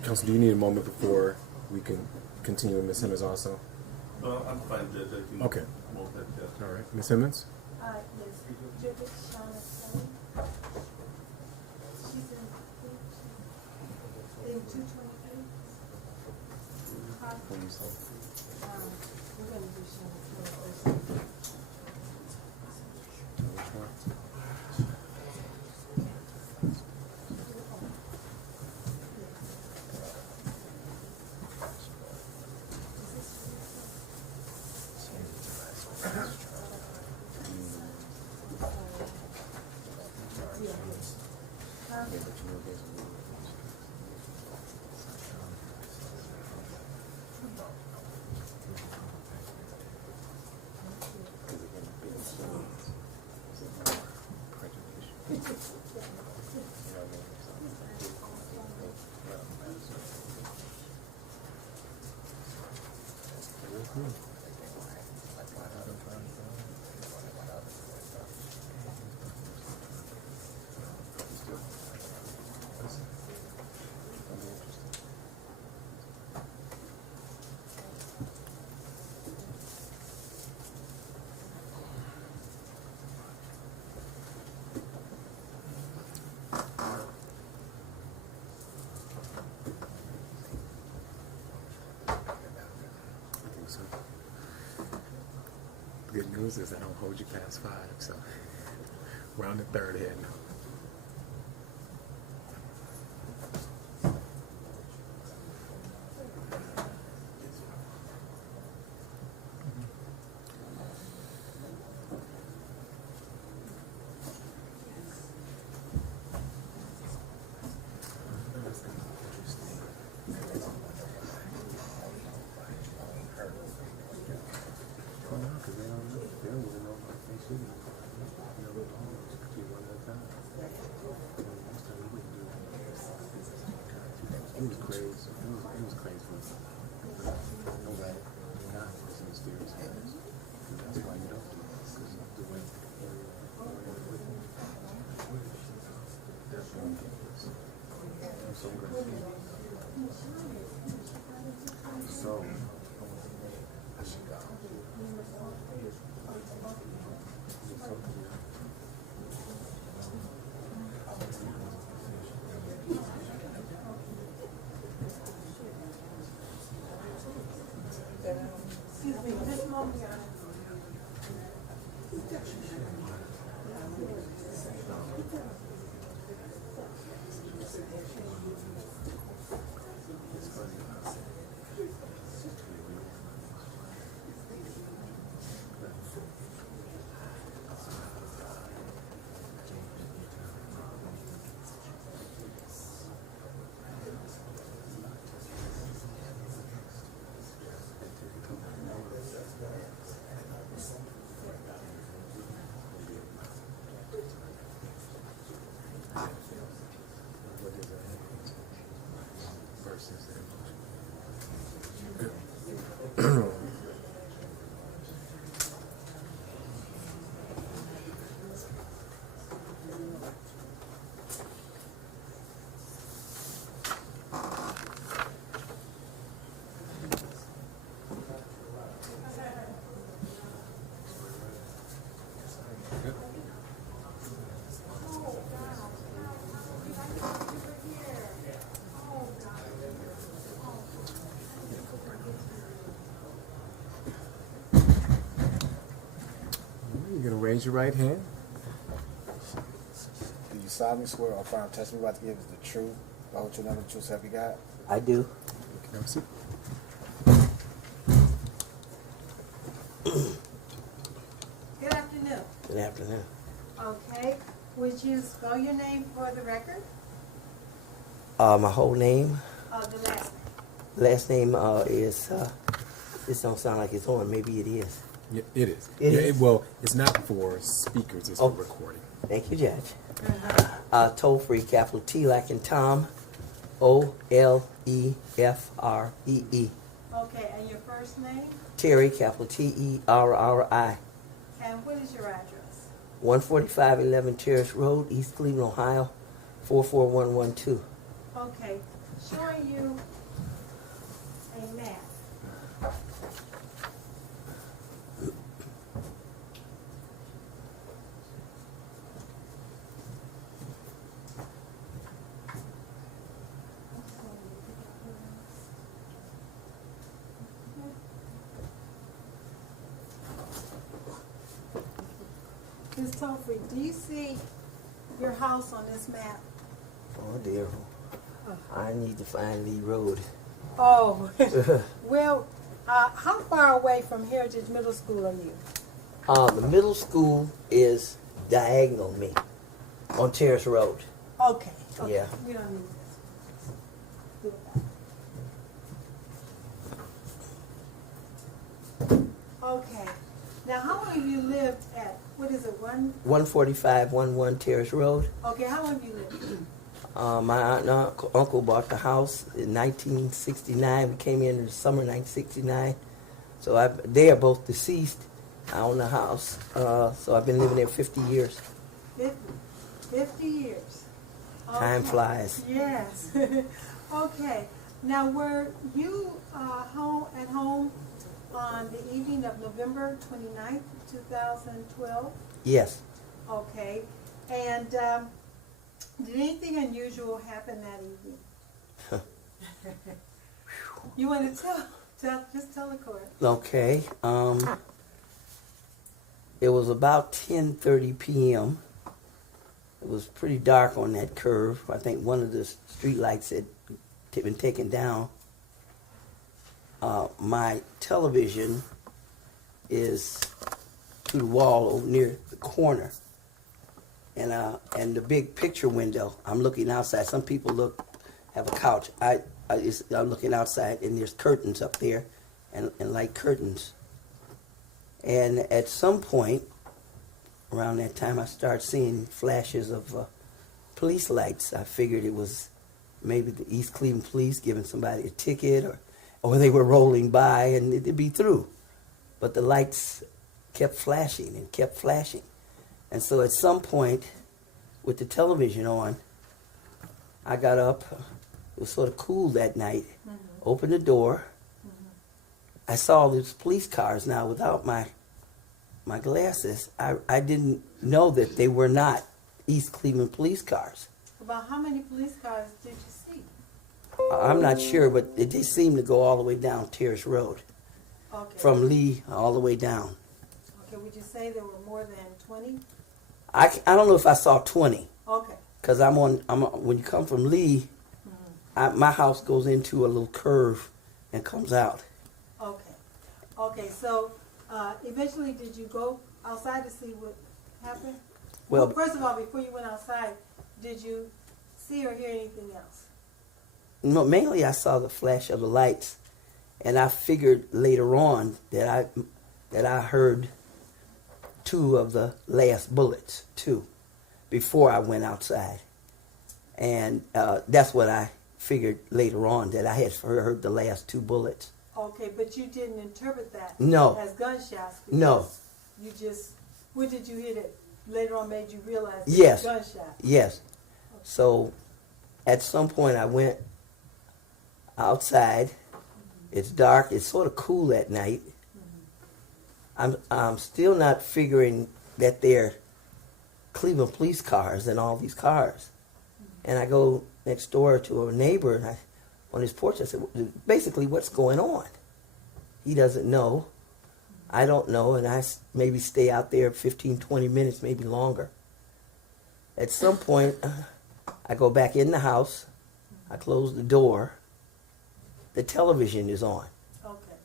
Counsel, do you need a moment before we can continue with Ms. Simmons also? I'm fine, Judge. I can Okay. multitask. All right. Ms. Simmons? Yes. Judith Shauna Kelly. She's in 223. We're going to do Shauna Kelly first. car? Good news is I don't hold you past 5, so we're on the third head now. It was crazy. It was crazy. Nobody, God was a mysterious place. That's why you don't do it. Because of the way I'm so grateful. So, I should go. Excuse me, this moment. You're going to raise your right hand. Do you solemnly swear or affirm testimony about to give is the truth, the whole truth, nothing but the truth, so help you God? I do. You can have a seat. Good afternoon. Good afternoon. Okay, would you spell your name for the record? My whole name, The last name. last name is, this don't sound like it's on, maybe it is. Yeah, it is. It Yeah, is? well, it's not for speakers, it's Oh. for recording. Thank you, Judge. Toll free, capital T like in Tom, Olefree. Okay, and your first name? Terry, capital Terri. And what is your address? 14511 Terrace Road, East Cleveland, Ohio, 44112. Okay, showing you a map. Ms. Topher, do you see your house on this map? Oh dear. I need to find Lee Road. Oh, well, how far away from Heritage Middle School are you? The middle school is diagonal me on Terrace Road. Okay, Okay, Yeah. we don't need this. Do it back. Okay, now how long have you lived at, what is it, 14511 Terrace Road. okay, how long have you lived? My aunt and uncle bought the house in 1969. We came in the summer 1969. So they are both deceased. I own the house. So I've been living there 50 years. 50 years. Time Okay. flies. Yes. Okay, now were you at home on the evening of November 29th, 2012? Yes. Okay, and did anything unusual happen that evening? You want to just tell the court. Okay. It was about 10:30 p.m. It was pretty dark on that curve. I think one of the street lights had been taken down. My television is to the wall over near the corner, and the big picture window. I'm looking outside. Some people have a couch. I'm looking outside, and there's curtains up there, and light curtains. And at some point, around that time, I started seeing flashes of police lights. I figured it was maybe the East Cleveland Police giving somebody a ticket, or they were rolling by and it'd be through. But the lights kept flashing and kept flashing. And so at some point, with the television on, I got up. It was sort of cool that night. Opened the door. I saw these police cars now without my glasses. I didn't know that they were not East Cleveland police cars. About how many police cars did you see? I'm not sure, but they seemed to go all the way down Terrace Road. Okay. From Lee all the way down. Okay, would you say there were more than 20? I don't know if I saw 20. Okay. Because when you come from Lee, my house goes into a little curve and comes out. Okay. Okay, so eventually did you go outside to see what happened? Well, first of all, before you went outside, did you see or hear anything else? no, mainly I saw the flash of the lights, and I figured later on that I heard two of the last bullets, before I went outside. And that's what I figured later on, that I had heard the last two bullets. Okay, but you didn't interpret that No. as gunshots? No. You just, what did you hear that later on made you realize it Yes. was gunshots? Yes. So at some point I went outside. It's dark. It's sort of cool at night. I'm still not figuring that they're Cleveland police cars and all these cars. And I go next door to a neighbor, and on his porch, I said, basically, what's going on? He doesn't know. I don't know, and I maybe stay out there 15, 20 minutes, maybe longer. At some point, I go back in the house. I close the door. The television is on. Okay.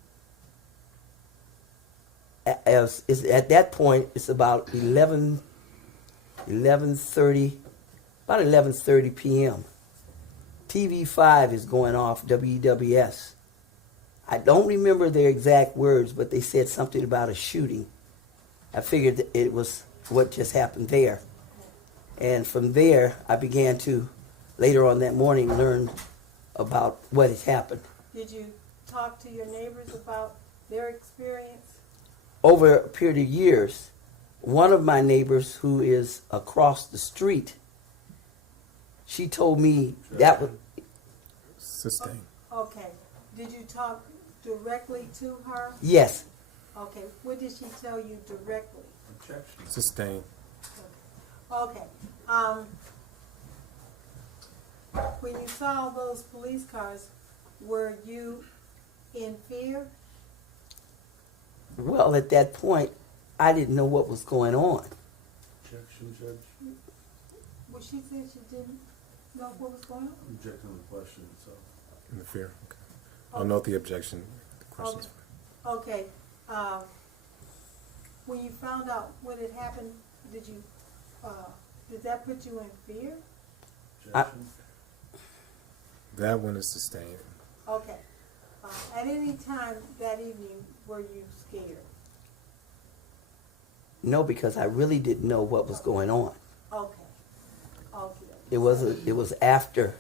At that point, it's about 11:30 p.m. TV5 is going off, WWS. I don't remember their exact words, but they said something about a shooting. I figured that it was what just happened there. And from there, I began to, later on that morning, learn about what had happened. Did you talk to your neighbors about their experience? Over a period of years, one of my neighbors who is across the street, she told me that was... Sustain. Okay. Did you talk directly to her? Yes. Okay. What did she tell you directly? Sustain. Okay. When you saw those police cars, were you in fear? Well, at that point, I didn't know what was going on. Objection, Judge. Well, she said she didn't know what was going on. Object on the question itself. In the fear. Okay. I'll note the objection. The question's Okay. When you found out what had happened, did that put you in fear? That one is sustained. Okay. At any time that evening, were you scared? No, because I really didn't know what was going on. Okay. Okay. It was after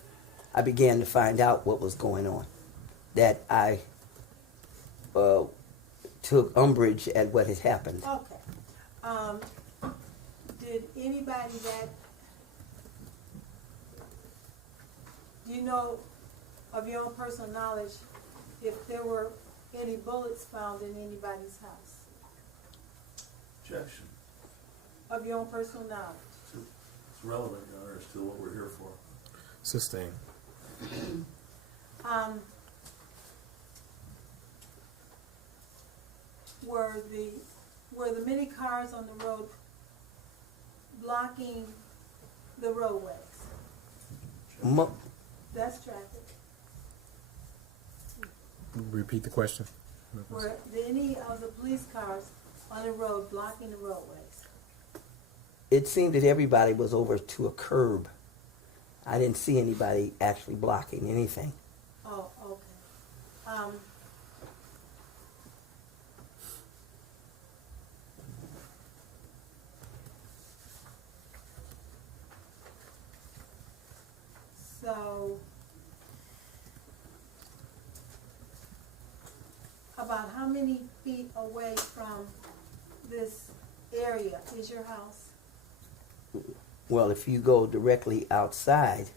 I began to find out what was going on that I took umbrage at what had happened. Okay. Did anybody do you know of your own personal knowledge if there were any bullets found in anybody's house? Objection. Of your own personal knowledge? It's relevant, Your Honor, as to what we're here for. Sustained. Were the many cars on the road blocking the roadways? That's traffic. Repeat the question. Were any of the police cars on the road blocking the roadways? It seemed that everybody was over to a curb. I didn't see anybody actually blocking anything. Oh, okay. So, about how many feet away from this area is your house? Well, if you go directly outside,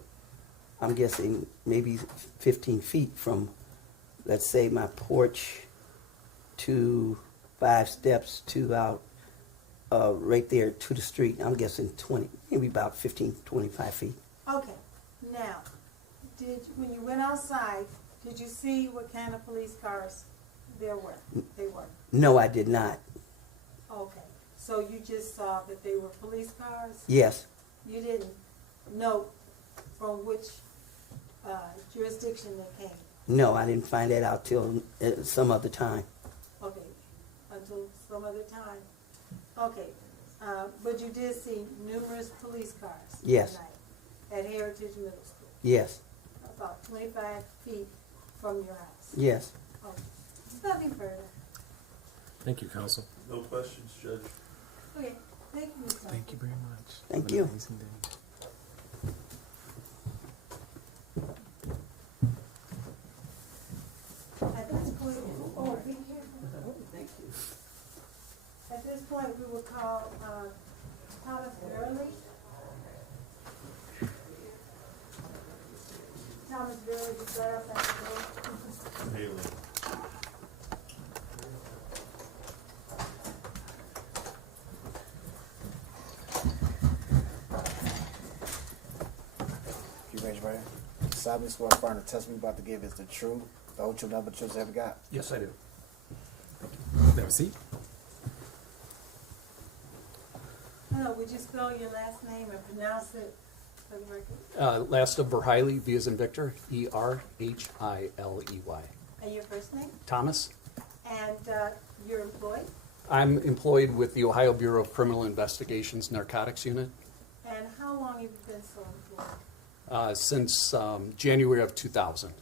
I'm guessing maybe 15 feet from, let's say, my porch to 5 steps to out right there to the street. I'm guessing 20, maybe about 15, 25 feet. Okay. Now, when you went outside, did you see what kind of police cars there were? They were. No, I did not. Okay. So you just saw that they were police cars? Yes. You didn't know from which jurisdiction they came? No, I didn't find that out till some other time. Okay. Until some other time? Okay. But you did see numerous police cars? Yes. That night at Heritage Middle School? Yes. About 25 feet from your house? Yes. Okay. Nothing further. Thank you, counsel. No questions, Judge. Okay. Thank you, Ms. Thompson. Thank you very much. Thank Have an you. amazing day. At this point, oh, be careful. Thank you. At this point, we will call Thomas Burley. Thomas Burley, just right outside the door. Haley. You raise your hand. Solemnly swear affirm the testimony about to give is the truth, the whole truth, nothing but the truth, so help you God. Yes, I do. Have a seat. Hello, would you spell your last name and pronounce it for the record? Last of Verhiley, V as in Victor, E-R-H-I-L-E-Y. And your first name? Thomas. And you're employed? I'm employed with the Ohio Bureau of Criminal Investigations Narcotics Unit And how long have you been so employed? since January of 2000.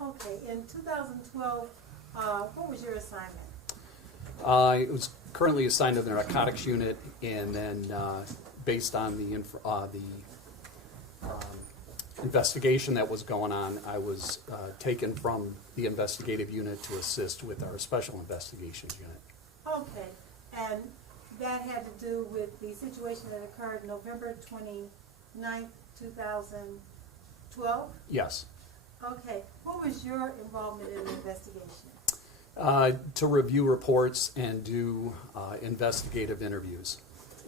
Okay, in 2012, what was your assignment? I was currently assigned to the Narcotics Unit, and then based on the investigation that was going on, I was taken from the Investigative Unit to assist with our Special Investigations Unit. Okay, and that had to do with the situation that occurred November 29th, 2012? Yes. Okay, what was your involvement in the investigation? To review reports and do investigative interviews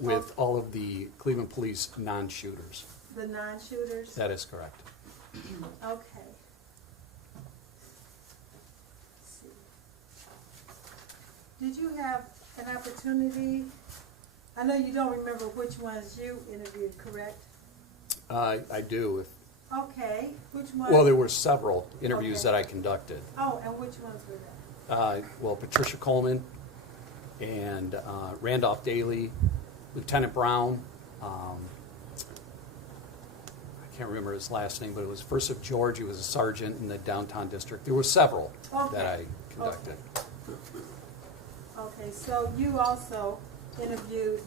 with all of the Cleveland Police non-shooters. The non-shooters? That is correct. Okay. Let's see. Did you have an opportunity, I know you don't remember which ones you interviewed, correct? I do. Okay, which ones? Well, there were several interviews Okay. that I conducted. Oh, and which ones were they? Well, Patricia Coleman and Randolph Daly, Lieutenant Brown. I can't remember his last name, but it was First of George. He was a sergeant in the downtown district. There were several that I conducted. Okay, so you also interviewed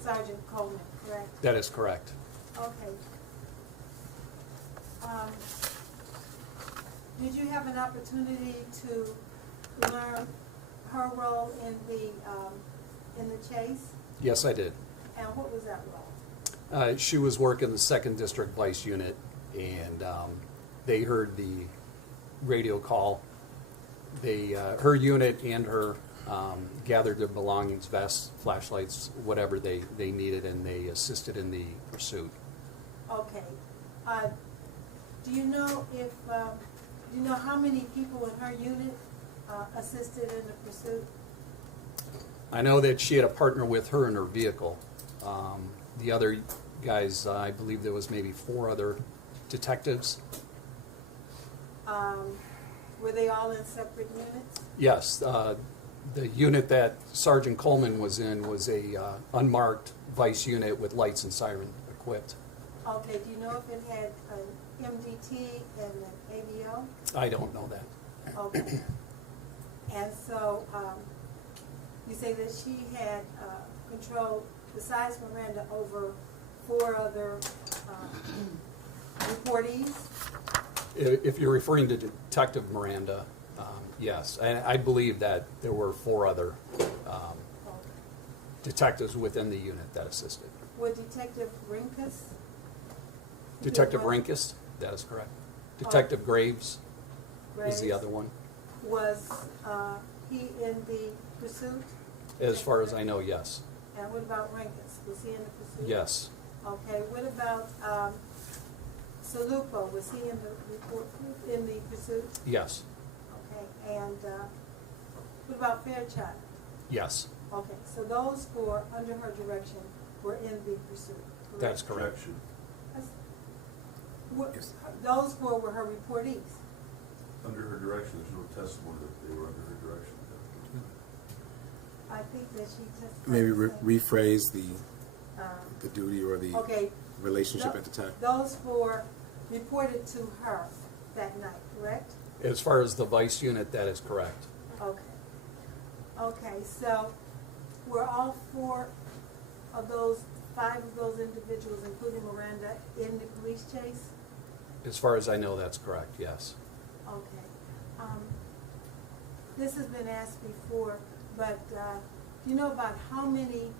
Sergeant Coleman, correct? That is correct. Okay. Did you have an opportunity to learn her role in the chase? Yes, I did. And what was that role? She was working the 2nd District Vice Unit, and they heard the radio call. Her unit and her gathered their belongings, vests, flashlights, whatever they needed, and they assisted in the pursuit. Okay. Do you know if do you know how many people in her unit assisted in the pursuit? I know that she had a partner with her in her vehicle. The other guys, I believe there was maybe 4 other detectives. Were they all in separate units? Yes, the unit that Sergeant Coleman was in was a unmarked vice unit with lights and siren equipped. Okay, do you know if it had an MDT and an ABO? I don't know that. Okay. And so, you say that she had control, besides Miranda, over 4 other reportees? If you're referring to Detective Miranda, yes. And I believe that there were 4 other detectives within the unit that assisted. Were Detective Rinkus? Detective Rinkus, that is correct. Detective Graves was the other one. Was he in the pursuit? As far as I know, yes. And what about Rinkus? Was he in the pursuit? Yes. Okay, what about Salupo? Was he in the pursuit? Yes. Okay, and what about Fairchild? Yes. Okay, so those 4 under her direction were in the pursuit, correct? That's correct. Those 4 were her reportees? Under her direction, there's no testimony that they were under her direction. I think that she just... Maybe rephrase the duty or the relationship at the time. Those 4 reported to her that night, correct? As far as the vice unit, that is correct. Okay. Okay, so were all 4 of those, 5 of those individuals, including Miranda, in the police chase? As far as I know, that's correct, yes. Okay. This has been asked before, but do you know about how many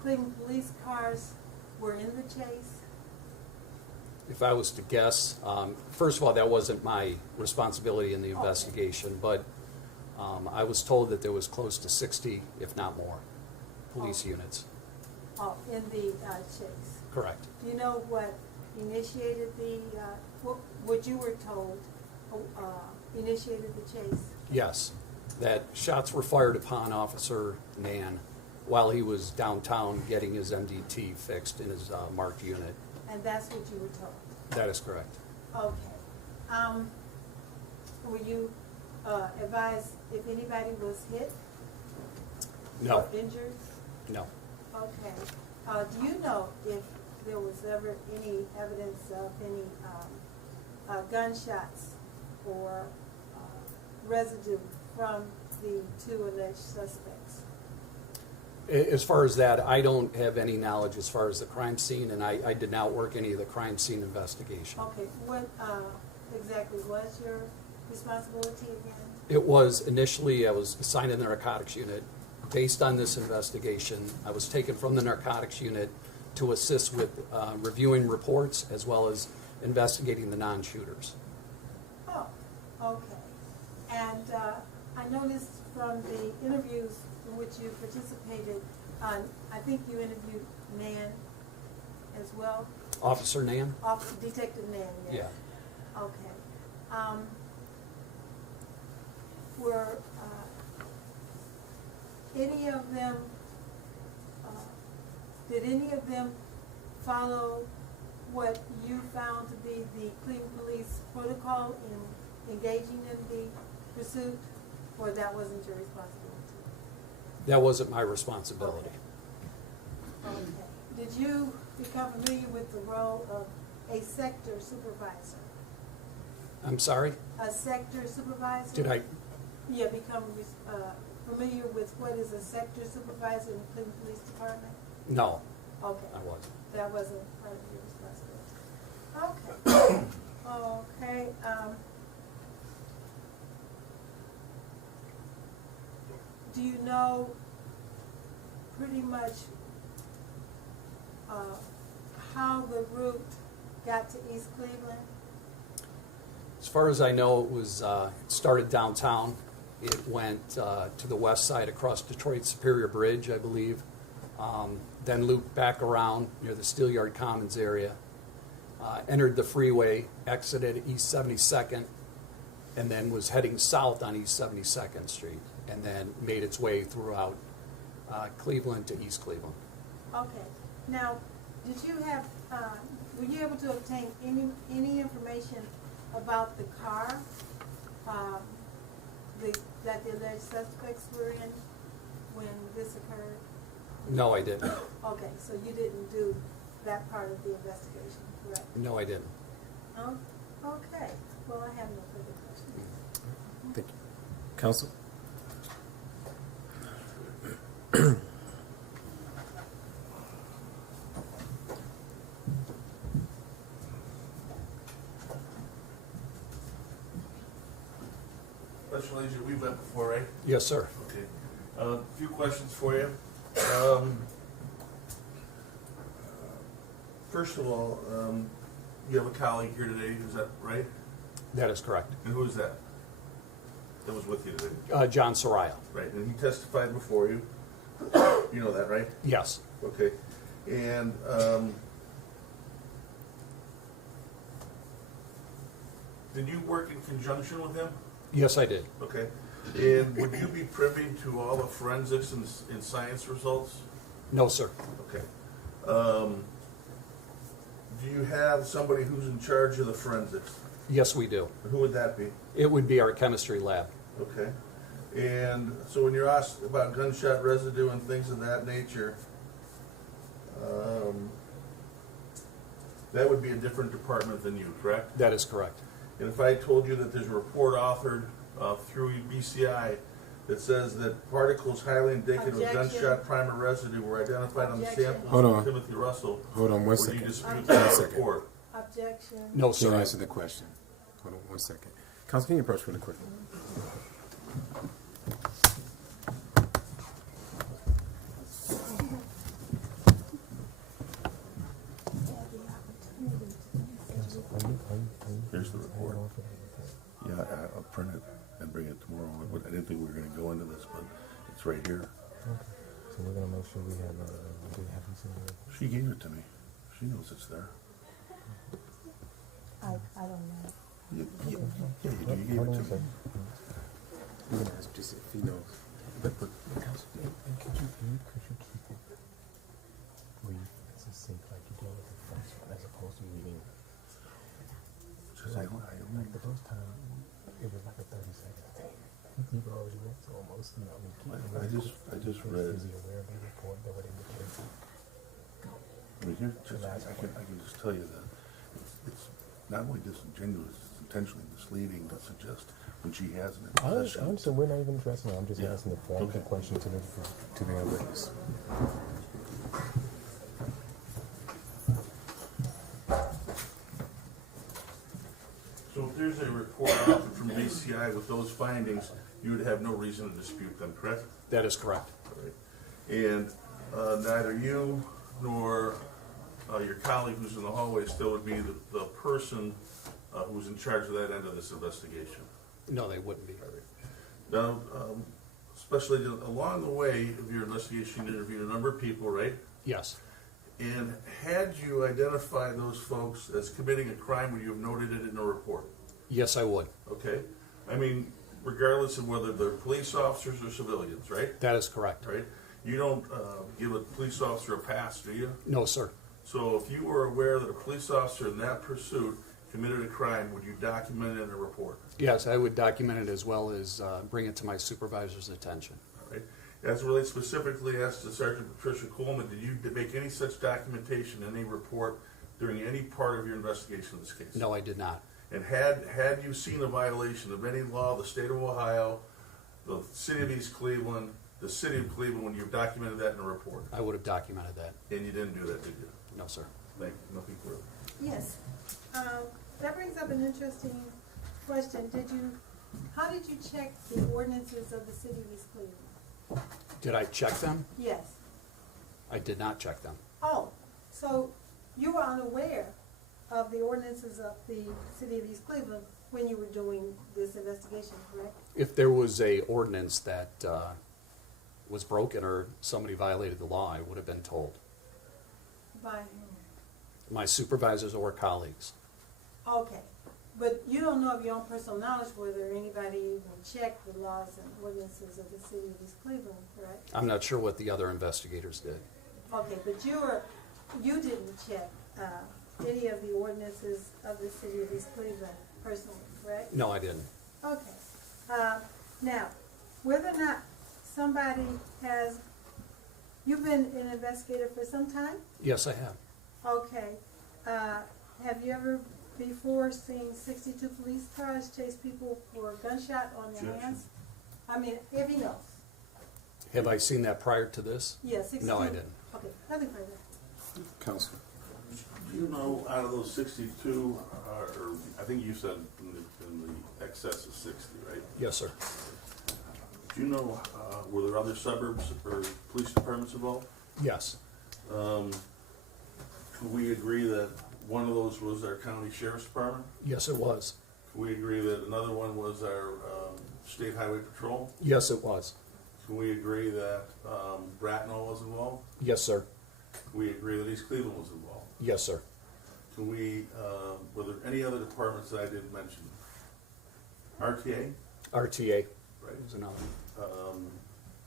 Cleveland police cars were in the chase? If I was to guess, first of all, that wasn't my responsibility in the investigation, but I was told that there was close to 60, if not more, police units. Oh, in the chase? Correct. Do you know what initiated the, what you were told initiated the chase? Yes, that shots were fired upon Officer Nan while he was downtown getting his MDT fixed in his marked unit. And that's what you were told? That is correct. Okay. Were you advised if anybody was hit? No. Or injured? No. Okay. Do you know if there was ever any evidence of any gunshots or residue from the 2 alleged suspects? As far as that, I don't have any knowledge as far as the crime scene, and I did not work any of the crime scene investigation. Okay. What exactly was your responsibility again? It was initially, I was assigned in the narcotics unit. Based on this investigation, I was taken from the narcotics unit to assist with reviewing reports as well as investigating the non-shooters. Oh, okay. And I noticed from the interviews in which you participated, I think you interviewed Nan as well? Officer Nan? Detective Nan, yes. Yeah. Okay. Were any of them, did any of them follow what you found to be the Cleveland Police protocol in engaging in the pursuit, or that wasn't your responsibility? That wasn't my responsibility. Okay. Did you become familiar with the role of a sector supervisor? I'm sorry? A sector supervisor? Did I? Yeah, become familiar with what is a sector supervisor in the Cleveland Police Department? No, Okay. I wasn't. That wasn't part of your responsibility. Okay. Okay. Do you know pretty much how the route got to East Cleveland? As far as I know, it was it started downtown. It went to the west side across Detroit Superior Bridge, I believe. Then looped back around near the Steelyard Commons area. Entered the freeway, exited East 72nd, and then was heading south on East 72nd Street, and then made its way throughout Cleveland to East Cleveland. Okay. Now, did you have, were you able to obtain any information about the car that the alleged suspects were in when this occurred? No, I didn't. Okay, so you didn't do that part of the investigation, correct? No, I didn't. Oh, okay. Well, I have no further questions. Thank you. Counsel? Special Agent, we've met before, right? Yes, sir. Okay. A few questions for you. First of all, you have a colleague here today, is that right? That is correct. And who is that? That was with you today? John Soraya. Right, and he testified before you. You know that, right? Yes. Okay. And did you work in conjunction with him? Yes, I did. Okay. And would you be privy to all the forensics and science results? No, sir. Okay. Do you have somebody who's in charge of the forensics? Yes, we do. Who would that be? It would be our chemistry lab. Okay. And so when you're asked about gunshot residue and things of that nature, that would be a different department than you, correct? That is correct. And if I told you that there's a report authored through BCI that says that particles highly indicative of gunshot primer residue were identified on the sample Hold of on. Timothy Russell, Hold on one would second. you dispute One that second. report? Objection. No, Can't sir. answer the question. Hold on one second. Counsel, can you approach really quickly? Here's the report. Yeah, I'll print it and bring it tomorrow. I didn't think we were gonna go into this, but it's right here. Okay. So we're gonna make sure we have do we have you seen it? She gave it to me. She knows it's there. I don't know. Yeah, you do. You gave Hold it on a to me. second. We're gonna ask just if he knows. Counsel, and could you keep it where you it's a sync like you do with the first one as opposed to reading like the first time it was like a 30-second thing. You've already went to almost, you know, I just read. Is he aware of the report that would indicate? I mean, here, I can just tell you that it's not only disingenuous, it's intentionally misleading to suggest when she has an I possession. understand. We're not even addressing it. I'm just Yeah. asking the formal Okay. question to the witness. So if there's a report offered from BCI with those findings, you would have no reason to dispute them, correct? That is correct. All right. And neither you nor your colleague who's in the hallway still would be the person who's in charge of that end of this investigation. No, they wouldn't be. Now, especially along the way of your investigation, you interviewed a number of people, right? Yes. And had you identified those folks as committing a crime, would you have noted it in a report? Yes, I would. Okay? I mean, regardless of whether they're police officers or civilians, right? That is correct. Right? You don't give a police officer a pass, do you? No, sir. So if you were aware that a police officer in that pursuit committed a crime, would you document it in a report? Yes, I would document it as well as bring it to my supervisor's attention. All right. As it relates specifically as to Sergeant Patricia Coleman, did you make any such documentation in a report during any part of your investigation of this case? No, I did not. And had you seen a violation of any law of the state of Ohio, the city of East Cleveland, the city of Cleveland, when you've documented that in a report? I would have documented that. And you didn't do that, did you? No, sir. Thank you. Nothing further. Yes. That brings up an interesting question. How did you check the ordinances of the city of East Cleveland? Did I check them? Yes. I did not check them. Oh, so you were unaware of the ordinances of the city of East Cleveland when you were doing this investigation, correct? If there was a ordinance that was broken or somebody violated the law, I would have been told. By My supervisors or colleagues. whom? Okay. But you don't know of your own personal knowledge whether anybody even checked the laws and ordinances of the city of East Cleveland, correct? I'm not sure what the other investigators did. Okay, but you didn't check any of the ordinances of the city of East Cleveland personally, correct? No, I didn't. Okay. Now, whether or not somebody you've been an investigator for some time? Yes, I have. Okay. Have you ever before seen 62 police cars chase people for a gunshot on their hands? I mean, if he knows. Have I seen that prior to this? Yeah, 62. No, I didn't. Okay, nothing further. Counsel. Do you know, out of those 62, or I think you said in the excess of 60, right? Yes, sir. Do you know, were there other suburbs or police departments involved? Yes. Could we agree that one of those was our county sheriff's department? Yes, it was. Could we agree that another one was our state highway patrol? Yes, it was. Can we agree that Bracknell was involved? Yes, sir. Can we agree that East Cleveland was involved? Yes, sir. Can we, were there any other departments that I didn't mention? RTA? RTA. Right. Was another.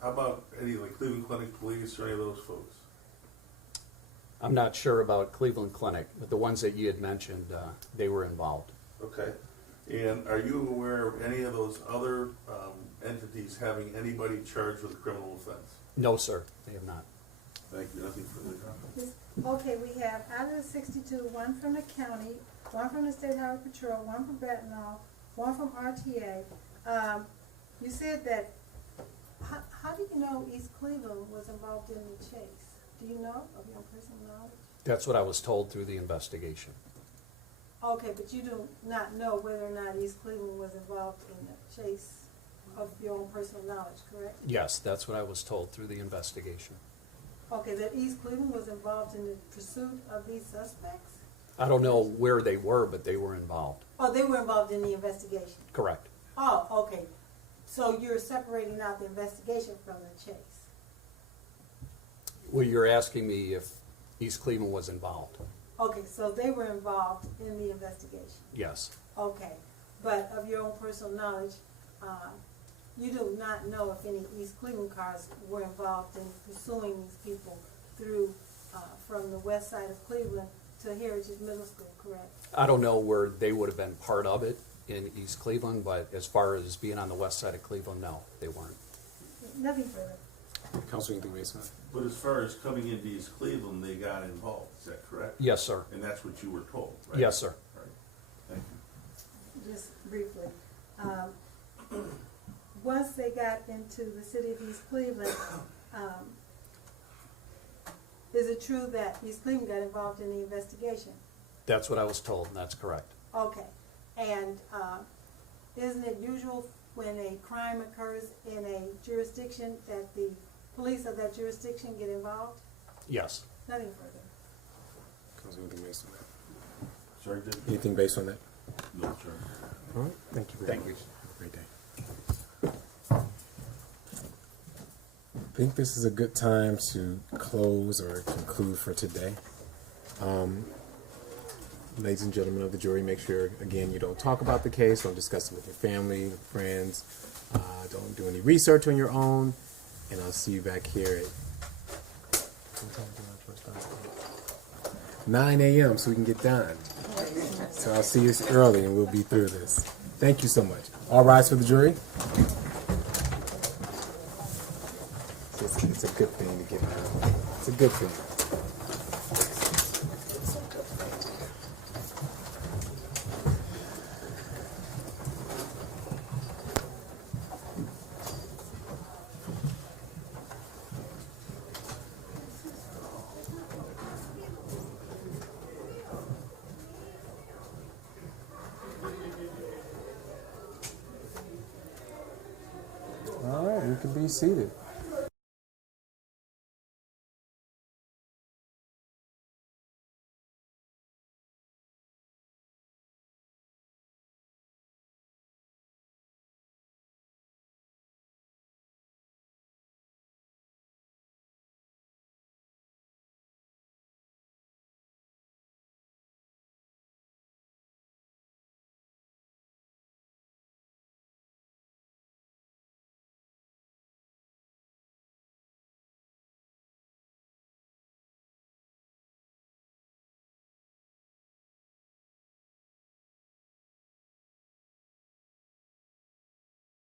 How about any, like Cleveland Clinic Police or any of those folks? I'm not sure about Cleveland Clinic, but the ones that you had mentioned, they were involved. Okay. And are you aware of any of those other entities having anybody charged with a criminal offense? No, sir. They have not. Thank you. Nothing further. Okay, we have out of the 62, one from the county, one from the State Highway Patrol, one from Bracknell, one from RTA. You said that, how do you know East Cleveland was involved in the chase? Do you know of your personal knowledge? That's what I was told through the investigation. Okay, but you do not know whether or not East Cleveland was involved in the chase of your own personal knowledge, correct? Yes, that's what I was told through the investigation. Okay, that East Cleveland was involved in the pursuit of these suspects? I don't know where they were, but they were involved. Oh, they were involved in the investigation? Correct. Oh, okay. So you're separating out the investigation from the chase? Well, you're asking me if East Cleveland was involved. Okay, so they were involved in the investigation? Yes. Okay, but of your own personal knowledge, you do not know if any East Cleveland cars were involved in pursuing these people through, from the west side of Cleveland to Heritage Middle School, correct? I don't know where they would have been part of it in East Cleveland, but as far as being on the west side of Cleveland, no, they weren't. Nothing further. Counsel, anything based on that? But as far as coming into East Cleveland, they got involved. Is that correct? Yes, sir. And that's what you were told, right? Yes, sir. All right. Thank you. Just briefly. Once they got into the city of East Cleveland, is it true that East Cleveland got involved in the investigation? That's what I was told, and that's correct. Okay. And isn't it usual when a crime occurs in a jurisdiction that the police of that jurisdiction get involved? Yes. Nothing further. Counsel, anything based on that? Sorry, Jim? Anything based on that? No, sir. All right. Thank you very Thank much. you. Have a great day. I think this is a good time to close or conclude for today. Ladies and gentlemen of the jury, make sure, again, you don't talk about the case, don't discuss it with your family, friends, don't do any research on your own, and I'll see you back here at 9 a.m. so we can get done. So I'll see you early and we'll be through this. Thank you so much. All rise for the jury. It's a good thing to get out. It's a good thing. be seated.